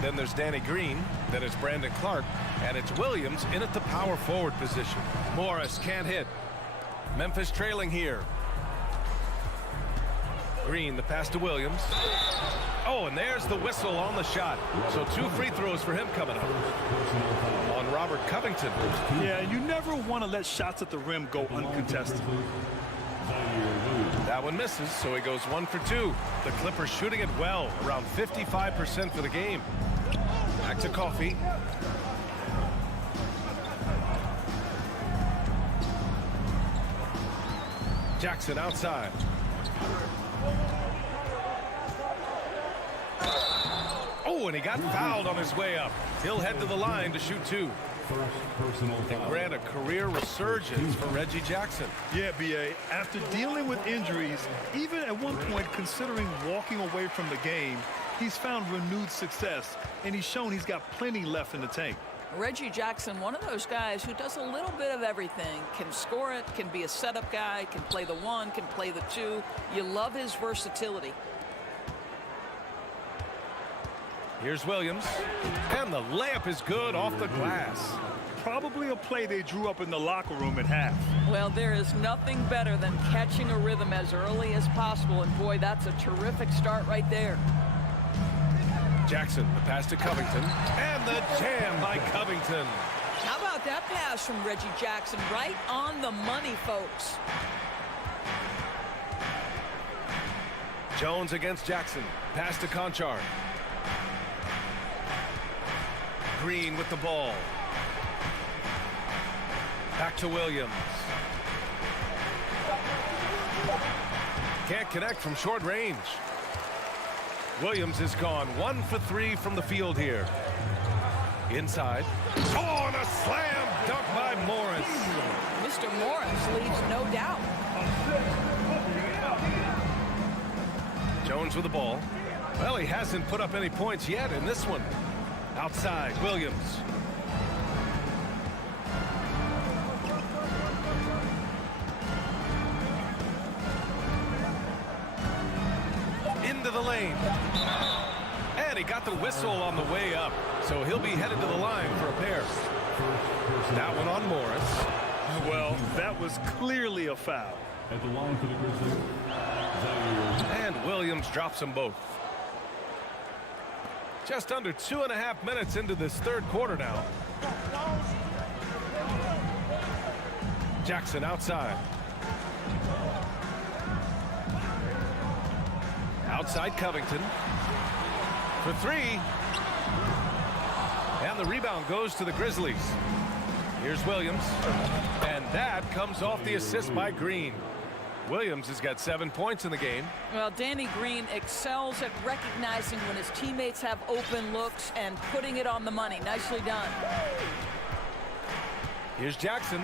Then there's Danny Green. Then it's Brandon Clark. And it's Williams in at the power forward position. Morris can't hit. Memphis trailing here. Green, the pass to Williams. Oh, and there's the whistle on the shot. So 2 free throws for him coming up. On Robert Covington. Yeah, you never want to let shots at the rim go uncontested. That one misses, so he goes 1 for 2. The Clippers shooting it well, around 55% for the game. Back to Coffey. Jackson outside. Oh, and he got fouled on his way up. He'll head to the line to shoot 2. First personal foul. And grant a career resurgence for Reggie Jackson. Yeah, B.A., after dealing with injuries, even at one point considering walking away from the game, he's found renewed success, and he's shown he's got plenty left in the tank. Reggie Jackson, one of those guys who does a little bit of everything. Can score it, can be a setup guy, can play the 1, can play the 2. You love his versatility. Here's Williams. And the layup is good off the glass. Probably a play they drew up in the locker room at half. Well, there is nothing better than catching a rhythm as early as possible. And, boy, that's a terrific start right there. Jackson, the pass to Covington. And the jam by Covington. How about about that pass from Reggie Jackson? Right on the money, folks. Jones against Jackson. Pass to Conchar. Green with the ball. Back to Williams. Can't connect from short range. Williams is gone 1 for 3 from the field here. Inside. Oh, and a slam dunk by Morris. Mr. Morris leaves no doubt. Jones with the ball. Well, he hasn't put up any points yet in this one. Outside, Williams. Into the lane. And he got the whistle on the way up. So he'll be headed to the line for a pair. That one on Morris. Well, that was clearly a foul. At the line for the Grizzlies, and Williams drops them both. Just under 2.5 minutes into this third quarter now. Jackson outside. Outside Covington. For 3. And the rebound goes to the Grizzlies. Here's Williams. And that comes off the assist by Green. Williams has got 7 points in the game. Well, Danny Green excels at recognizing when his teammates have open looks and putting it on the money. Nicely done. Here's Jackson.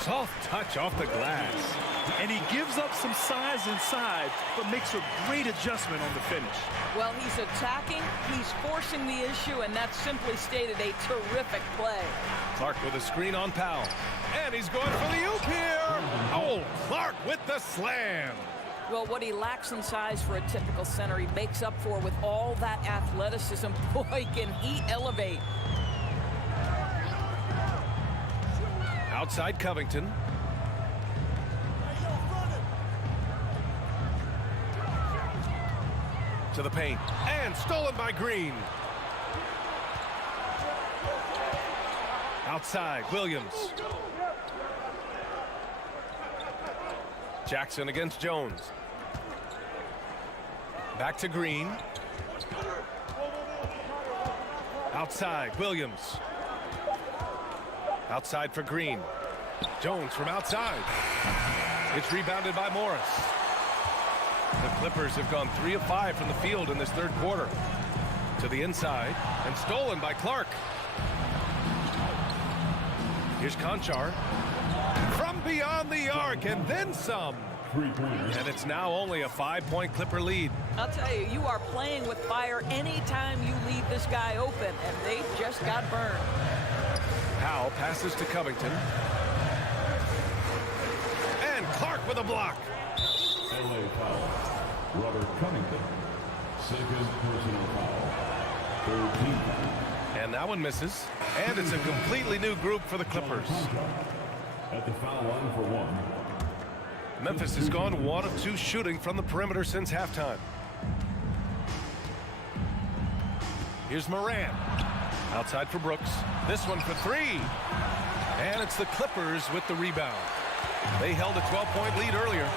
Soft touch off the glass. And he gives up some size inside, but makes a great adjustment on the finish. Well, he's attacking, he's forcing the issue, and that's simply stated a terrific play. Clark with a screen on Powell. And he's going for the oop here. Oh, Clark with the slam. Well, what he lacks in size for a typical center, he makes up for with all that athleticism. Boy, can he elevate. Outside Covington. To the paint. And stolen by Green. Outside, Williams. Jackson against Jones. Back to Green. Outside, Williams. Outside for Green. Jones from outside. It's rebounded by Morris. The Clippers have gone 3 of 5 from the field in this third quarter. To the inside and stolen by Clark. Here's Conchar. From beyond the arc and then some. And it's now only a 5-point Clipper lead. I'll tell you, you are playing with fire anytime you leave this guy open, and they just got burned. Powell passes to Covington. And Clark with a block. LA foul. Robert Covington. Second personal foul. 13 foul. And that one misses. And it's a completely new group for the Clippers. At the foul line for 1. Memphis has gone 1 of 2 shooting from the perimeter since halftime. Here's Moran. Outside for Brooks. This one for 3. And it's the Clippers with the rebound. They held a 12-point lead earlier.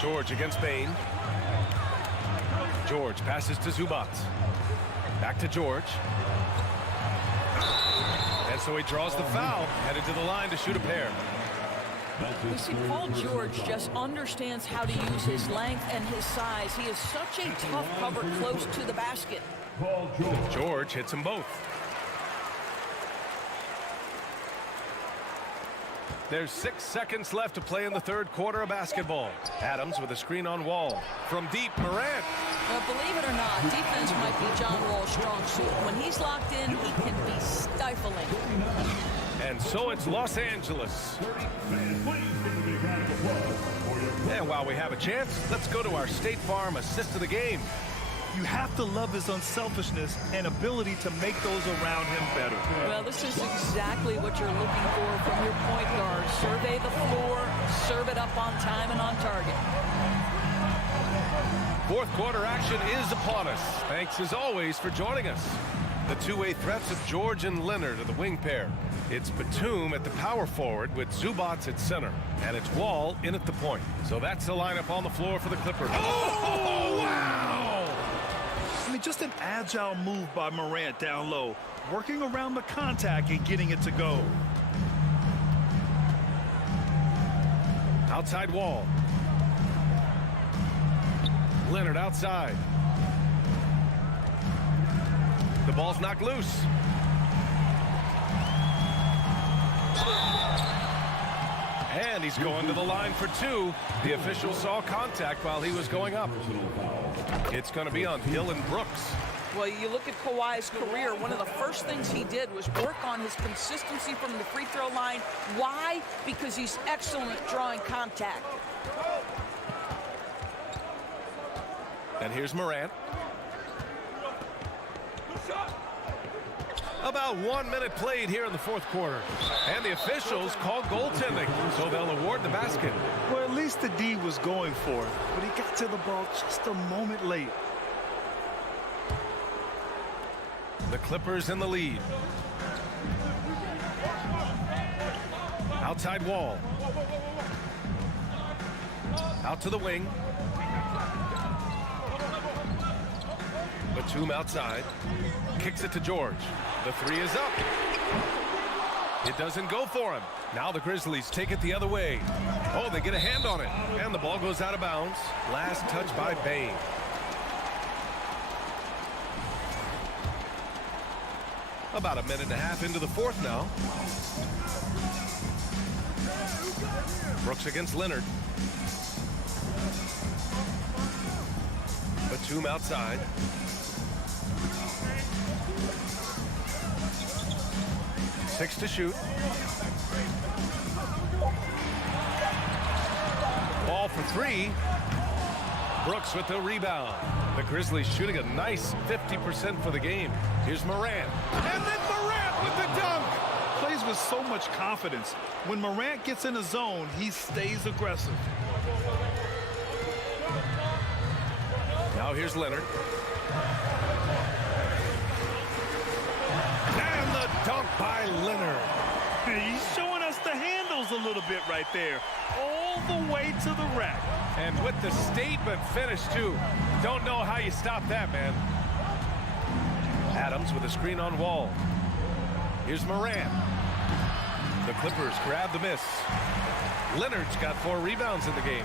George against Bain. George passes to Zubac. Back to George. And so he draws the foul, headed to the line to shoot a pair. You see, Paul George just understands how to use his length and his size. He is such a tough cover close to the basket. George hits them both. There's 6 seconds left to play in the third quarter of basketball. Adams with a screen on Wall. From deep, Morant. Well, believe it or not, defense might be John Wall's strong suit. When he's locked in, he can be stifling. And so it's Los Angeles. And while we have a chance, let's go to our State Farm assist of the game. You have to love his unselfishness and ability to make those around him better. Well, this is exactly what you're looking for from your point guard. Survey the floor, serve it up on time and on target. Fourth quarter action is upon us. Thanks as always for joining us. The two-way threats of George and Leonard are the wing pair. It's Batum at the power forward with Zubats at center. And it's Wall in at the point. So that's the lineup on the floor for the Clippers. Oh, wow! I mean, just an agile move by Morant down low, working around the contact and getting it to go. Outside Wall. Leonard outside. The ball's knocked loose. And he's going to the line for two. The official saw contact while he was going up. It's going to be on Dillon Brooks. Well, you look at Kawhi's career, one of the first things he did was work on his consistency from the free throw line. Why? Because he's excellent at drawing contact. And here's Morant. About 1 minute played here in the fourth quarter. And the officials call goaltending, so they'll award the basket. Well, at least the D was going for it, but he got to the ball just a moment late. The Clippers in the lead. Outside Wall. Out to the wing. Batum outside. Kicks it to George. The three is up. It doesn't go for him. Now the Grizzlies take it the other way. Oh, they get a hand on it. And the ball goes out of bounds. Last touch by Bane. About a minute and a half into the fourth now. Brooks against Leonard. Batum outside. Six to shoot. Ball for three. Brooks with the rebound. The Grizzlies shooting a nice 50% for the game. Here's Morant. And then Morant with the dunk. Plays with so much confidence. When Morant gets in a zone, he stays aggressive. Now here's Leonard. And the dunk by Leonard. He's showing us the handles a little bit right there. All the way to the rack. And with the statement finish, too. Don't know how you stop that, man. Adams with a screen on Wall. Here's Morant. The Clippers grab the miss. Leonard's got 4 rebounds in the game.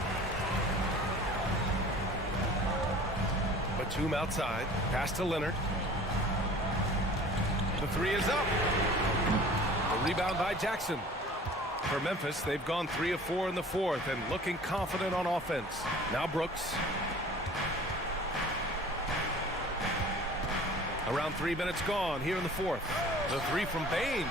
Batum outside. Pass to Leonard. The three is up. A rebound by Jackson. For Memphis, they've gone 3 of 4 in the fourth and looking confident on offense. Now Brooks. Around 3 minutes gone here in the fourth. The three from Bane.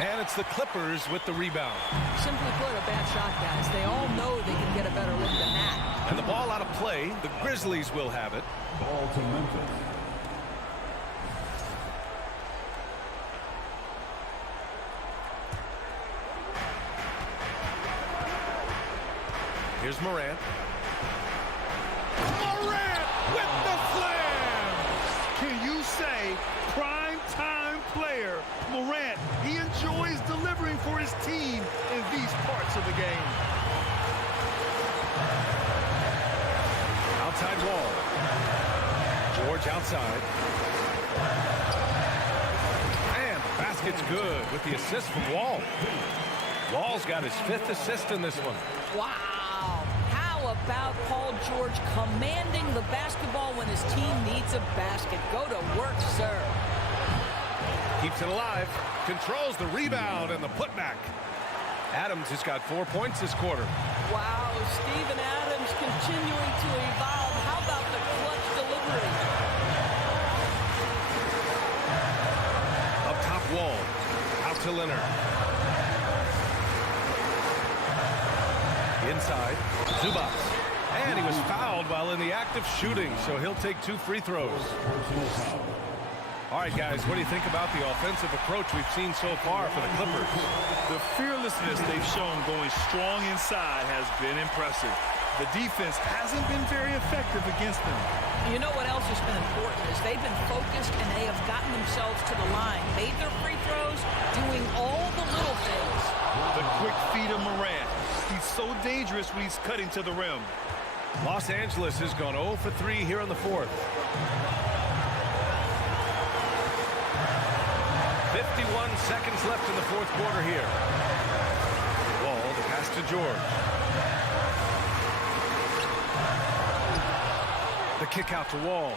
And it's the Clippers with the rebound. Simply put, a bad shot, guys. They all know they can get a better look than that. And the ball out of play. The Grizzlies will have it. Ball to Memphis. Here's Morant. Morant with the slam! Can you say prime time player Morant? He enjoys delivering for his team in these parts of the game. Outside Wall. George outside. And the basket's good with the assist from Wall. Wall's got his 5th assist in this one. Wow. How about Paul George commanding the basketball when his team needs a basket? Go to work, sir. Keeps it alive. Controls the rebound and the putback. Adams has got 4 points this quarter. Wow, Steven Adams continuing to evolve. How about the clutch delivery? Up top Wall. Out to Leonard. Inside. Zubats. And he was fouled while in the act of shooting, so he'll take 2 free throws. All right, guys, what do you think about the offensive approach we've seen so far for the Clippers? The fearlessness they've shown going strong inside has been impressive. The defense hasn't been very effective against them. You know what else has been important is they've been focused and they have gotten themselves to the line, made their free throws, doing all the little things. The quick feed of Morant. He's so dangerous when he's cutting to the rim. Los Angeles has gone 0 for 3 here in the fourth. 51 seconds left in the fourth quarter here. Wall, the pass to George. The kick out to Wall.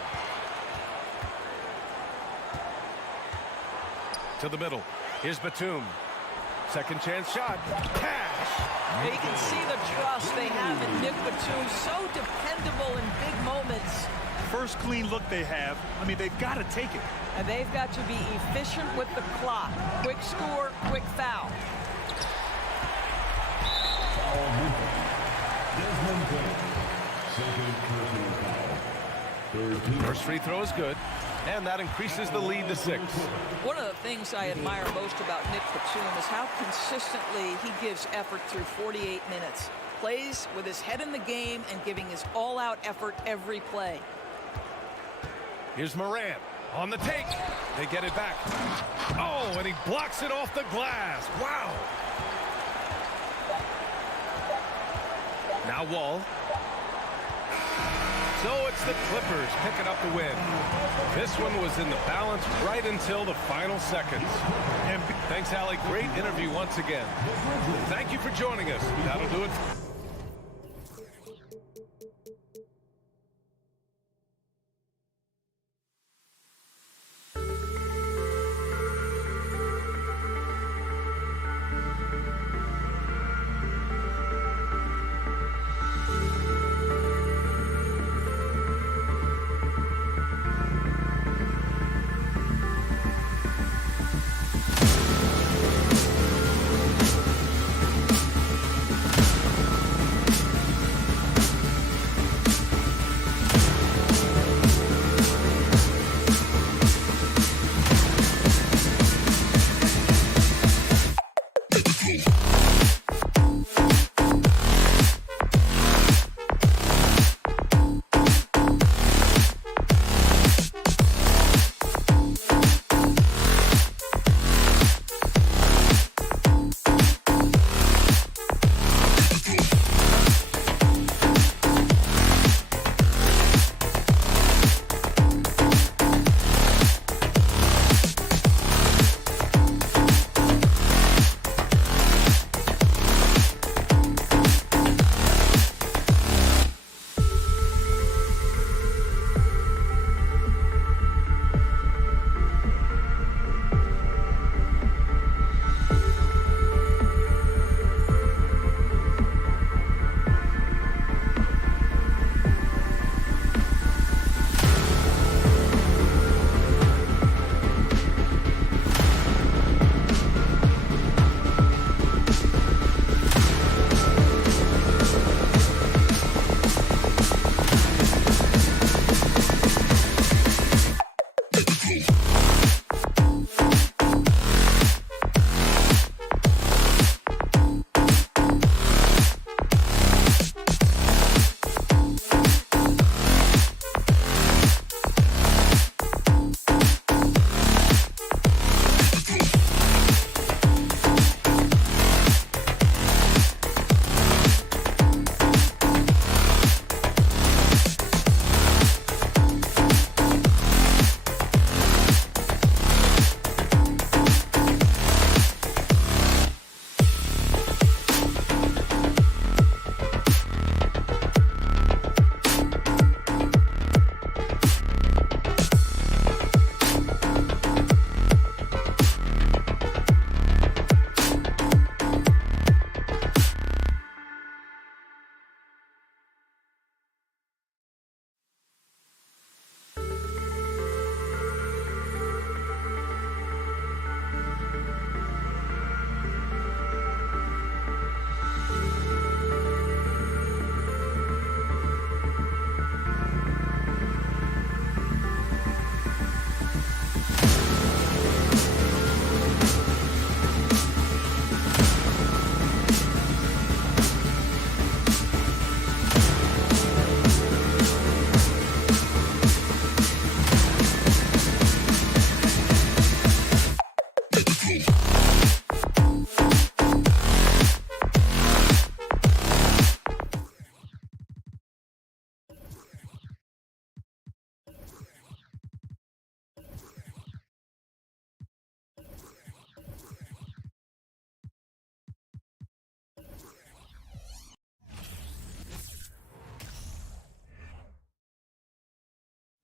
To the middle. Here's Batum. Second chance shot. Cash. You can see the trust they have in Nick Batum. So dependable in big moments. First clean look they have. I mean, they've got to take it. And they've got to be efficient with the clock. Quick score, quick foul. First free throw is good, and that increases the lead to 6. One of the things I admire most about Nick Batum is how consistently he gives effort through 48 minutes. Plays with his head in the game and giving his all-out effort every play. Here's Morant on the take. They get it back. Oh, and he blocks it off the glass. Wow. Now Wall. So it's the Clippers picking up the win. This one was in the balance right until the final seconds. And thanks, Allie. Great interview once again. Thank you for joining us. That'll do it.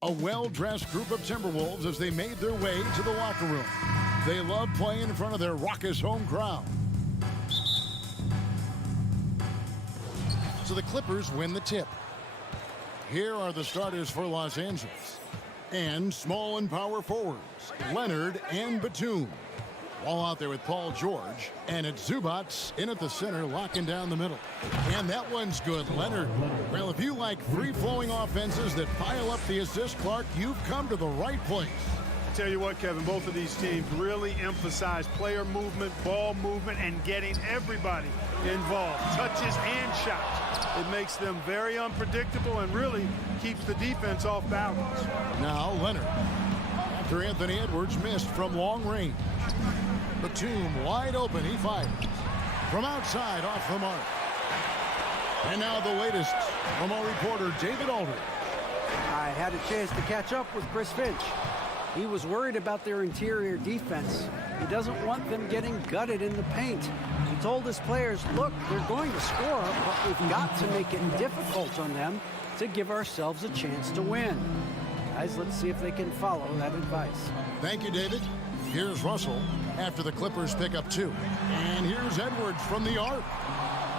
A well-dressed group of Timberwolves as they made their way to the locker room. They love playing in front of their raucous home crowd. So the Clippers win the tip. Here are the starters for Los Angeles. And small and power forwards, Leonard and Batum. All out there with Paul George. And it's Zubats in at the center, locking down the middle. And that one's good, Leonard. Well, if you like free-flowing offenses that pile up the assist, Clark, you've come to the right place. Tell you what, Kevin, both of these teams really emphasize player movement, ball movement, and getting everybody involved, touches and shots. It makes them very unpredictable and really keeps the defense off balance. Now Leonard, after Anthony Edwards missed from long range. Batum wide open, he fires. From outside, off the mark. And now the latest from our reporter, David Aldridge. I had a chance to catch up with Chris Finch. He was worried about their interior defense. He doesn't want them getting gutted in the paint. He told his players, look, they're going to score, but we've got to make it difficult on them to give ourselves a chance to win. Guys, let's see if they can follow that advice. Thank you, David. Here's Russell after the Clippers pick up 2. And here's Edwards from the arc.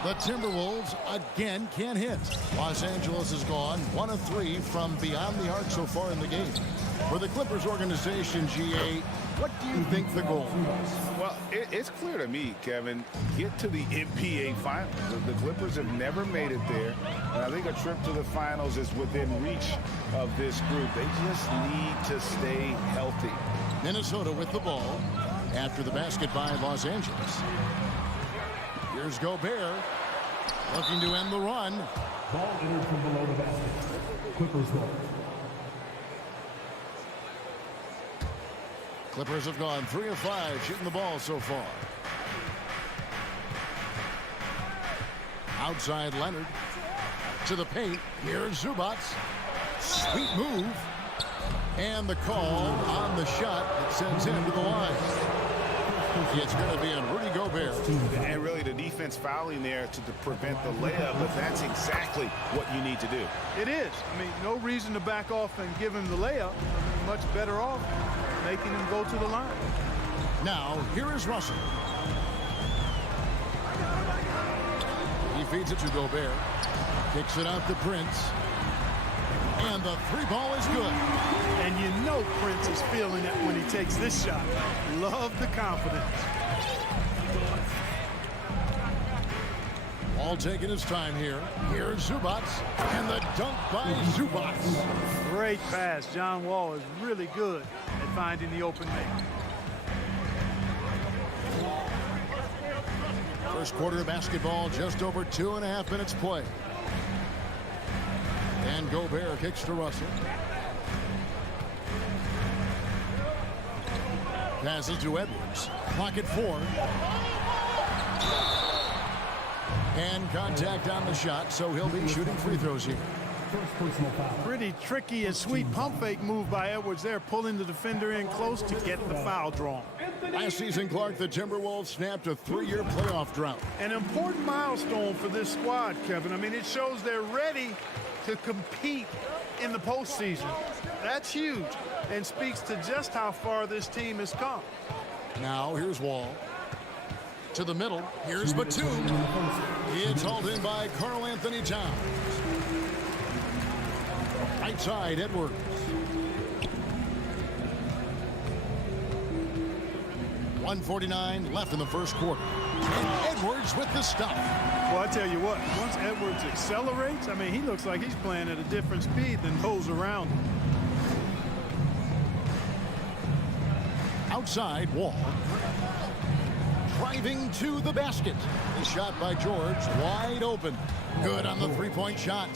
The Timberwolves again can't hit. Los Angeles has gone 1 of 3 from beyond the arc so far in the game. For the Clippers organization, GA, what do you think the goal is? Well, it's clear to me, Kevin, get to the NBA Finals. The Clippers have never made it there, and I think a trip to the Finals is within reach of this group. They just need to stay healthy. Minnesota with the ball after the basket by Los Angeles. Here's Gobert looking to end the run. Ball entered from below the basket. Clippers ball. Clippers have gone 3 of 5 shooting the ball so far. Outside Leonard to the paint. Here's Zubats. Sweet move. And the call on the shot that sends him to the line. It's going to be on Rudy Gobert. And really the defense fouling there to prevent the layup, but that's exactly what you need to do. It is. I mean, no reason to back off and give him the layup. I mean, much better off making him go to the line. Now, here is Russell. He feeds it to Gobert. Kicks it out to Prince. And the 3-ball is good. And you know Prince is feeling it when he takes this shot. Love the confidence. All taking his time here. Here's Zubats. And the dunk by Zubats. Great pass. John Wall is really good at finding the open man. First quarter of basketball, just over 2.5 minutes play. And Gobert kicks to Russell. Passes to Edwards. Clock at 4. And contact on the shot, so he'll be shooting free throws here. Pretty tricky and sweet pump fake move by Edwards there, pulling the defender in close to get the foul drawn. Last season, Clark, the Timberwolves snapped a 3-year playoff drought. An important milestone for this squad, Kevin. I mean, it shows they're ready to compete in the postseason. That's huge and speaks to just how far this team has come. Now here's Wall to the middle. Here's Batum. It's hauled in by Karl Anthony Towns. Right side, Edwards. .149 left in the first quarter. And Edwards with the stop. Well, I tell you what, once Edwards accelerates, I mean, he looks like he's playing at a different speed than those around him. Outside, Wall. Driving to the basket. The shot by George, wide open. Good on the 3-point shot.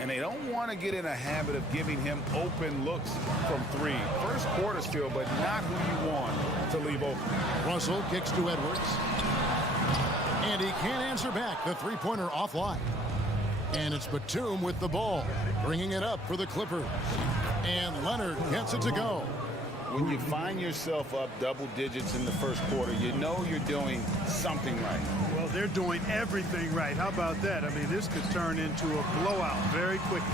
And they don't want to get in a habit of giving him open looks from 3. First quarter still, but not who you want to leave open. Russell kicks to Edwards. And he can't answer back. The 3-pointer offline. And it's Batum with the ball, bringing it up for the Clippers. And Leonard gets it to go. When you find yourself up double digits in the first quarter, you know you're doing something right. Well, they're doing everything right. How about that? I mean, this could turn into a blowout very quickly.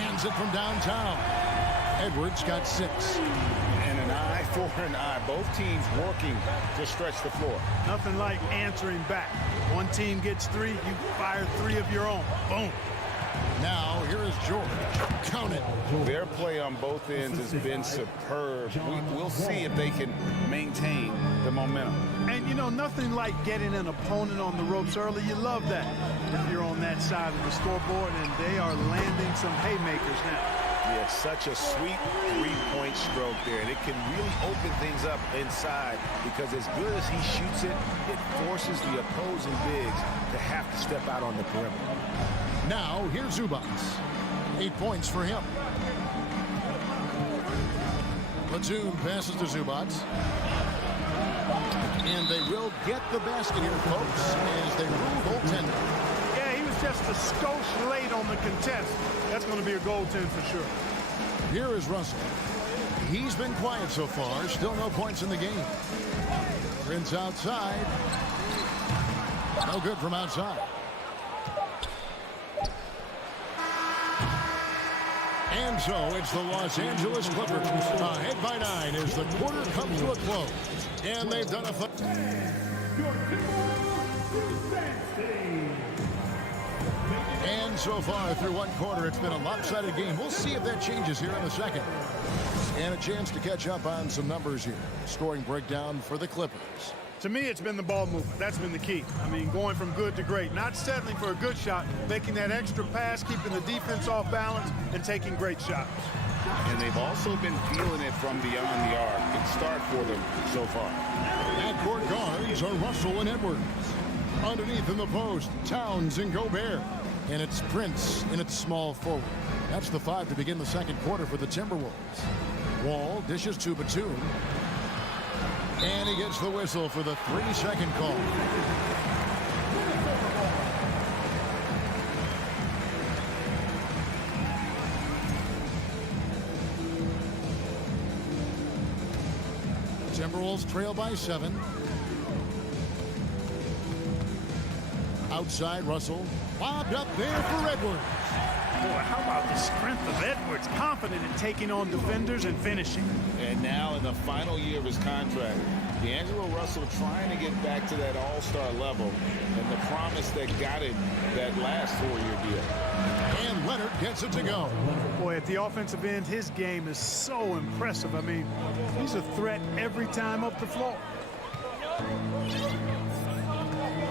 Hands it from downtown. Edwards got 6. And an eye for an eye. Both teams working to stretch the floor. Nothing like answering back. One team gets 3, you fire 3 of your own. Boom. Now, here is George. Count it. Their play on both ends has been superb. We'll see if they can maintain the momentum. And, you know, nothing like getting an opponent on the ropes early. You love that if you're on that side of the scoreboard, and they are landing some haymakers now. Yeah, such a sweet three-point stroke there, and it can really open things up inside because as good as he shoots it, it forces the opposing bigs to have to step out on the perimeter. Now, here's Zubac. 8 points for him. Batum passes to Zubac. And they will get the basket here, folks, as they rule goaltender. Yeah, he was just a skosh late on the contest. That's going to be a goaltend for sure. Here is Russell. He's been quiet so far. Still no points in the game. Prince outside. No good from outside. And so it's the Los Angeles Clippers ahead by 9 as the quarter comes to a close. And they've done a And so far through one quarter, it's been a lopsided game. We'll see if that changes here in the second. And a chance to catch up on some numbers here. Scoring breakdown for the Clippers. To me, it's been the ball movement. That's been the key. I mean, going from good to great. Not settling for a good shot, making that extra pass, keeping the defense off balance, and taking great shots. And they've also been feeling it from beyond the arc. Good start for them so far. Backcourt guards are Russell and Edwards. Underneath in the post, Towns and Gobert. And it's Prince in its small forward. That's the 5 to begin the second quarter for the Timberwolves. Wall dishes to Batum. And he gets the whistle for the 3-second call. Timberwolves trail by 7. Outside, Russell. Lobbed up there for Edwards. Boy, how about the strength of Edwards? Confident in taking on defenders and finishing. And now in the final year of his contract, D'Angelo Russell trying to get back to that all-star level and the promise that got him that last 4-year deal. And Leonard gets it to go. Boy, at the offensive end, his game is so impressive. I mean, he's a threat every time up the floor.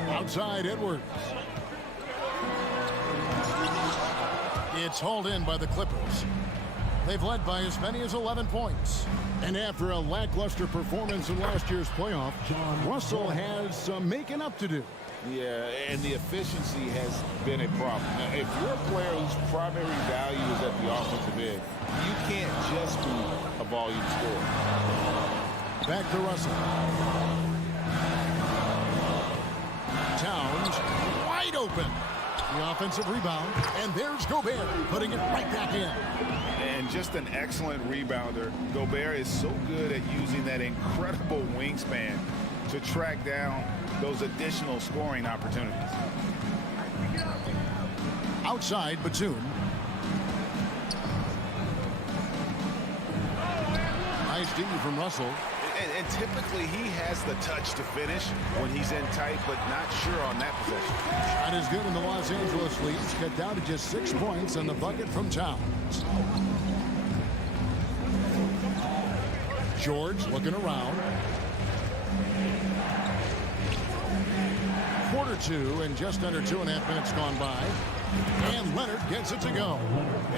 Outside, Edwards. It's hauled in by the Clippers. They've led by as many as 11 points. And after a lackluster performance in last year's playoff, Russell has some making up to do. Yeah, and the efficiency has been a problem. Now, if you're a player whose primary value is at the offensive end, you can't just be a volume scorer. Back to Russell. Towns wide open. The offensive rebound, and there's Gobert putting it right back in. And just an excellent rebounder. Gobert is so good at using that incredible wingspan to track down those additional scoring opportunities. Outside, Batum. Nice D from Russell. And typically he has the touch to finish when he's in tight, but not sure on that possession. Shot is good in the Los Angeles leads. Cut down to just 6 points on the bucket from Towns. George looking around. Quarter 2 and just under 2.5 minutes gone by. And Leonard gets it to go.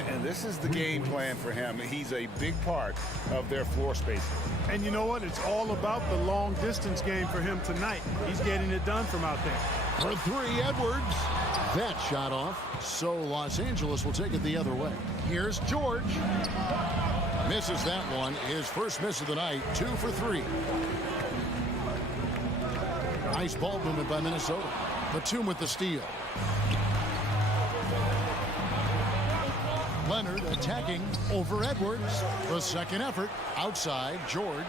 And this is the game plan for him. He's a big part of their floor spacing. And you know what? It's all about the long distance game for him tonight. He's getting it done from out there. For 3, Edwards. That shot off. So Los Angeles will take it the other way. Here's George. Misses that one. His first miss of the night. 2 for 3. Nice ball movement by Minnesota. Batum with the steal. Leonard attacking over Edwards. The second effort outside. George.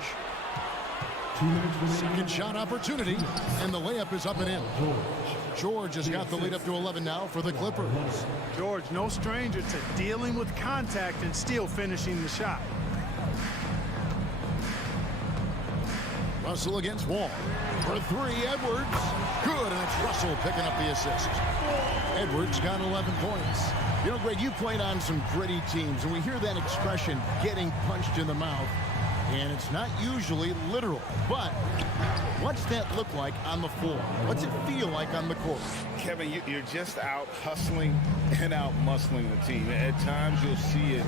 Second shot opportunity, and the layup is up and in. George has got the lead up to 11 now for the Clippers. George, no stranger to dealing with contact and still finishing the shot. Russell against Wall. For three, Edwards. Good, and it's Russell picking up the assist. Edwards got 11 points. You know, Greg, you played on some gritty teams, and we hear that expression, getting punched in the mouth. And it's not usually literal, but what's that look like on the floor? What's it feel like on the court? Kevin, you're just out hustling and out muscling the team. At times you'll see it.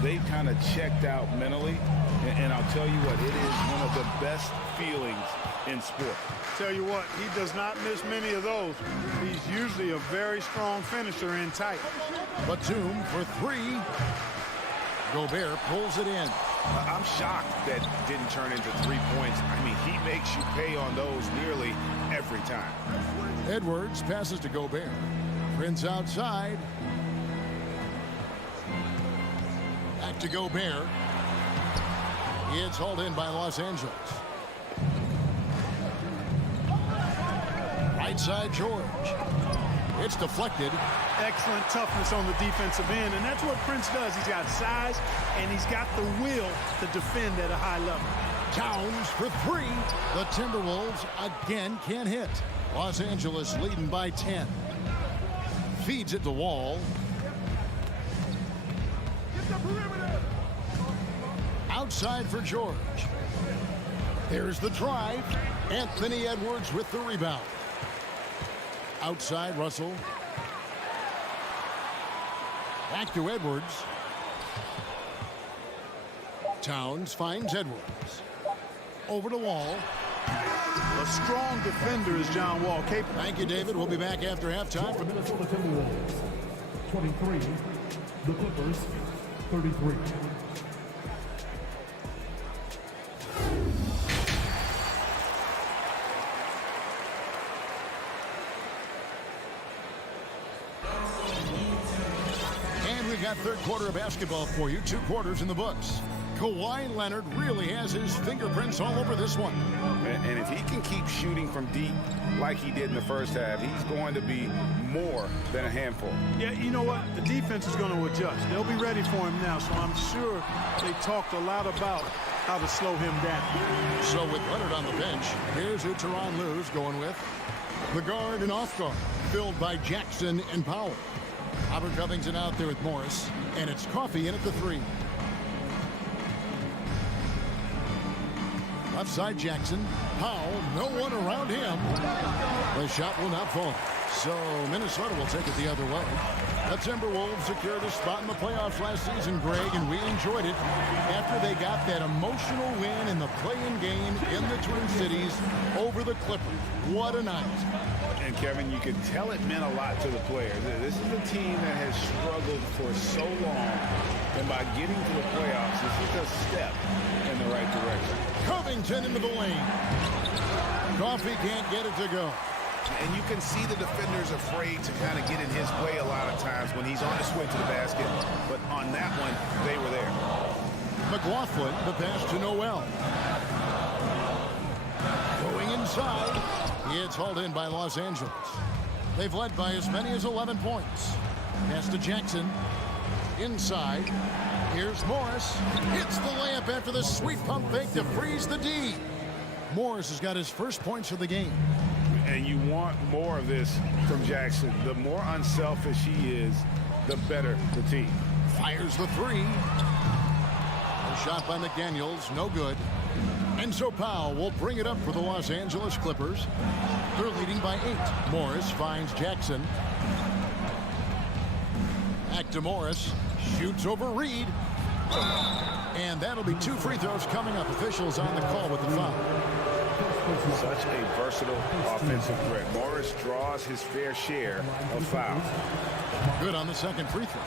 They've kind of checked out mentally, and I'll tell you what, it is one of the best feelings in sport. Tell you what, he does not miss many of those. He's usually a very strong finisher in tight. Batum for three. Gobert pulls it in. I'm shocked that didn't turn into 3 points. I mean, he makes you pay on those nearly every time. Edwards passes to Gobert. Prince outside. Back to Gobert. It's hauled in by Los Angeles. Right side, George. It's deflected. Excellent toughness on the defensive end, and that's what Prince does. He's got size, and he's got the will to defend at a high level. Towns for three. The Timberwolves again can't hit. Los Angeles leading by 10. Feeds it to Wall. Outside for George. There's the drive. Anthony Edwards with the rebound. Outside, Russell. Back to Edwards. Towns finds Edwards. Over to Wall. A strong defender is John Wall. Capable. Thank you, David. We'll be back after halftime. For Minnesota Timberwolves, 23. The Clippers, 33. Got third quarter of basketball for you. 2 quarters in the books. Kawhi Leonard really has his fingerprints all over this one. And if he can keep shooting from deep like he did in the first half, he's going to be more than a handful. Yeah, you know what? The defense is going to adjust. They'll be ready for him now, so I'm sure they talked a lot about how to slow him down. So with Leonard on the bench, here's who Tyronn Lue's going with. The guard and off guard, filled by Jackson and Powell. Robert Covington out there with Morris, and it's Coffey in at the 3. Left side Jackson. Powell, no one around him. The shot will not fall. So Minnesota will take it the other way. The Timberwolves secured a spot in the playoffs last season, Greg, and we enjoyed it after they got that emotional win in the play-in game in the Twin Cities over the Clippers. What a night. And Kevin, you can tell it meant a lot to the players. This is a team that has struggled for so long, and by getting to the playoffs, this is a step in the right direction. Covington into the lane. Coffey can't get it to go. And you can see the defenders afraid to kind of get in his way a lot of times when he's on his way to the basket. But on that one, they were there. McLaughlin, the pass to Noel. Going inside. It's hauled in by Los Angeles. They've led by as many as 11 points. Pass to Jackson. Inside. Here's Morris. Hits the layup after the sweet pump fake to freeze the D. Morris has got his first points of the game. And you want more of this from Jackson. The more unselfish he is, the better the team. Fires the 3. A shot by McDaniels, no good. And so Powell will bring it up for the Los Angeles Clippers. They're leading by 8. Morris finds Jackson. Back to Morris. Shoots over Reed. And that'll be 2 free throws coming up. Officials on the call with the foul. Such a versatile offensive threat. Morris draws his fair share of fouls. Good on the second free throw.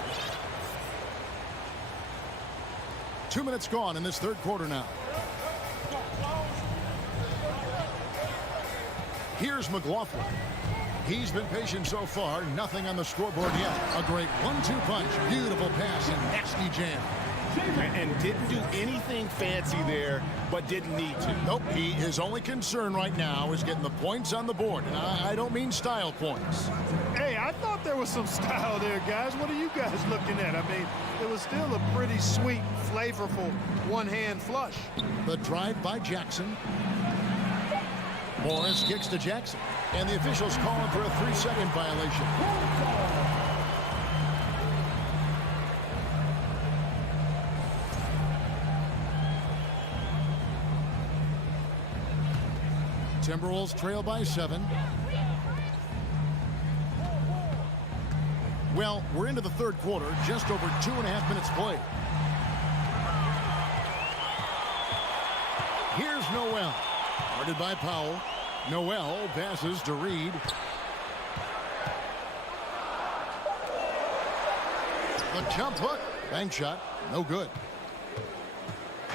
2 minutes gone in this third quarter now. Here's McLaughlin. He's been patient so far. Nothing on the scoreboard yet. A great 1-2 punch. Beautiful pass and nasty jam. and didn't do anything fancy there, but didn't need to. Nope, his only concern right now is getting the points on the board, and I don't mean style points. Hey, I thought there was some style there, guys. What are you guys looking at? I mean, it was still a pretty sweet, flavorful one-hand flush. The drive by Jackson. Morris kicks to Jackson, and the officials calling for a 3-second violation. Timberwolves trail by 7. Well, we're into the third quarter, just over 2.5 minutes played. Here's Noel. Guarded by Powell. Noel passes to Reed. The jump hook. Bank shot. No good.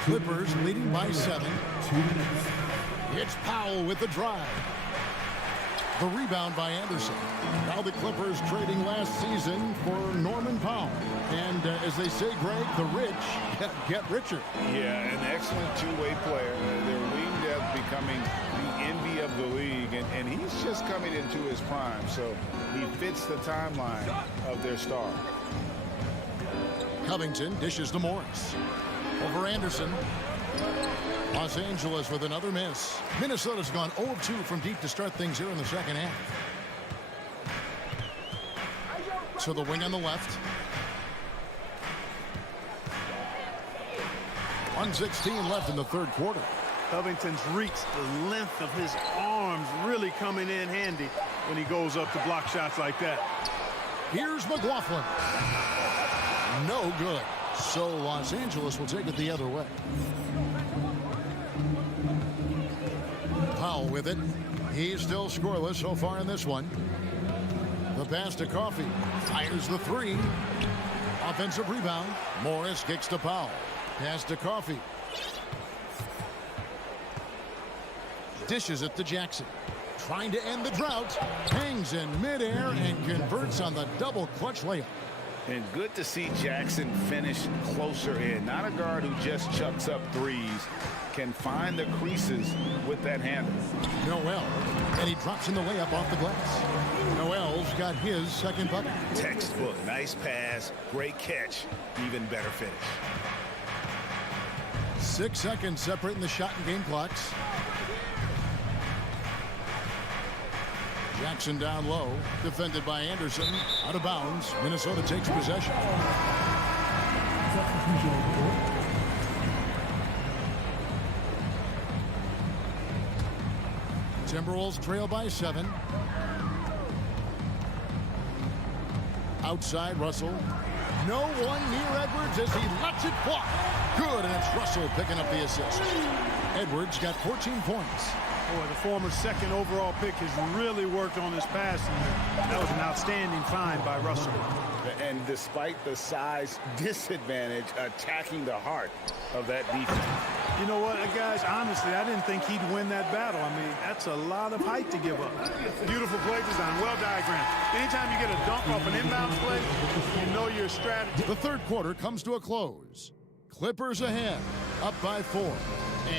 Clippers leading by 7. 2 minutes. It's Powell with the drive. The rebound by Anderson. Now the Clippers trading last season for Norman Powell. And as they say, Greg, the rich get richer. Yeah, an excellent two-way player. Their wing depth becoming the envy of the league. And he's just coming into his prime. So he fits the timeline of their star. Covington dishes to Morris. Over Anderson. Los Angeles with another miss. Minnesota's gone 0 of 2 from deep to start things here in the second half. So the wing on the left. 1:16 left in the third quarter. Covington's reach, the length of his arms really coming in handy when he goes up to block shots like that. Here's McLaughlin. No good. So Los Angeles will take it the other way. Powell with it. He's still scoreless so far in this one. The pass to Coffey. Fires the 3. Offensive rebound. Morris kicks to Powell. Pass to Coffey. Dishes it to Jackson. Trying to end the drought. Hangs in midair and converts on the double clutch layup. And good to see Jackson finish closer in. Not a guard who just chucks up threes. Can find the creases with that handle. Noel. And he drops in the layup off the glass. Noel's got his second bucket. Textbook. Nice pass. Great catch. Even better finish. 6 seconds separating the shot and game clocks. Jackson down low. Defended by Anderson. Out of bounds. Minnesota takes possession. Timberwolves trail by 7. Outside Russell. No one near Edwards as he lets it fly. Good, and it's Russell picking up the assist. Edwards got 14 points. Boy, the former second overall pick has really worked on his passing. That was an outstanding find by Russell. And despite the size disadvantage, attacking the heart of that defense. You know what, guys, honestly, I didn't think he'd win that battle. I mean, that's a lot of height to give up. Beautiful play design, well diagrammed. Anytime you get a dunk off an inbounds play, you know your strategy. The third quarter comes to a close. Clippers ahead, up by 4.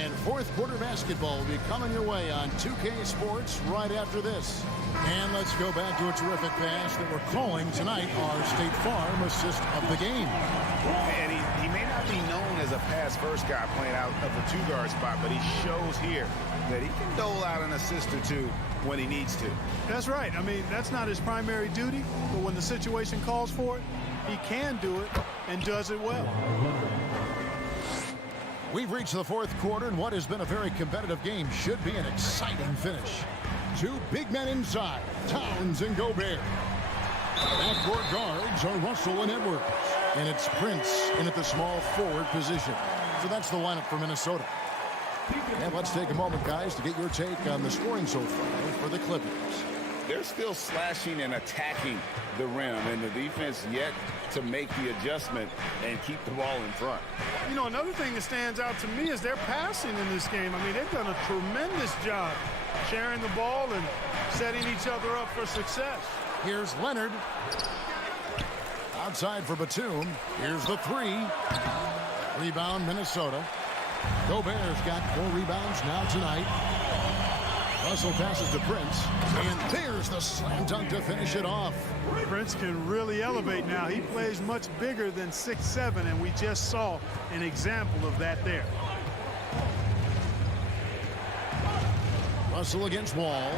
And fourth quarter basketball will be coming your way on 2K Sports right after this. And let's go back to a terrific pass that we're calling tonight our State Farm assist of the game. And he may not be known as a pass-first guy playing out of the two-guard spot, but he shows here that he can dole out an assist or two when he needs to. That's right. I mean, that's not his primary duty, but when the situation calls for it, he can do it and does it well. We've reached the fourth quarter, and what has been a very competitive game should be an exciting finish. Two big men inside, Towns and Gobert. Backcourt guards are Russell and Edwards. And it's Prince in at the small forward position. So that's the lineup for Minnesota. And let's take a moment, guys, to get your take on the scoring so far for the Clippers. They're still slashing and attacking the rim, and the defense yet to make the adjustment and keep the ball in front. You know, another thing that stands out to me is their passing in this game. I mean, they've done a tremendous job sharing the ball and setting each other up for success. Here's Leonard. Outside for Batum. Here's the 3. Rebound, Minnesota. Gobert's got 4 rebounds now tonight. Russell passes to Prince, and there's the slam dunk to finish it off. Prince can really elevate now. He plays much bigger than 6'7", and we just saw an example of that there. Russell against Wall.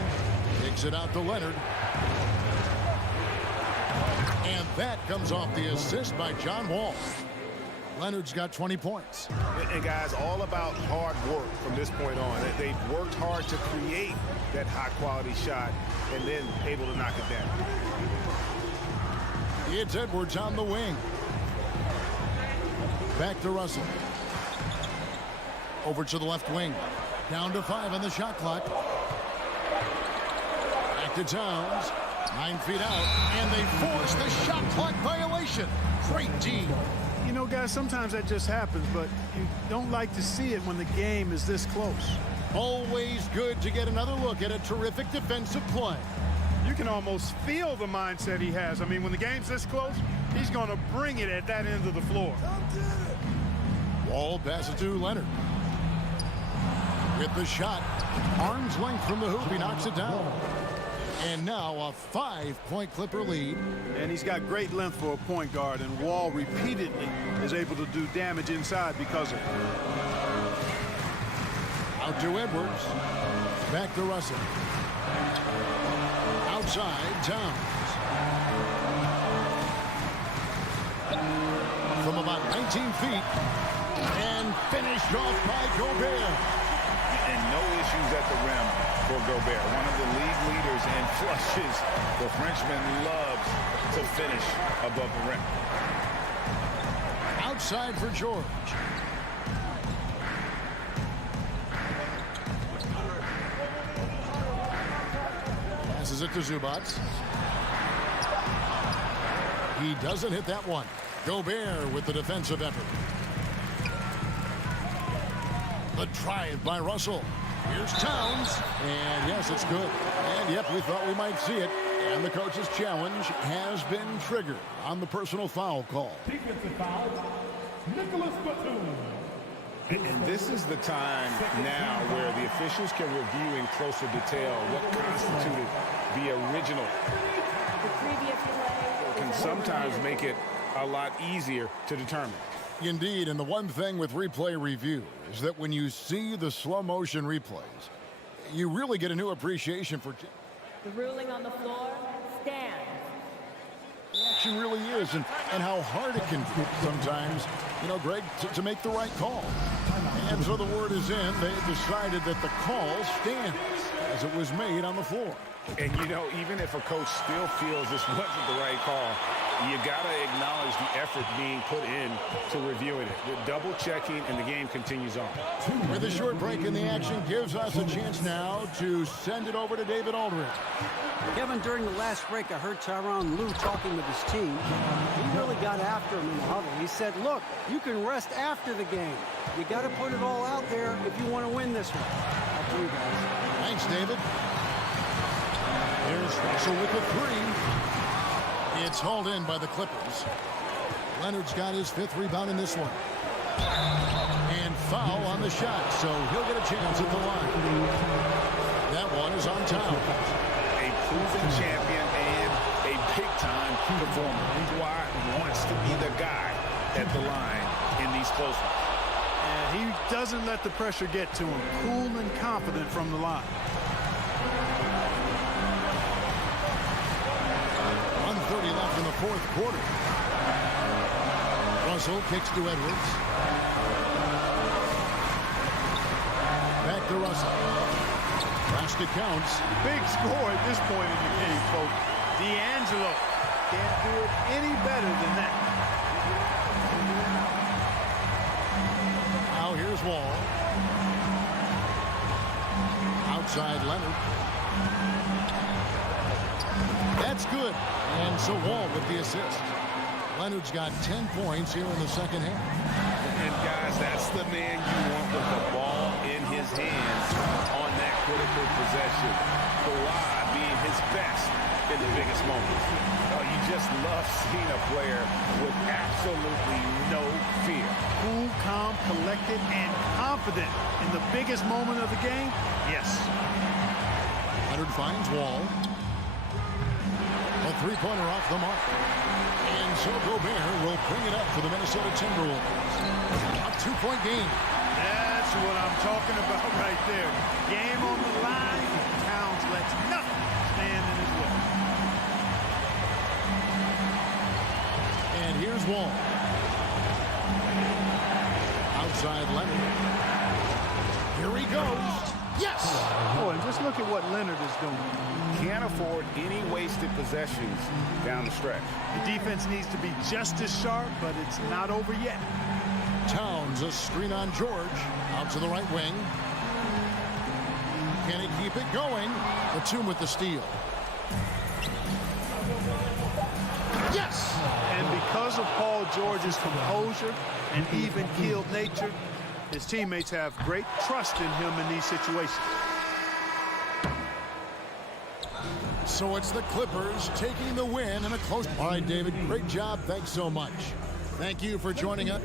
Takes it out to Leonard. And that comes off the assist by John Wall. Leonard's got 20 points. And guys, all about hard work from this point on. They've worked hard to create that high-quality shot and then able to knock it down. It's Edwards on the wing. Back to Russell. Over to the left wing. Down to 5 on the shot clock. Back to Towns. 9 feet out. And they force the shot clock violation. Great D. You know, guys, sometimes that just happens, but you don't like to see it when the game is this close. Always good to get another look at a terrific defensive play. You can almost feel the mindset he has. I mean, when the game's this close, he's going to bring it at that end of the floor. Wall passes to Leonard. With the shot, arm's length from the hoop, he knocks it down. And now a 5-point Clipper lead. And he's got great length for a point guard, and Wall repeatedly is able to do damage inside because of it. Out to Edwards. Back to Russell. Outside, Towns. From about 19 feet. And finished off by Gobert. And no issues at the rim for Gobert. One of the league leaders in flushes. The Frenchman loves to finish above the rim. Outside for George. Passes it to Zubac. He doesn't hit that one. Gobert with the defensive effort. The drive by Russell. Here's Towns. And yes, it's good. And yep, we thought we might see it. And the coach's challenge has been triggered on the personal foul call. Defensive foul, Nicholas Batum. And this is the time now where the officials can review in closer detail what constituted the original. The previous play Can sometimes make it a lot easier to determine. Indeed, and the one thing with replay review is that when you see the slow motion replays, you really get a new appreciation for The ruling on the floor stands. the action really is and how hard it can be sometimes, you know, Greg, to make the right call. And so the word is in. They decided that the call stands as it was made on the floor. And, you know, even if a coach still feels this wasn't the right call, you got to acknowledge the effort being put in to reviewing it. The double checking, and the game continues on. With a short break in the action gives us a chance now to send it over to David Aldridge. Kevin, during the last break, I heard Tyronn Lue talking with his team. He really got after him in the huddle. He said, look, you can rest after the game. You got to put it all out there if you want to win this one. Up to you guys. Thanks, David. Here's Russell with the three. It's hauled in by the Clippers. Leonard's got his 5th rebound in this one. And foul on the shot, so he'll get a chance at the line. That one is on Towns. A proven champion and a big-time performer. Kawhi wants to be the guy at the line in these close ones. And he doesn't let the pressure get to him. Cool and confident from the line. 1:30 left in the 4th quarter. Russell kicks to Edwards. Back to Russell. Last it counts. Big score at this point in the game, folks. D'Angelo can't do it any better than that. Now here's Wall. Outside Leonard. That's good. And so Wall with the assist. Leonard's got 10 points here in the second half. And guys, that's the man you want with the ball in his hands on that critical possession. Kawhi being his best in the biggest moments. You just love seeing a player with absolutely no fear. cool, calm, collected, and confident in the biggest moment of the game? Yes. Leonard finds Wall. A three-pointer off the mark. And so Gobert will bring it up for the Minnesota Timberwolves. A two-point game. That's what I'm talking about right there. Game on the line. Towns lets nothing stand in his way. And here's Wall. Outside Leonard. Here he goes. Yes! Oh, and just look at what Leonard is doing. Can't afford any wasted possessions down the stretch. The defense needs to be just as sharp, but it's not over yet. Towns, a screen on George. Out to the right wing. Can he keep it going? Batum with the steal. Yes! And because of Paul George's composure and even-keeled nature, his teammates have great trust in him in these situations. So it's the Clippers taking the win in a close. All right, David, great job. Thanks so much. Thank you for joining us.